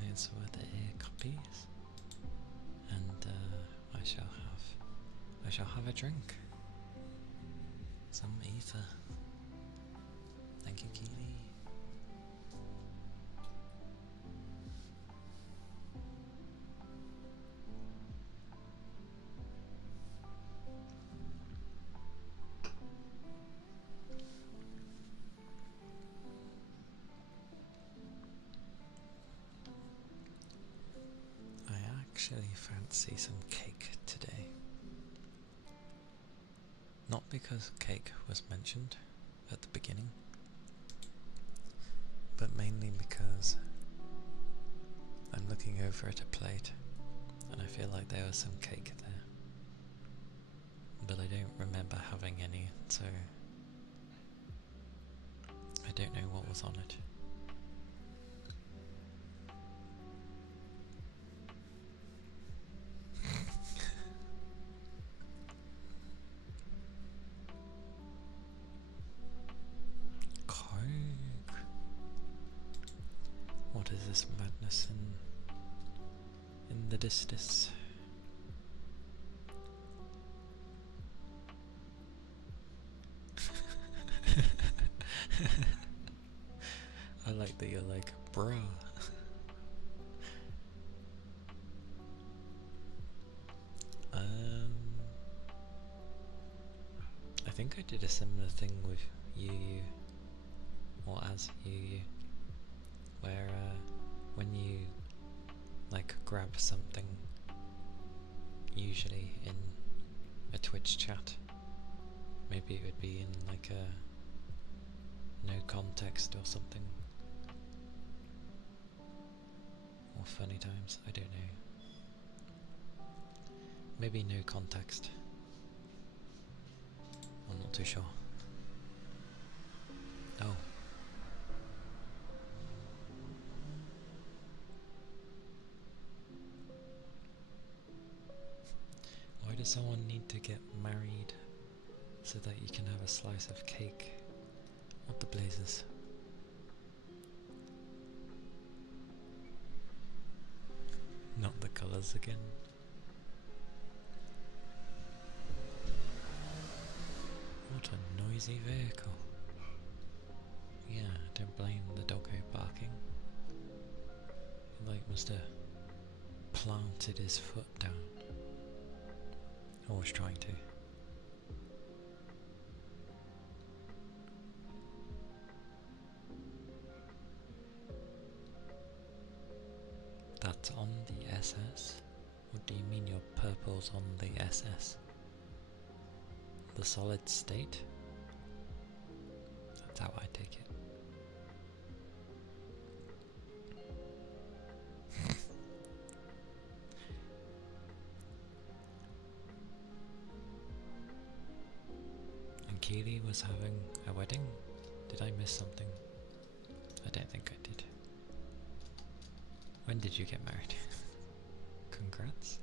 These were the copies, and I shall have a drink. Some ether. Thank you, Keely. I actually fancy some cake today. Not because cake was mentioned at the beginning, but mainly because I'm looking over at a plate and I feel like there was some cake there, but I don't remember having any, so I don't know what was on it. What is this madness in the distance? I like that you're like, bruh. I think I did a similar thing with you, or as you. where when you like grab something, usually in a Twitch chat, maybe it would be in like a no context or something, or funny times, I don't know. Maybe no context. I'm not too sure. Oh. Why does someone need to get married so that you can have a slice of cake? What the blazes? Not the colours again. What a noisy vehicle. Yeah, don't blame the doggo barking. He like must have planted his foot down. Or was trying to. That's on the SS? What do you mean your purple's on the SS? The solid state? That's how I take it. And Calia was having a wedding? Did I miss something? I don't think I did. When did you get married? Congrats.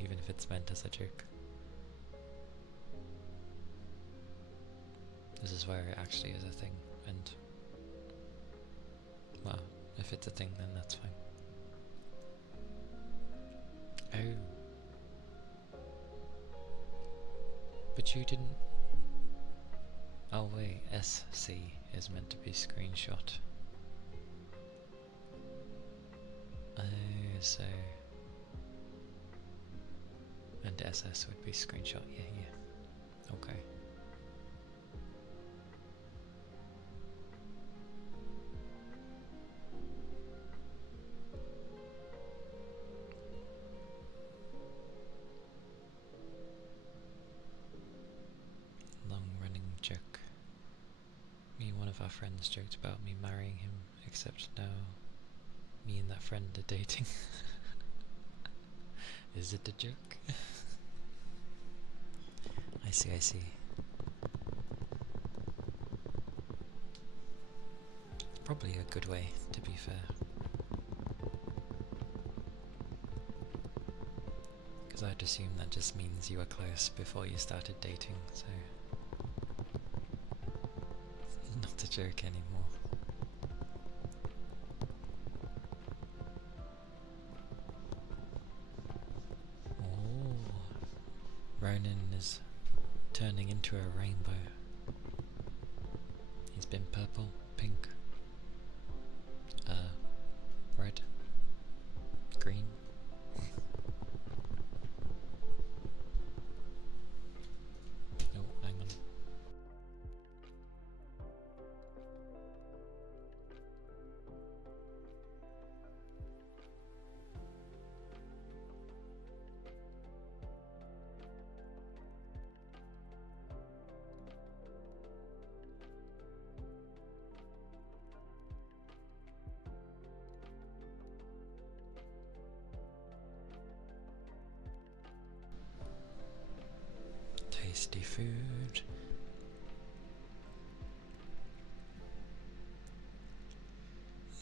Even if it's meant as a joke. This is where it actually is a thing, and well, if it's a thing then that's fine. Oh. But you didn't... Oh wait, SC is meant to be screenshot. Oh, so... And SS would be screenshot, yeah. Okay. Long-running joke. Me and one of our friends joked about me marrying him, except now me and that friend are dating. Is it a joke? I see, I see. Probably a good way, to be fair. Because I'd assume that just means you were close before you started dating, so... Not a joke anymore. Oh, Ronan is turning into a rainbow. He's been purple, pink, red, green. Oh, hang on. Tasty food.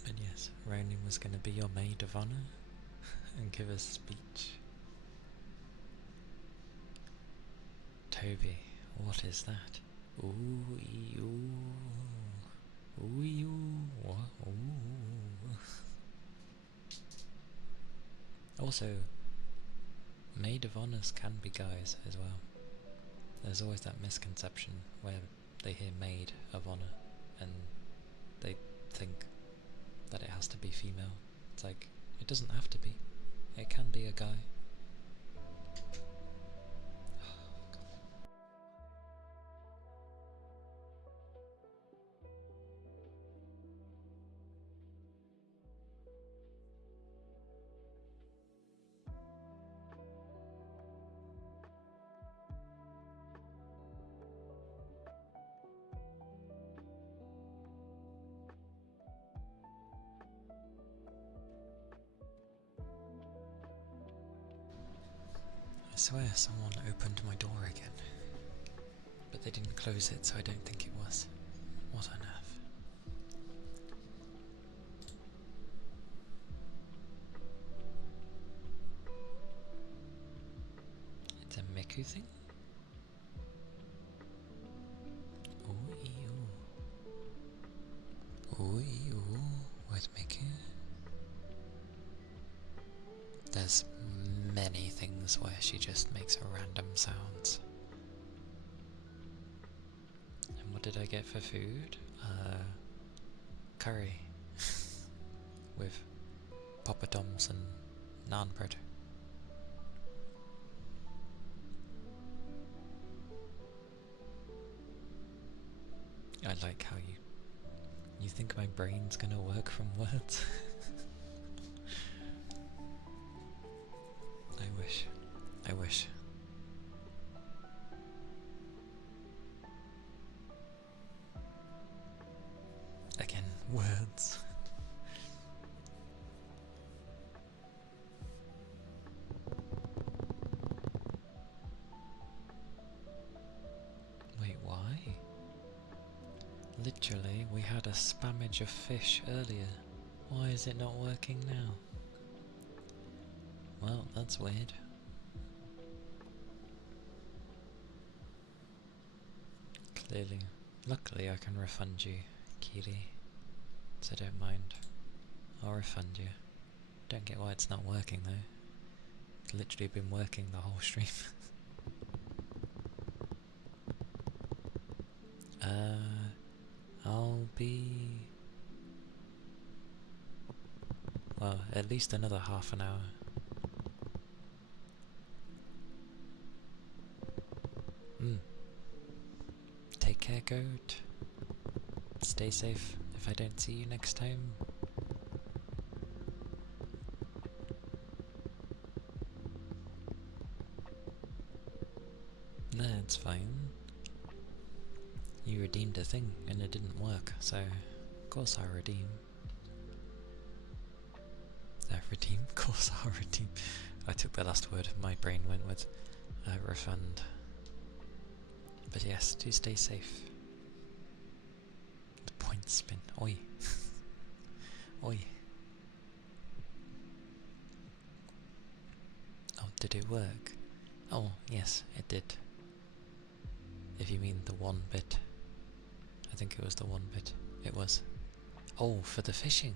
But yes, Ronan was going to be your maid of honour and give a speech. Toby, what is that? Ooh, ooh, ooh, what? Ooh. Also, maid of honours can be guys as well. There's always that misconception where they hear maid of honour and they think that it has to be female. It's like, it doesn't have to be. It can be a guy. I swear someone opened my door again. But they didn't close it, so I don't think it was. What on earth? It's a Miku thing? Ooh, with Miku. There's many things where she just makes random sounds. And what did I get for food? Curry. With poppadoms and naan bread. I like how you think my brain's gonna work from words. I wish. Again, words. Wait, why? Literally, we had a spammage of fish earlier. Why is it not working now? Well, that's weird. Clearly. Luckily I can refund you, Kiri. So don't mind. I'll refund you. Don't get why it's not working though. It's literally been working the whole stream. I'll be... well, at least another half an hour. Take care, goat. Stay safe if I don't see you next time. Nah, it's fine. You redeemed a thing and it didn't work, so of course I'll redeem. Redeem? Of course I'll redeem. I took the last word, my brain went with refund. But yes, do stay safe. The point spin. Oi. Oi. Oh, did it work? Oh, yes, it did. If you mean the one bit. I think it was the one bit. It was. Oh, for the fishing.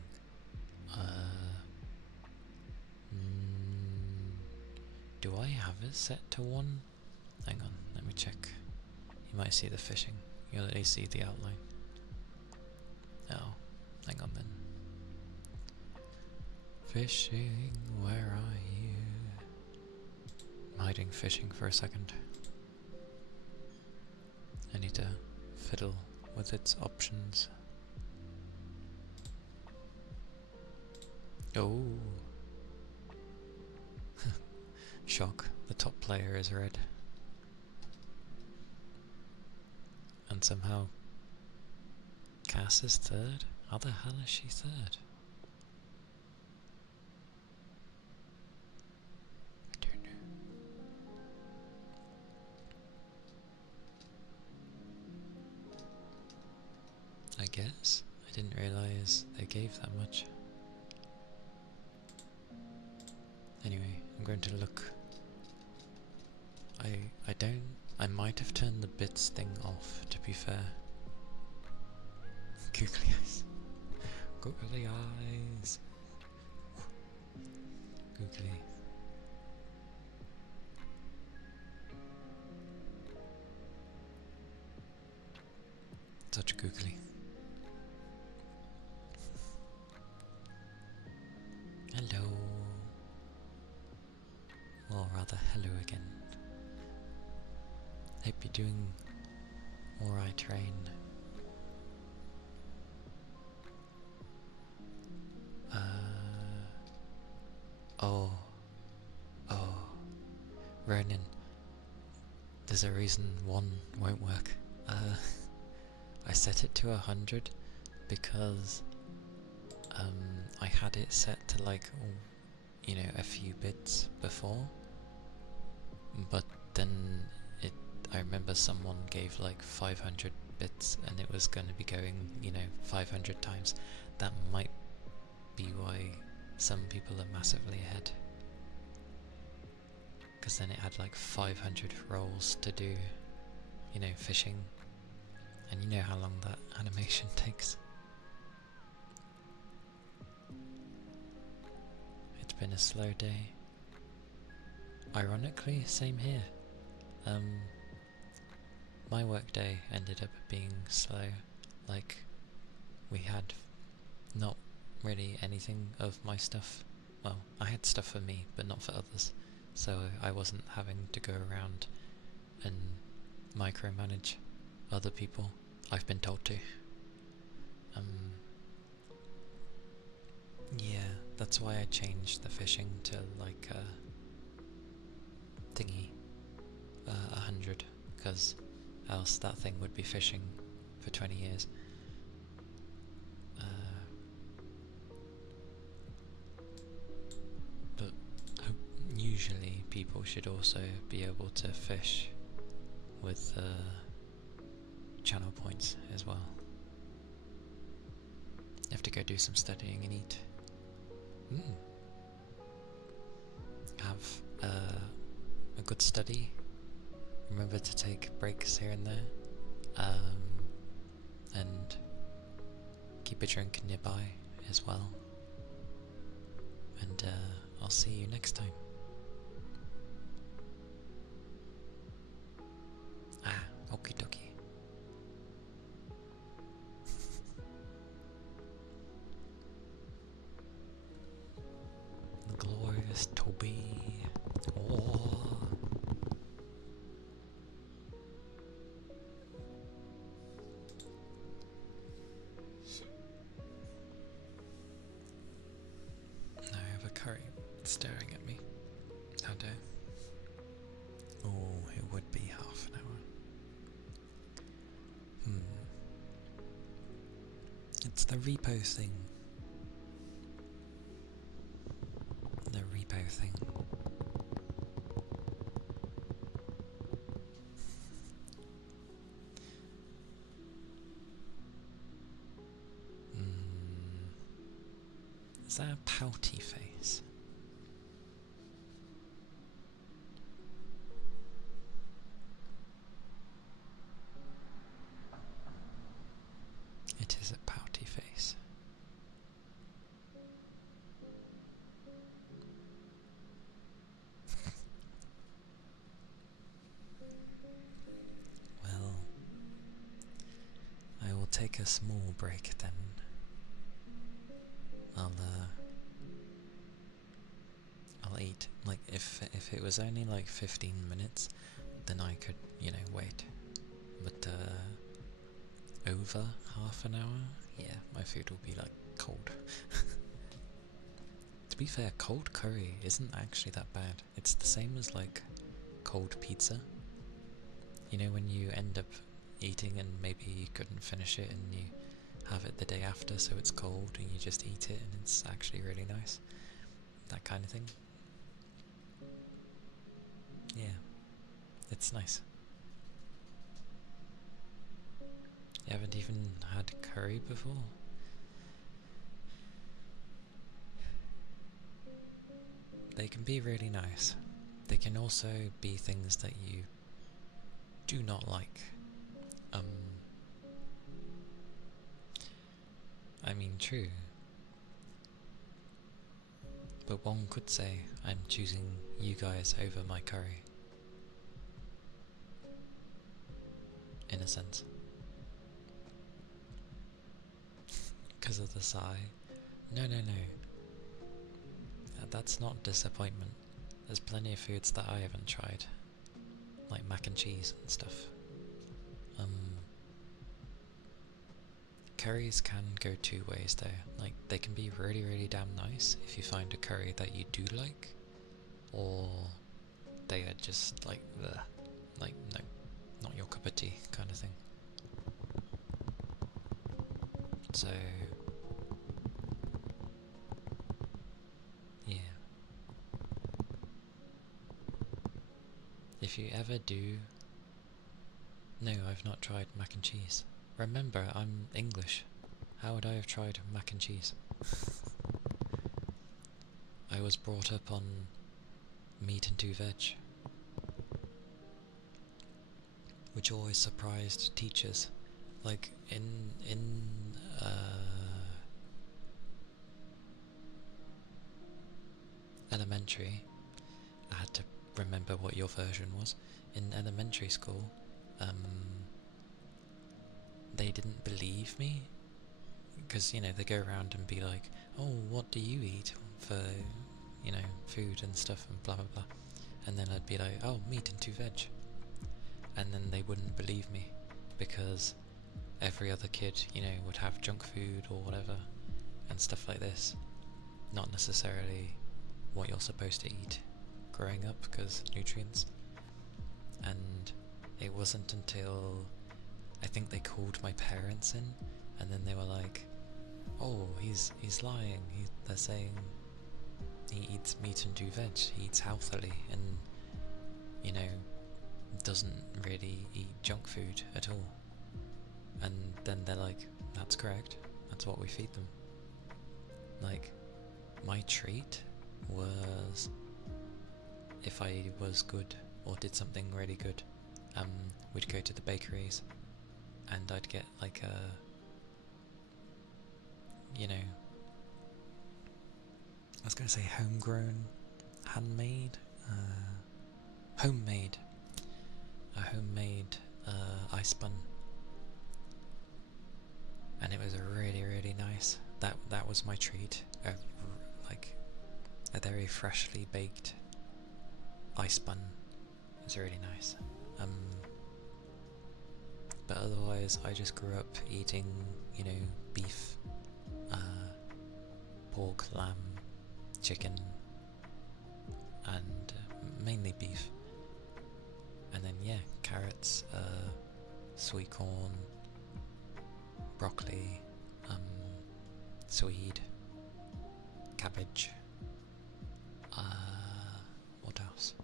Do I have it set to 1? Hang on, let me check. You might see the fishing. You'll at least see the outline. Oh, hang on then. Fishing, where are you? I'm hiding fishing for a second. I need to fiddle with its options. Oh. Shock, the top player is red. And somehow Cass is third? How the hell is she third? I don't know. I guess. I didn't realise they gave that much. Anyway, I'm going to look. I might have turned the bits thing off, to be fair. Googly eyes. Googly eyes. Googly. Such a googly. Hello. Or rather, hello again. Hope you're doing alright, Rain. Oh. Ronan, there's a reason 1 won't work. I set it to 100 because I had it set to like, you know, a few bits before. but then I remember someone gave like 500 bits and it was going to be going, 500 times. That might be why some people are massively ahead. Because then it had like 500 rolls to do, fishing. And you know how long that animation takes. It's been a slow day. Ironically, same here. My work day ended up being slow. Like, we had not really anything of my stuff. Well, I had stuff for me, but not for others. So I wasn't having to go around and micromanage other people. I've been told to. Yeah, that's why I changed the fishing to like thingy 100, because else that thing would be fishing for 20 years. But usually people should also be able to fish with channel points as well. You have to go do some studying and eat. Have a good study. Remember to take breaks here and there, and keep a drink nearby as well. And I'll see you next time. Okie dokie. The glorious Toby. Oh. Now I have a curry staring at me. How dare. Oh, it would be half an hour. It's the repo thing. The repo thing. Is that a pouty face? It is a pouty face. Well, I will take a small break then. I'll eat. Like, if it was only like 15 minutes, then I could, wait. But over half an hour, yeah, my food will be like cold. To be fair, cold curry isn't actually that bad. It's the same as like cold pizza. When you end up eating and maybe you couldn't finish it and you have it the day after, so it's cold and you just eat it and it's actually really nice. That kind of thing. Yeah, it's nice. You haven't even had curry before? They can be really nice. They can also be things that you do not like. I mean, true. But one could say I'm choosing you guys over my curry. In a sense. Because of the sigh. No. That's not disappointment. There's plenty of foods that I haven't tried. Like mac and cheese and stuff. Curries can go two ways though. Like, they can be really, really damn nice if you find a curry that you do like. Or they are just like, ugh. Like, no, not your cup of tea kind of thing. So, yeah. you ever do... No, I've not tried mac and cheese. Remember, I'm English. How would I have tried mac and cheese? I was brought up on meat and 2 veg, which always surprised teachers. Like in elementary, I had to remember what your version was. In elementary school, they didn't believe me, because, you know, they go around and be like, oh, what do you eat for, you know, food and stuff and blah blah blah, and then I'd be like, oh, meat and 2 veg, and then they wouldn't believe me, because every other kid, you know, would have junk food or whatever, and stuff like this, not necessarily what you're supposed to eat growing up, because nutrients. And it wasn't until I think they called my parents in, and then they were like, oh, he's lying, they're saying he eats meat and 2 veg, he eats healthily, and, you know, doesn't really eat junk food at all. And then they're like, that's correct, that's what we feed them. Like, my treat was, if I was good or did something really good, we'd go to the bakeries and I'd get like a, you know, I was going to say homegrown, handmade, homemade, a homemade ice bun, and it was really, really nice. That was my treat, like a very freshly baked ice bun. It was really nice. But otherwise, I just grew up eating, you know, beef, pork, lamb, chicken, and mainly beef. And then, yeah, carrots, sweet corn, broccoli, swede, cabbage. What else?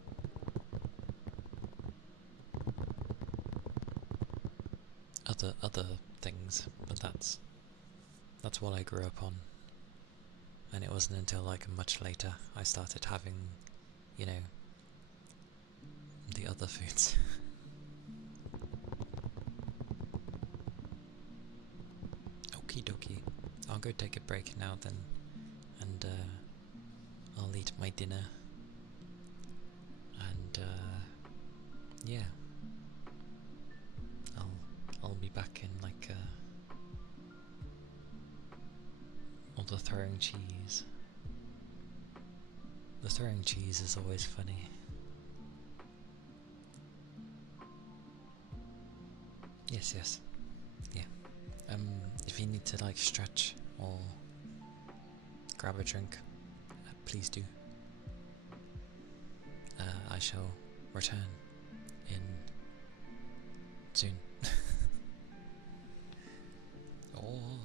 Other things, but that's what I grew up on. And it wasn't until like much later I started having, you know, the other foods. Okie dokie. I'll go take a break now then, and I'll eat my dinner, and yeah, I'll be back in like all the throwing cheese. The throwing cheese is always funny. Yes, yeah. If you need to like stretch or grab a drink, please do. I shall return in soon. Oh.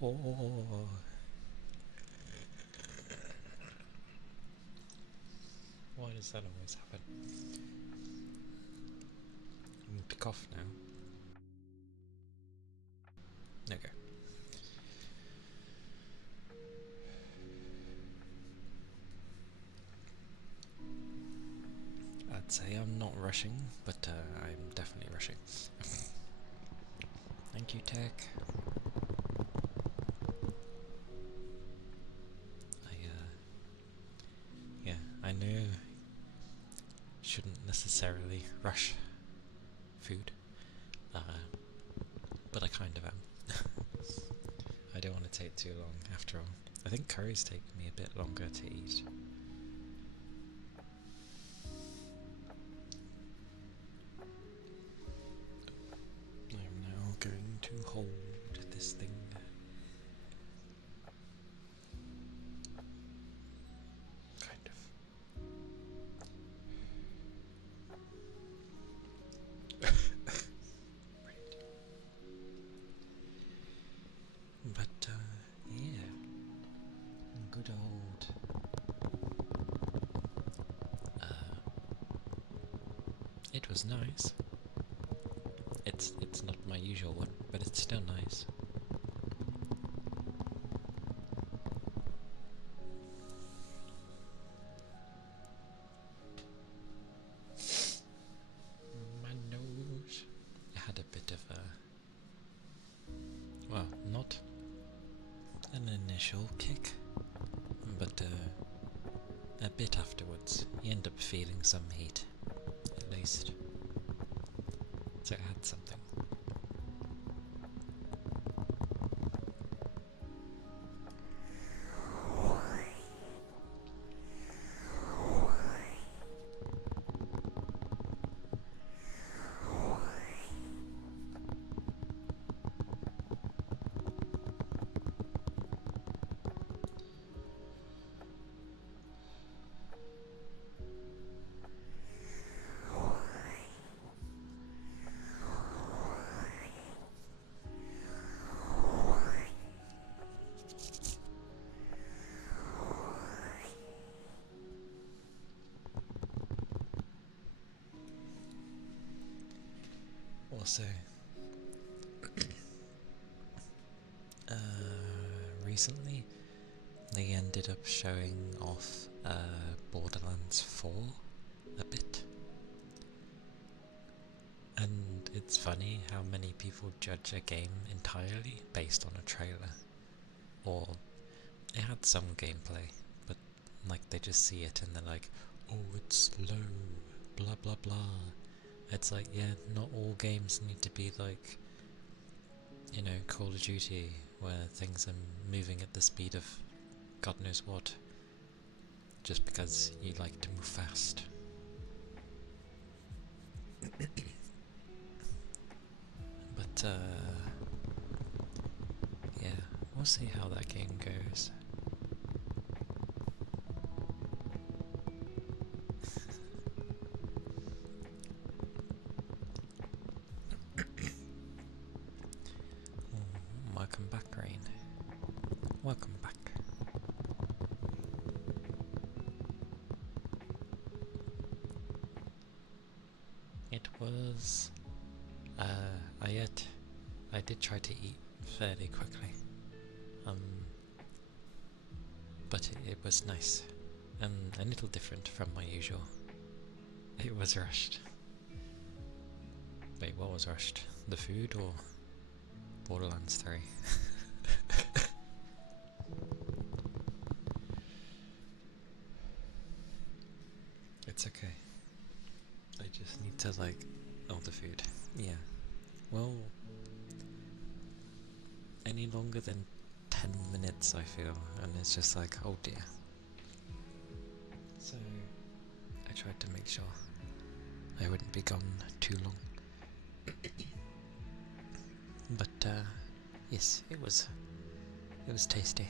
Oh. Why does that always happen? I need to cough now. Okay. I'd say I'm not rushing, but I'm definitely rushing. Thank you, Tech. Yeah, I know shouldn't necessarily rush food, but I kind of am. I don't want to take too long after all. I think curries take me a bit longer to eat. I'm now going to hold this thing. Kind of. But, yeah. Good old... it was nice. It's not my usual one, but it's still nice. My nose. It had a bit of a... well, not an initial kick, but a bit afterwards. You end up feeling some heat, at least. So it had something. Also, recently they ended up showing off Borderlands 4 a bit, And it's funny how many people judge a game entirely based on a trailer. Or it had some gameplay, but like they just see it and they're like, oh, it's slow, blah blah blah. It's like, yeah, not all games need to be like, you know, Call of Duty, where things are moving at the speed of God knows what, just because you like to move fast. But, yeah, we'll see how that game goes. Welcome back, Rain. Welcome back. It was... I did try to eat fairly quickly. But it was nice. And a little different from my usual. It was rushed. Wait, what was rushed? The food or Borderlands 3? It's okay. I just need to like... Oh, the food. Yeah. Well... Any longer than 10 minutes I feel, and it's just like, oh dear. So... I tried to make sure I wouldn't be gone too long. But yes, it was tasty.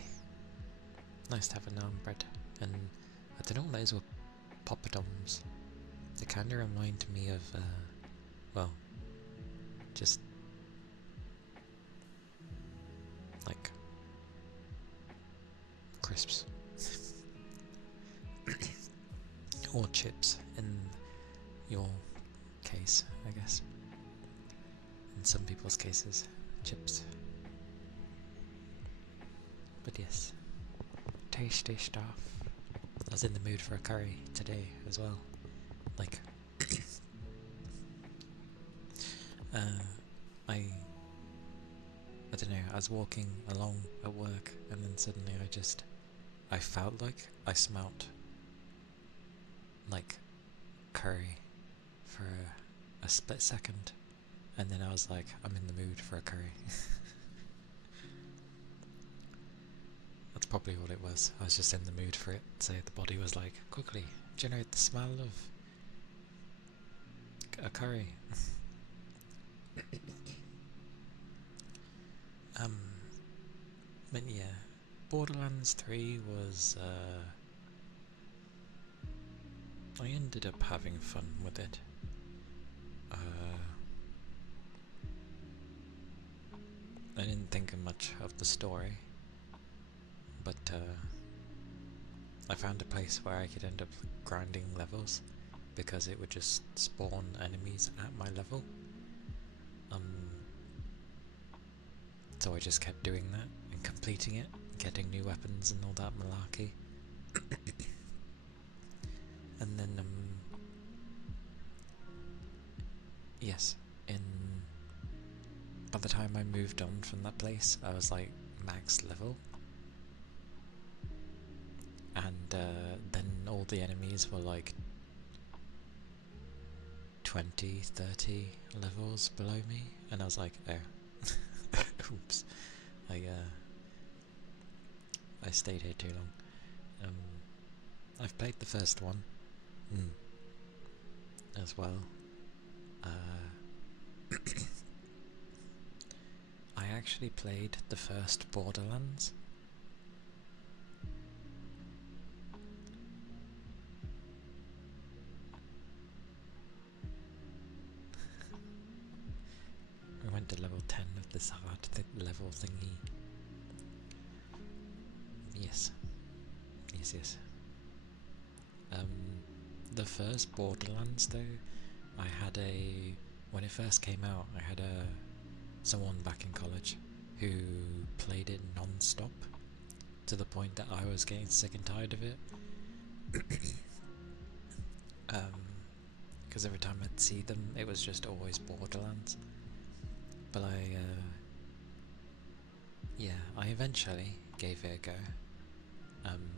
Nice to have a naan bread, and I don't know what those were, poppadoms. They kind of remind me of well, just like crisps or chips in your case, I guess. In some people's cases, chips. But yes, tasty stuff. I was in the mood for a curry today as well. Like, I don't know, I was walking along at work and then suddenly I felt like I smelt like curry for a split second, and then I was like, I'm in the mood for a curry. That's probably what it was. I was just in the mood for it, so the body was like, quickly, generate the smell of a curry. But yeah, Borderlands 3 was, I ended up having fun with it. I didn't think much of the story, but I found a place where I could end up grinding levels because it would just spawn enemies at my level. So I just kept doing that and completing it, getting new weapons and all that malarkey. And then yes, by the time I moved on from that place, I was like max level. And then all the enemies were like 20, 30 levels below me, and I was like, oh, oops, I stayed here too long. I've played the first one as well. I actually played the first Borderlands. I went to level 10 of this hard level thingy. Yes. Yes. The first Borderlands though, when it first came out, I had someone back in college who played it non-stop to the point that I was getting sick and tired of it. because every time I'd see them, it was just always Borderlands. But I eventually gave it a go, and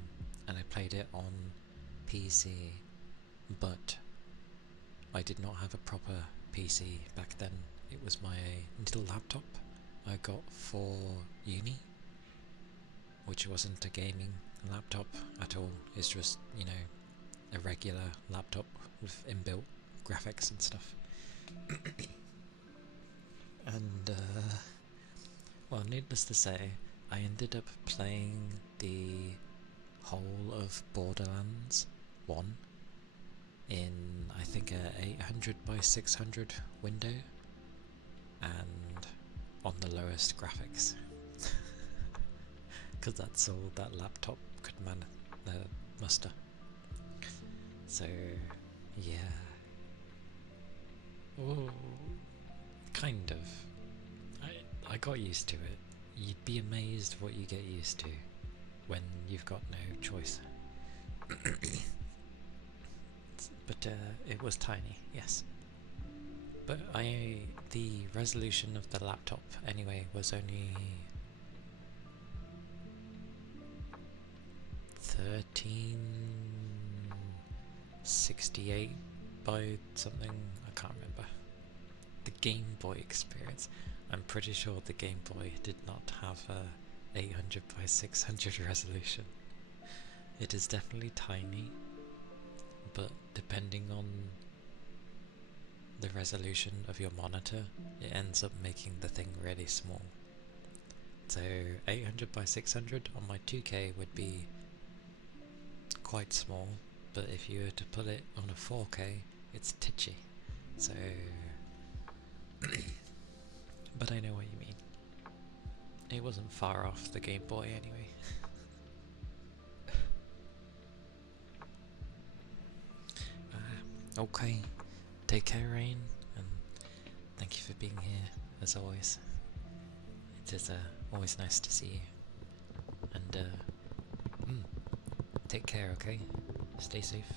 I played it on PC, but I did not have a proper PC back then. It was my little laptop I got for uni, which wasn't a gaming laptop at all. It's just, you know, a regular laptop with inbuilt graphics and stuff. And, well, needless to say, I ended up playing the whole of Borderlands 1 in, I think, a 800 by 600 window, and on the lowest graphics, because that's all that laptop could muster. So, yeah. Oh, kind of. I got used to it. You'd be amazed what you get used to when you've got no choice. But it was tiny, yes. But the resolution of the laptop anyway was only 1368 by something, I can't remember. The Game Boy experience. I'm pretty sure the Game Boy did not have a 800 by 600 resolution. It is definitely tiny, but depending on the resolution of your monitor, it ends up making the thing really small. So 800 by 600 on my 2K would be quite small, but if you were to put it on a 4K, it's titchy. So, but I know what you mean. It wasn't far off the Game Boy anyway. Okay, take care, Rain, and thank you for being here, as always. It is always nice to see you, and take care, okay? Stay safe.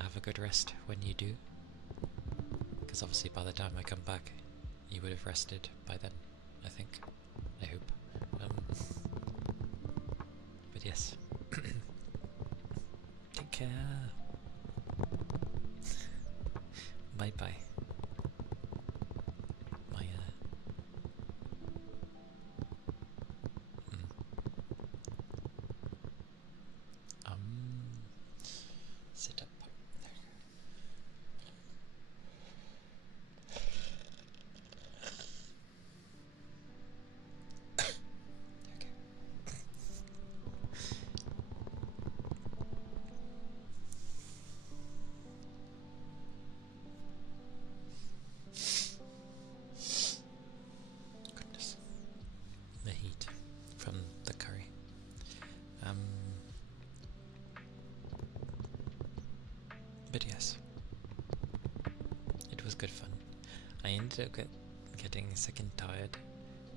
Have a good rest when you do, because obviously by the time I come back, you would have rested by then, I think. I hope. But yes. Take care. Bye bye. My sit up. Goodness, the heat from the curry. But yes, it was good fun. I ended up getting sick and tired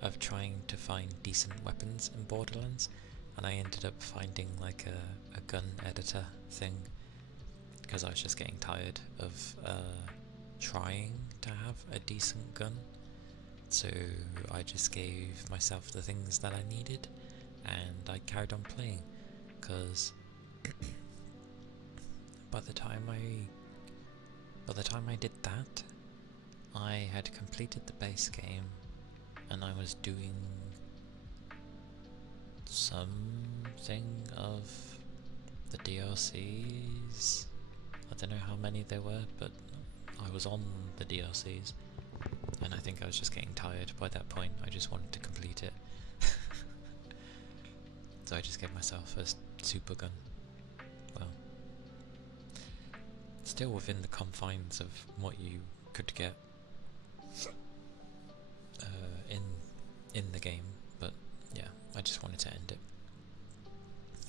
of trying to find decent weapons in Borderlands, and I ended up finding like a gun editor thing, because I was just getting tired of trying to have a decent gun. So I just gave myself the things that I needed, and I carried on playing, because by the time I did that, I had completed the base game, and I was doing something of the DLCs. I don't know how many there were, but I was on the DLCs, and I think I was just getting tired by that point. I just wanted to complete it. So I just gave myself a super gun. Well, still within the confines of what you could get in the game, but yeah, I just wanted to end it.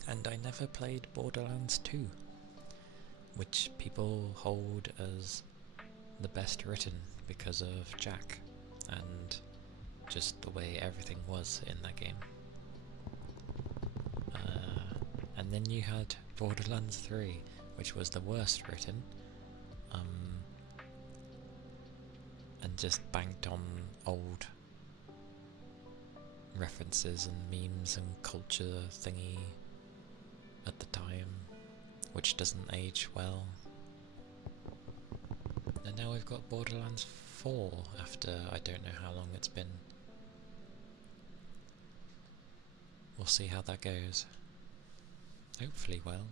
And I never played Borderlands 2, which people hold as the best written because of Jack and just the way everything was in that game. And then you had Borderlands 3, which was the worst written, and just banked on old references and memes and culture thingy at the time, which doesn't age well. And now we've got Borderlands 4 after I don't know how long it's been. We'll see how that goes. Hopefully well.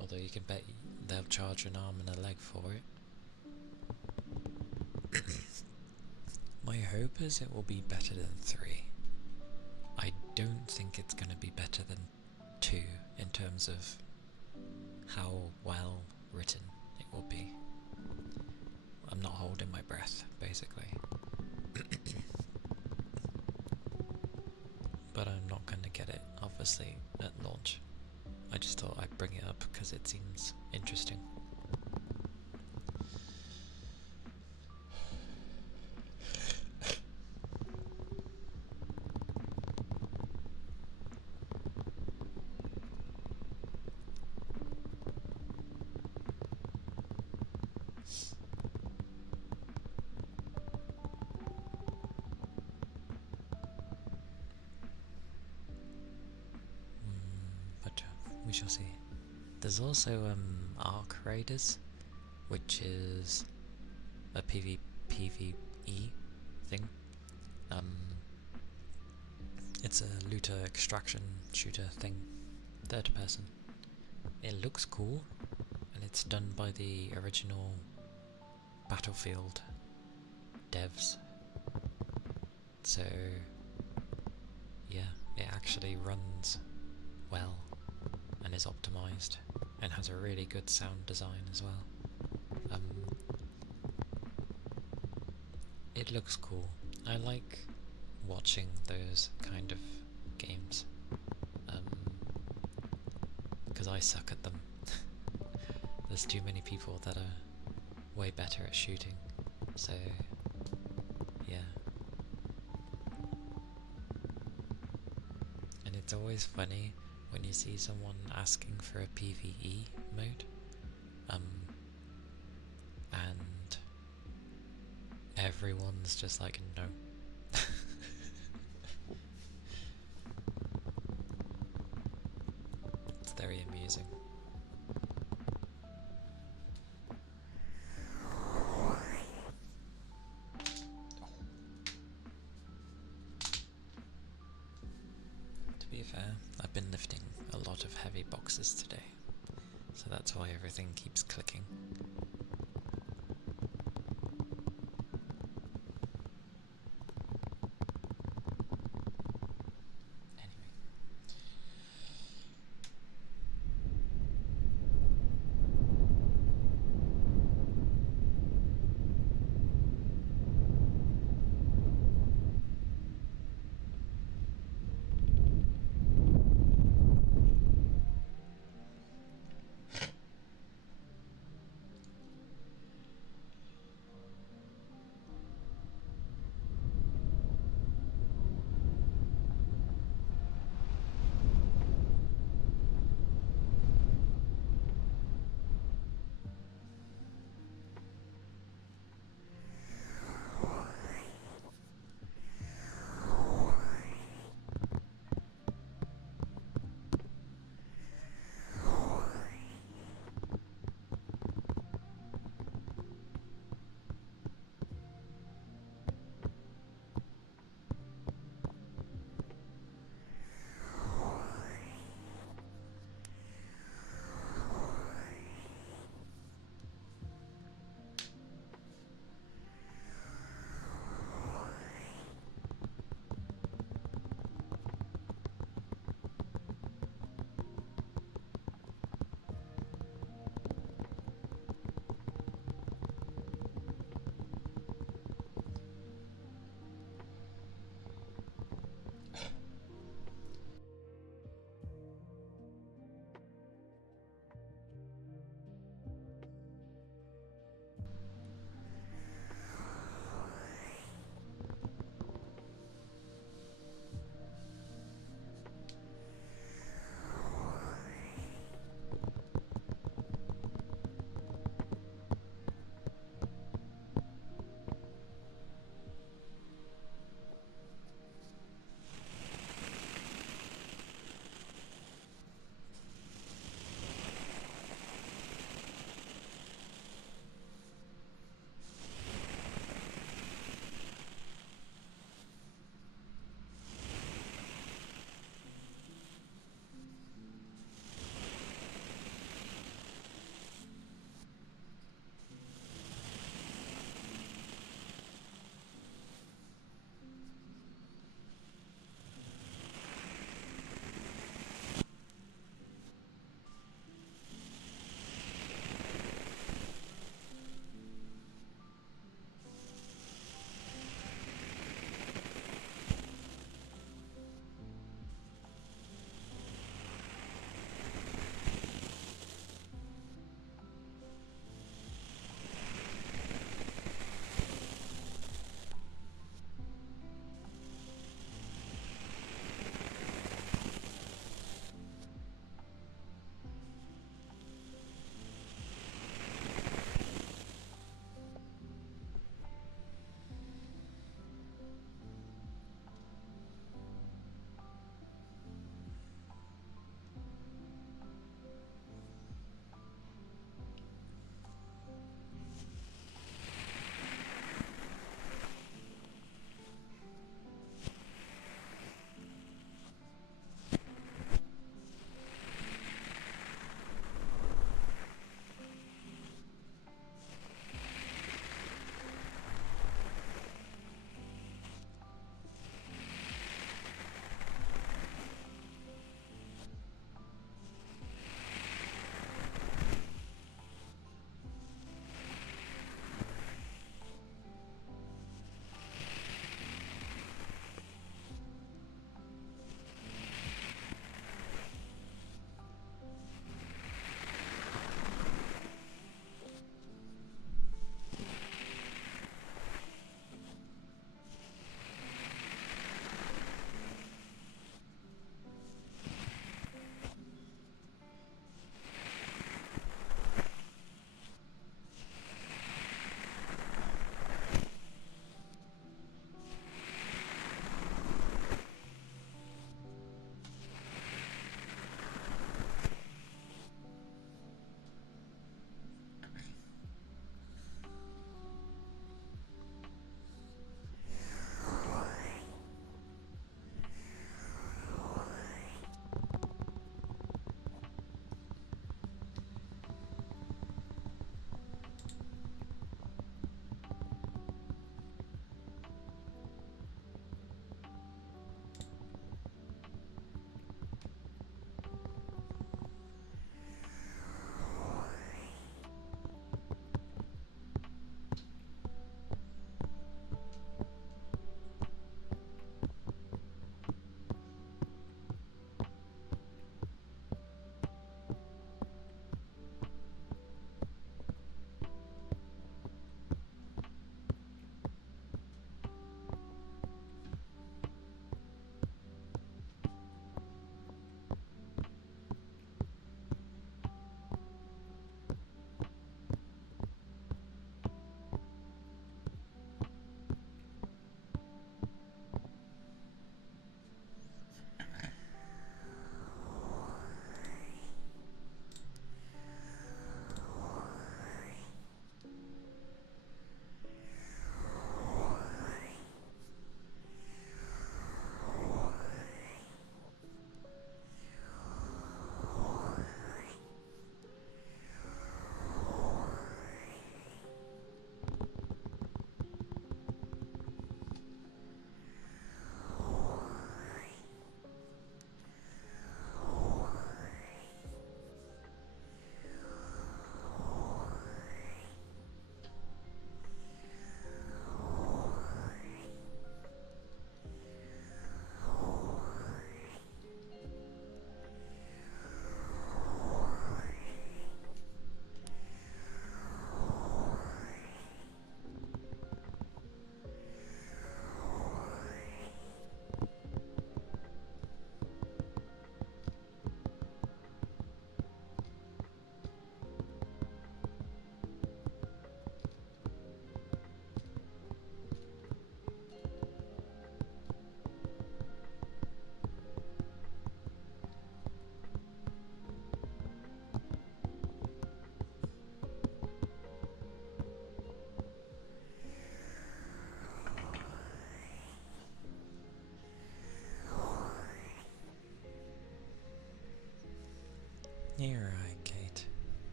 Although you can bet they'll charge an arm and a leg for it. My hope is it will be better than 3. I don't think it's going to be better than 2 in terms of how well written it will be. I'm not holding my breath, basically. But I'm not going to get it, obviously, at launch. I just thought I'd bring it up because it seems interesting. But we shall see. There's also Arc Raiders, which is a PvE thing. It's a looter extraction shooter thing, third person. It looks cool, and it's done by the original Battlefield devs. So yeah, it actually runs well and is optimized and has a really good sound design as well. It looks cool. I like watching those kind of games because I suck at them. There's too many people that are way better at shooting, so yeah. And it's always funny when you see someone asking for a PvE mode, and everyone's just like, no. It's very amusing. To be fair, I've been lifting a lot of heavy boxes today, so that's why everything keeps clicking.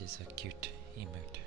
It is a cute emote.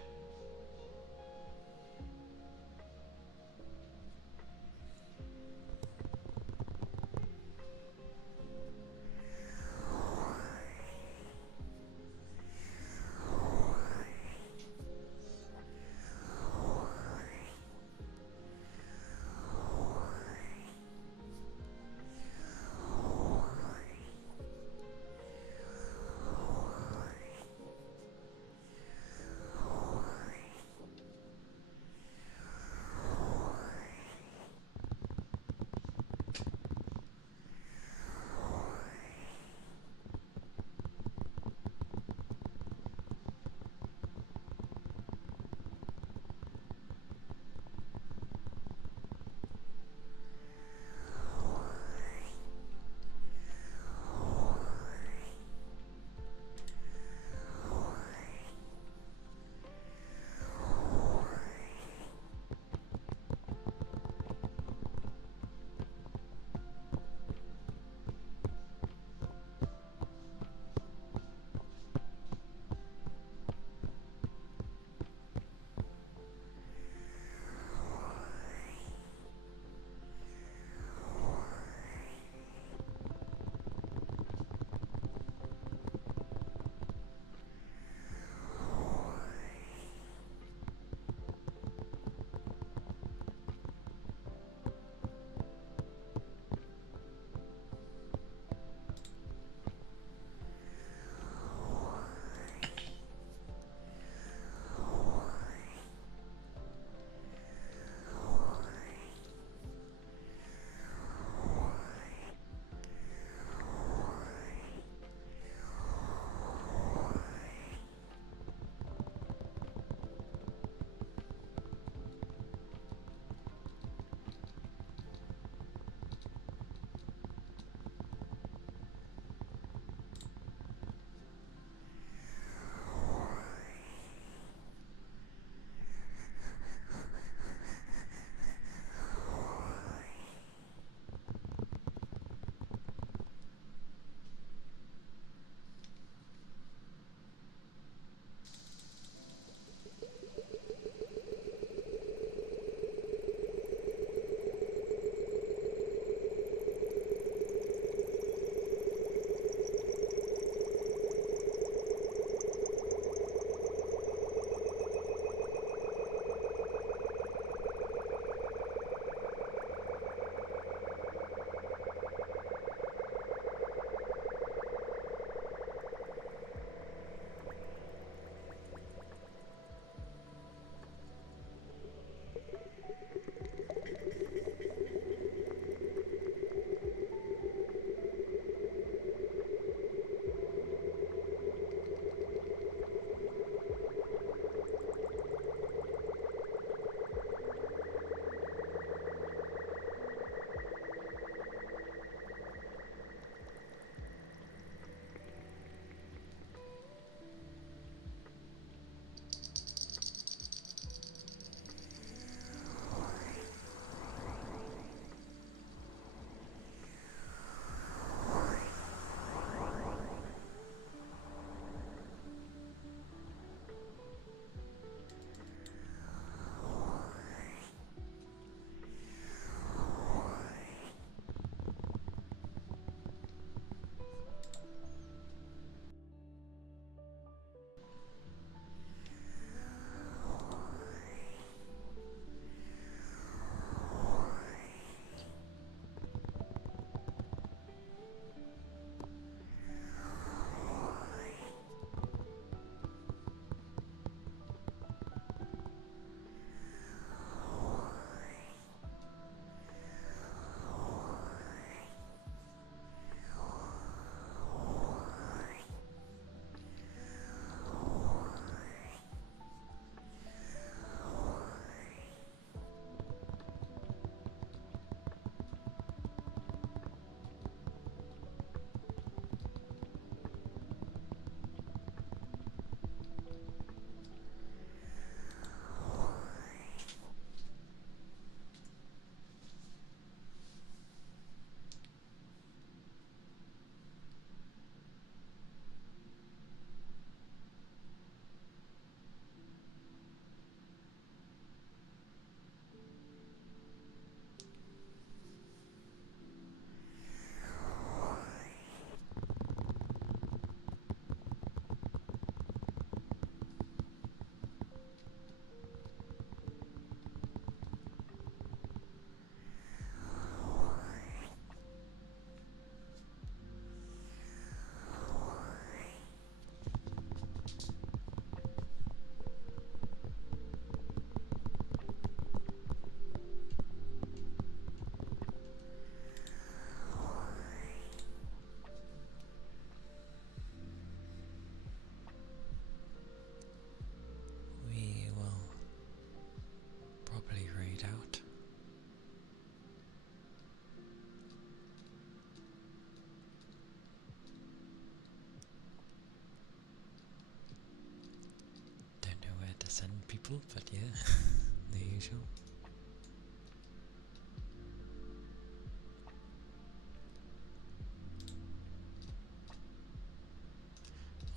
sure.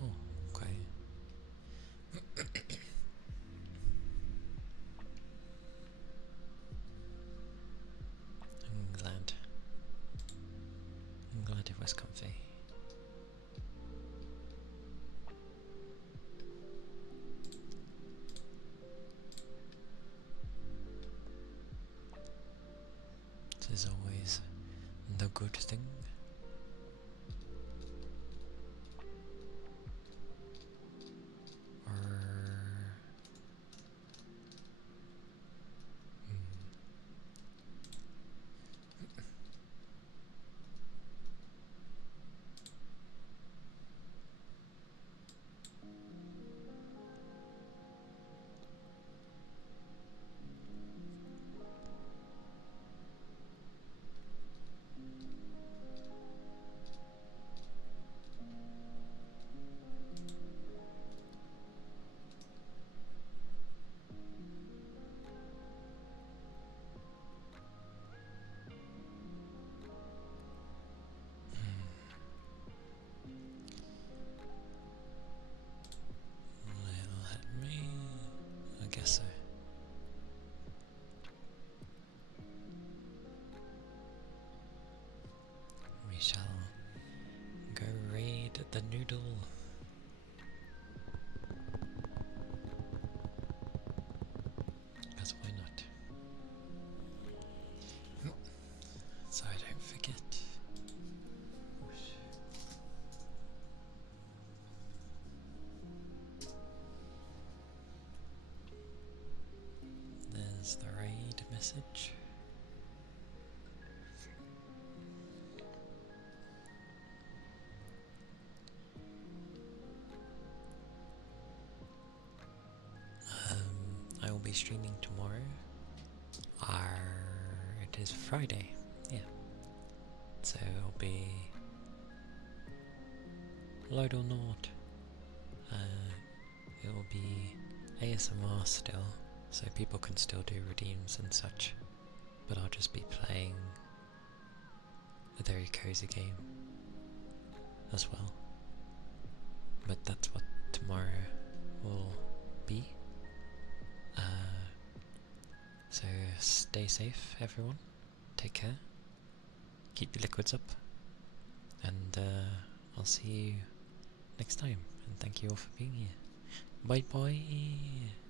Oh, okay. I'm glad. I'm glad it was comfy. This is always the good thing. Or let me. I guess so. We shall go raid the noodle. Because why not? So I don't forget. There's the raid message. I will be streaming tomorrow. It is Friday, yeah. So it'll be load or not. It will be ASMR still, so people can still do redeems and such. But I'll just be playing a very cozy game as well. But that's what tomorrow will be. So stay safe, everyone. Take care. Keep your liquids up. And I'll see you next time. And thank you all for being here. Bye bye.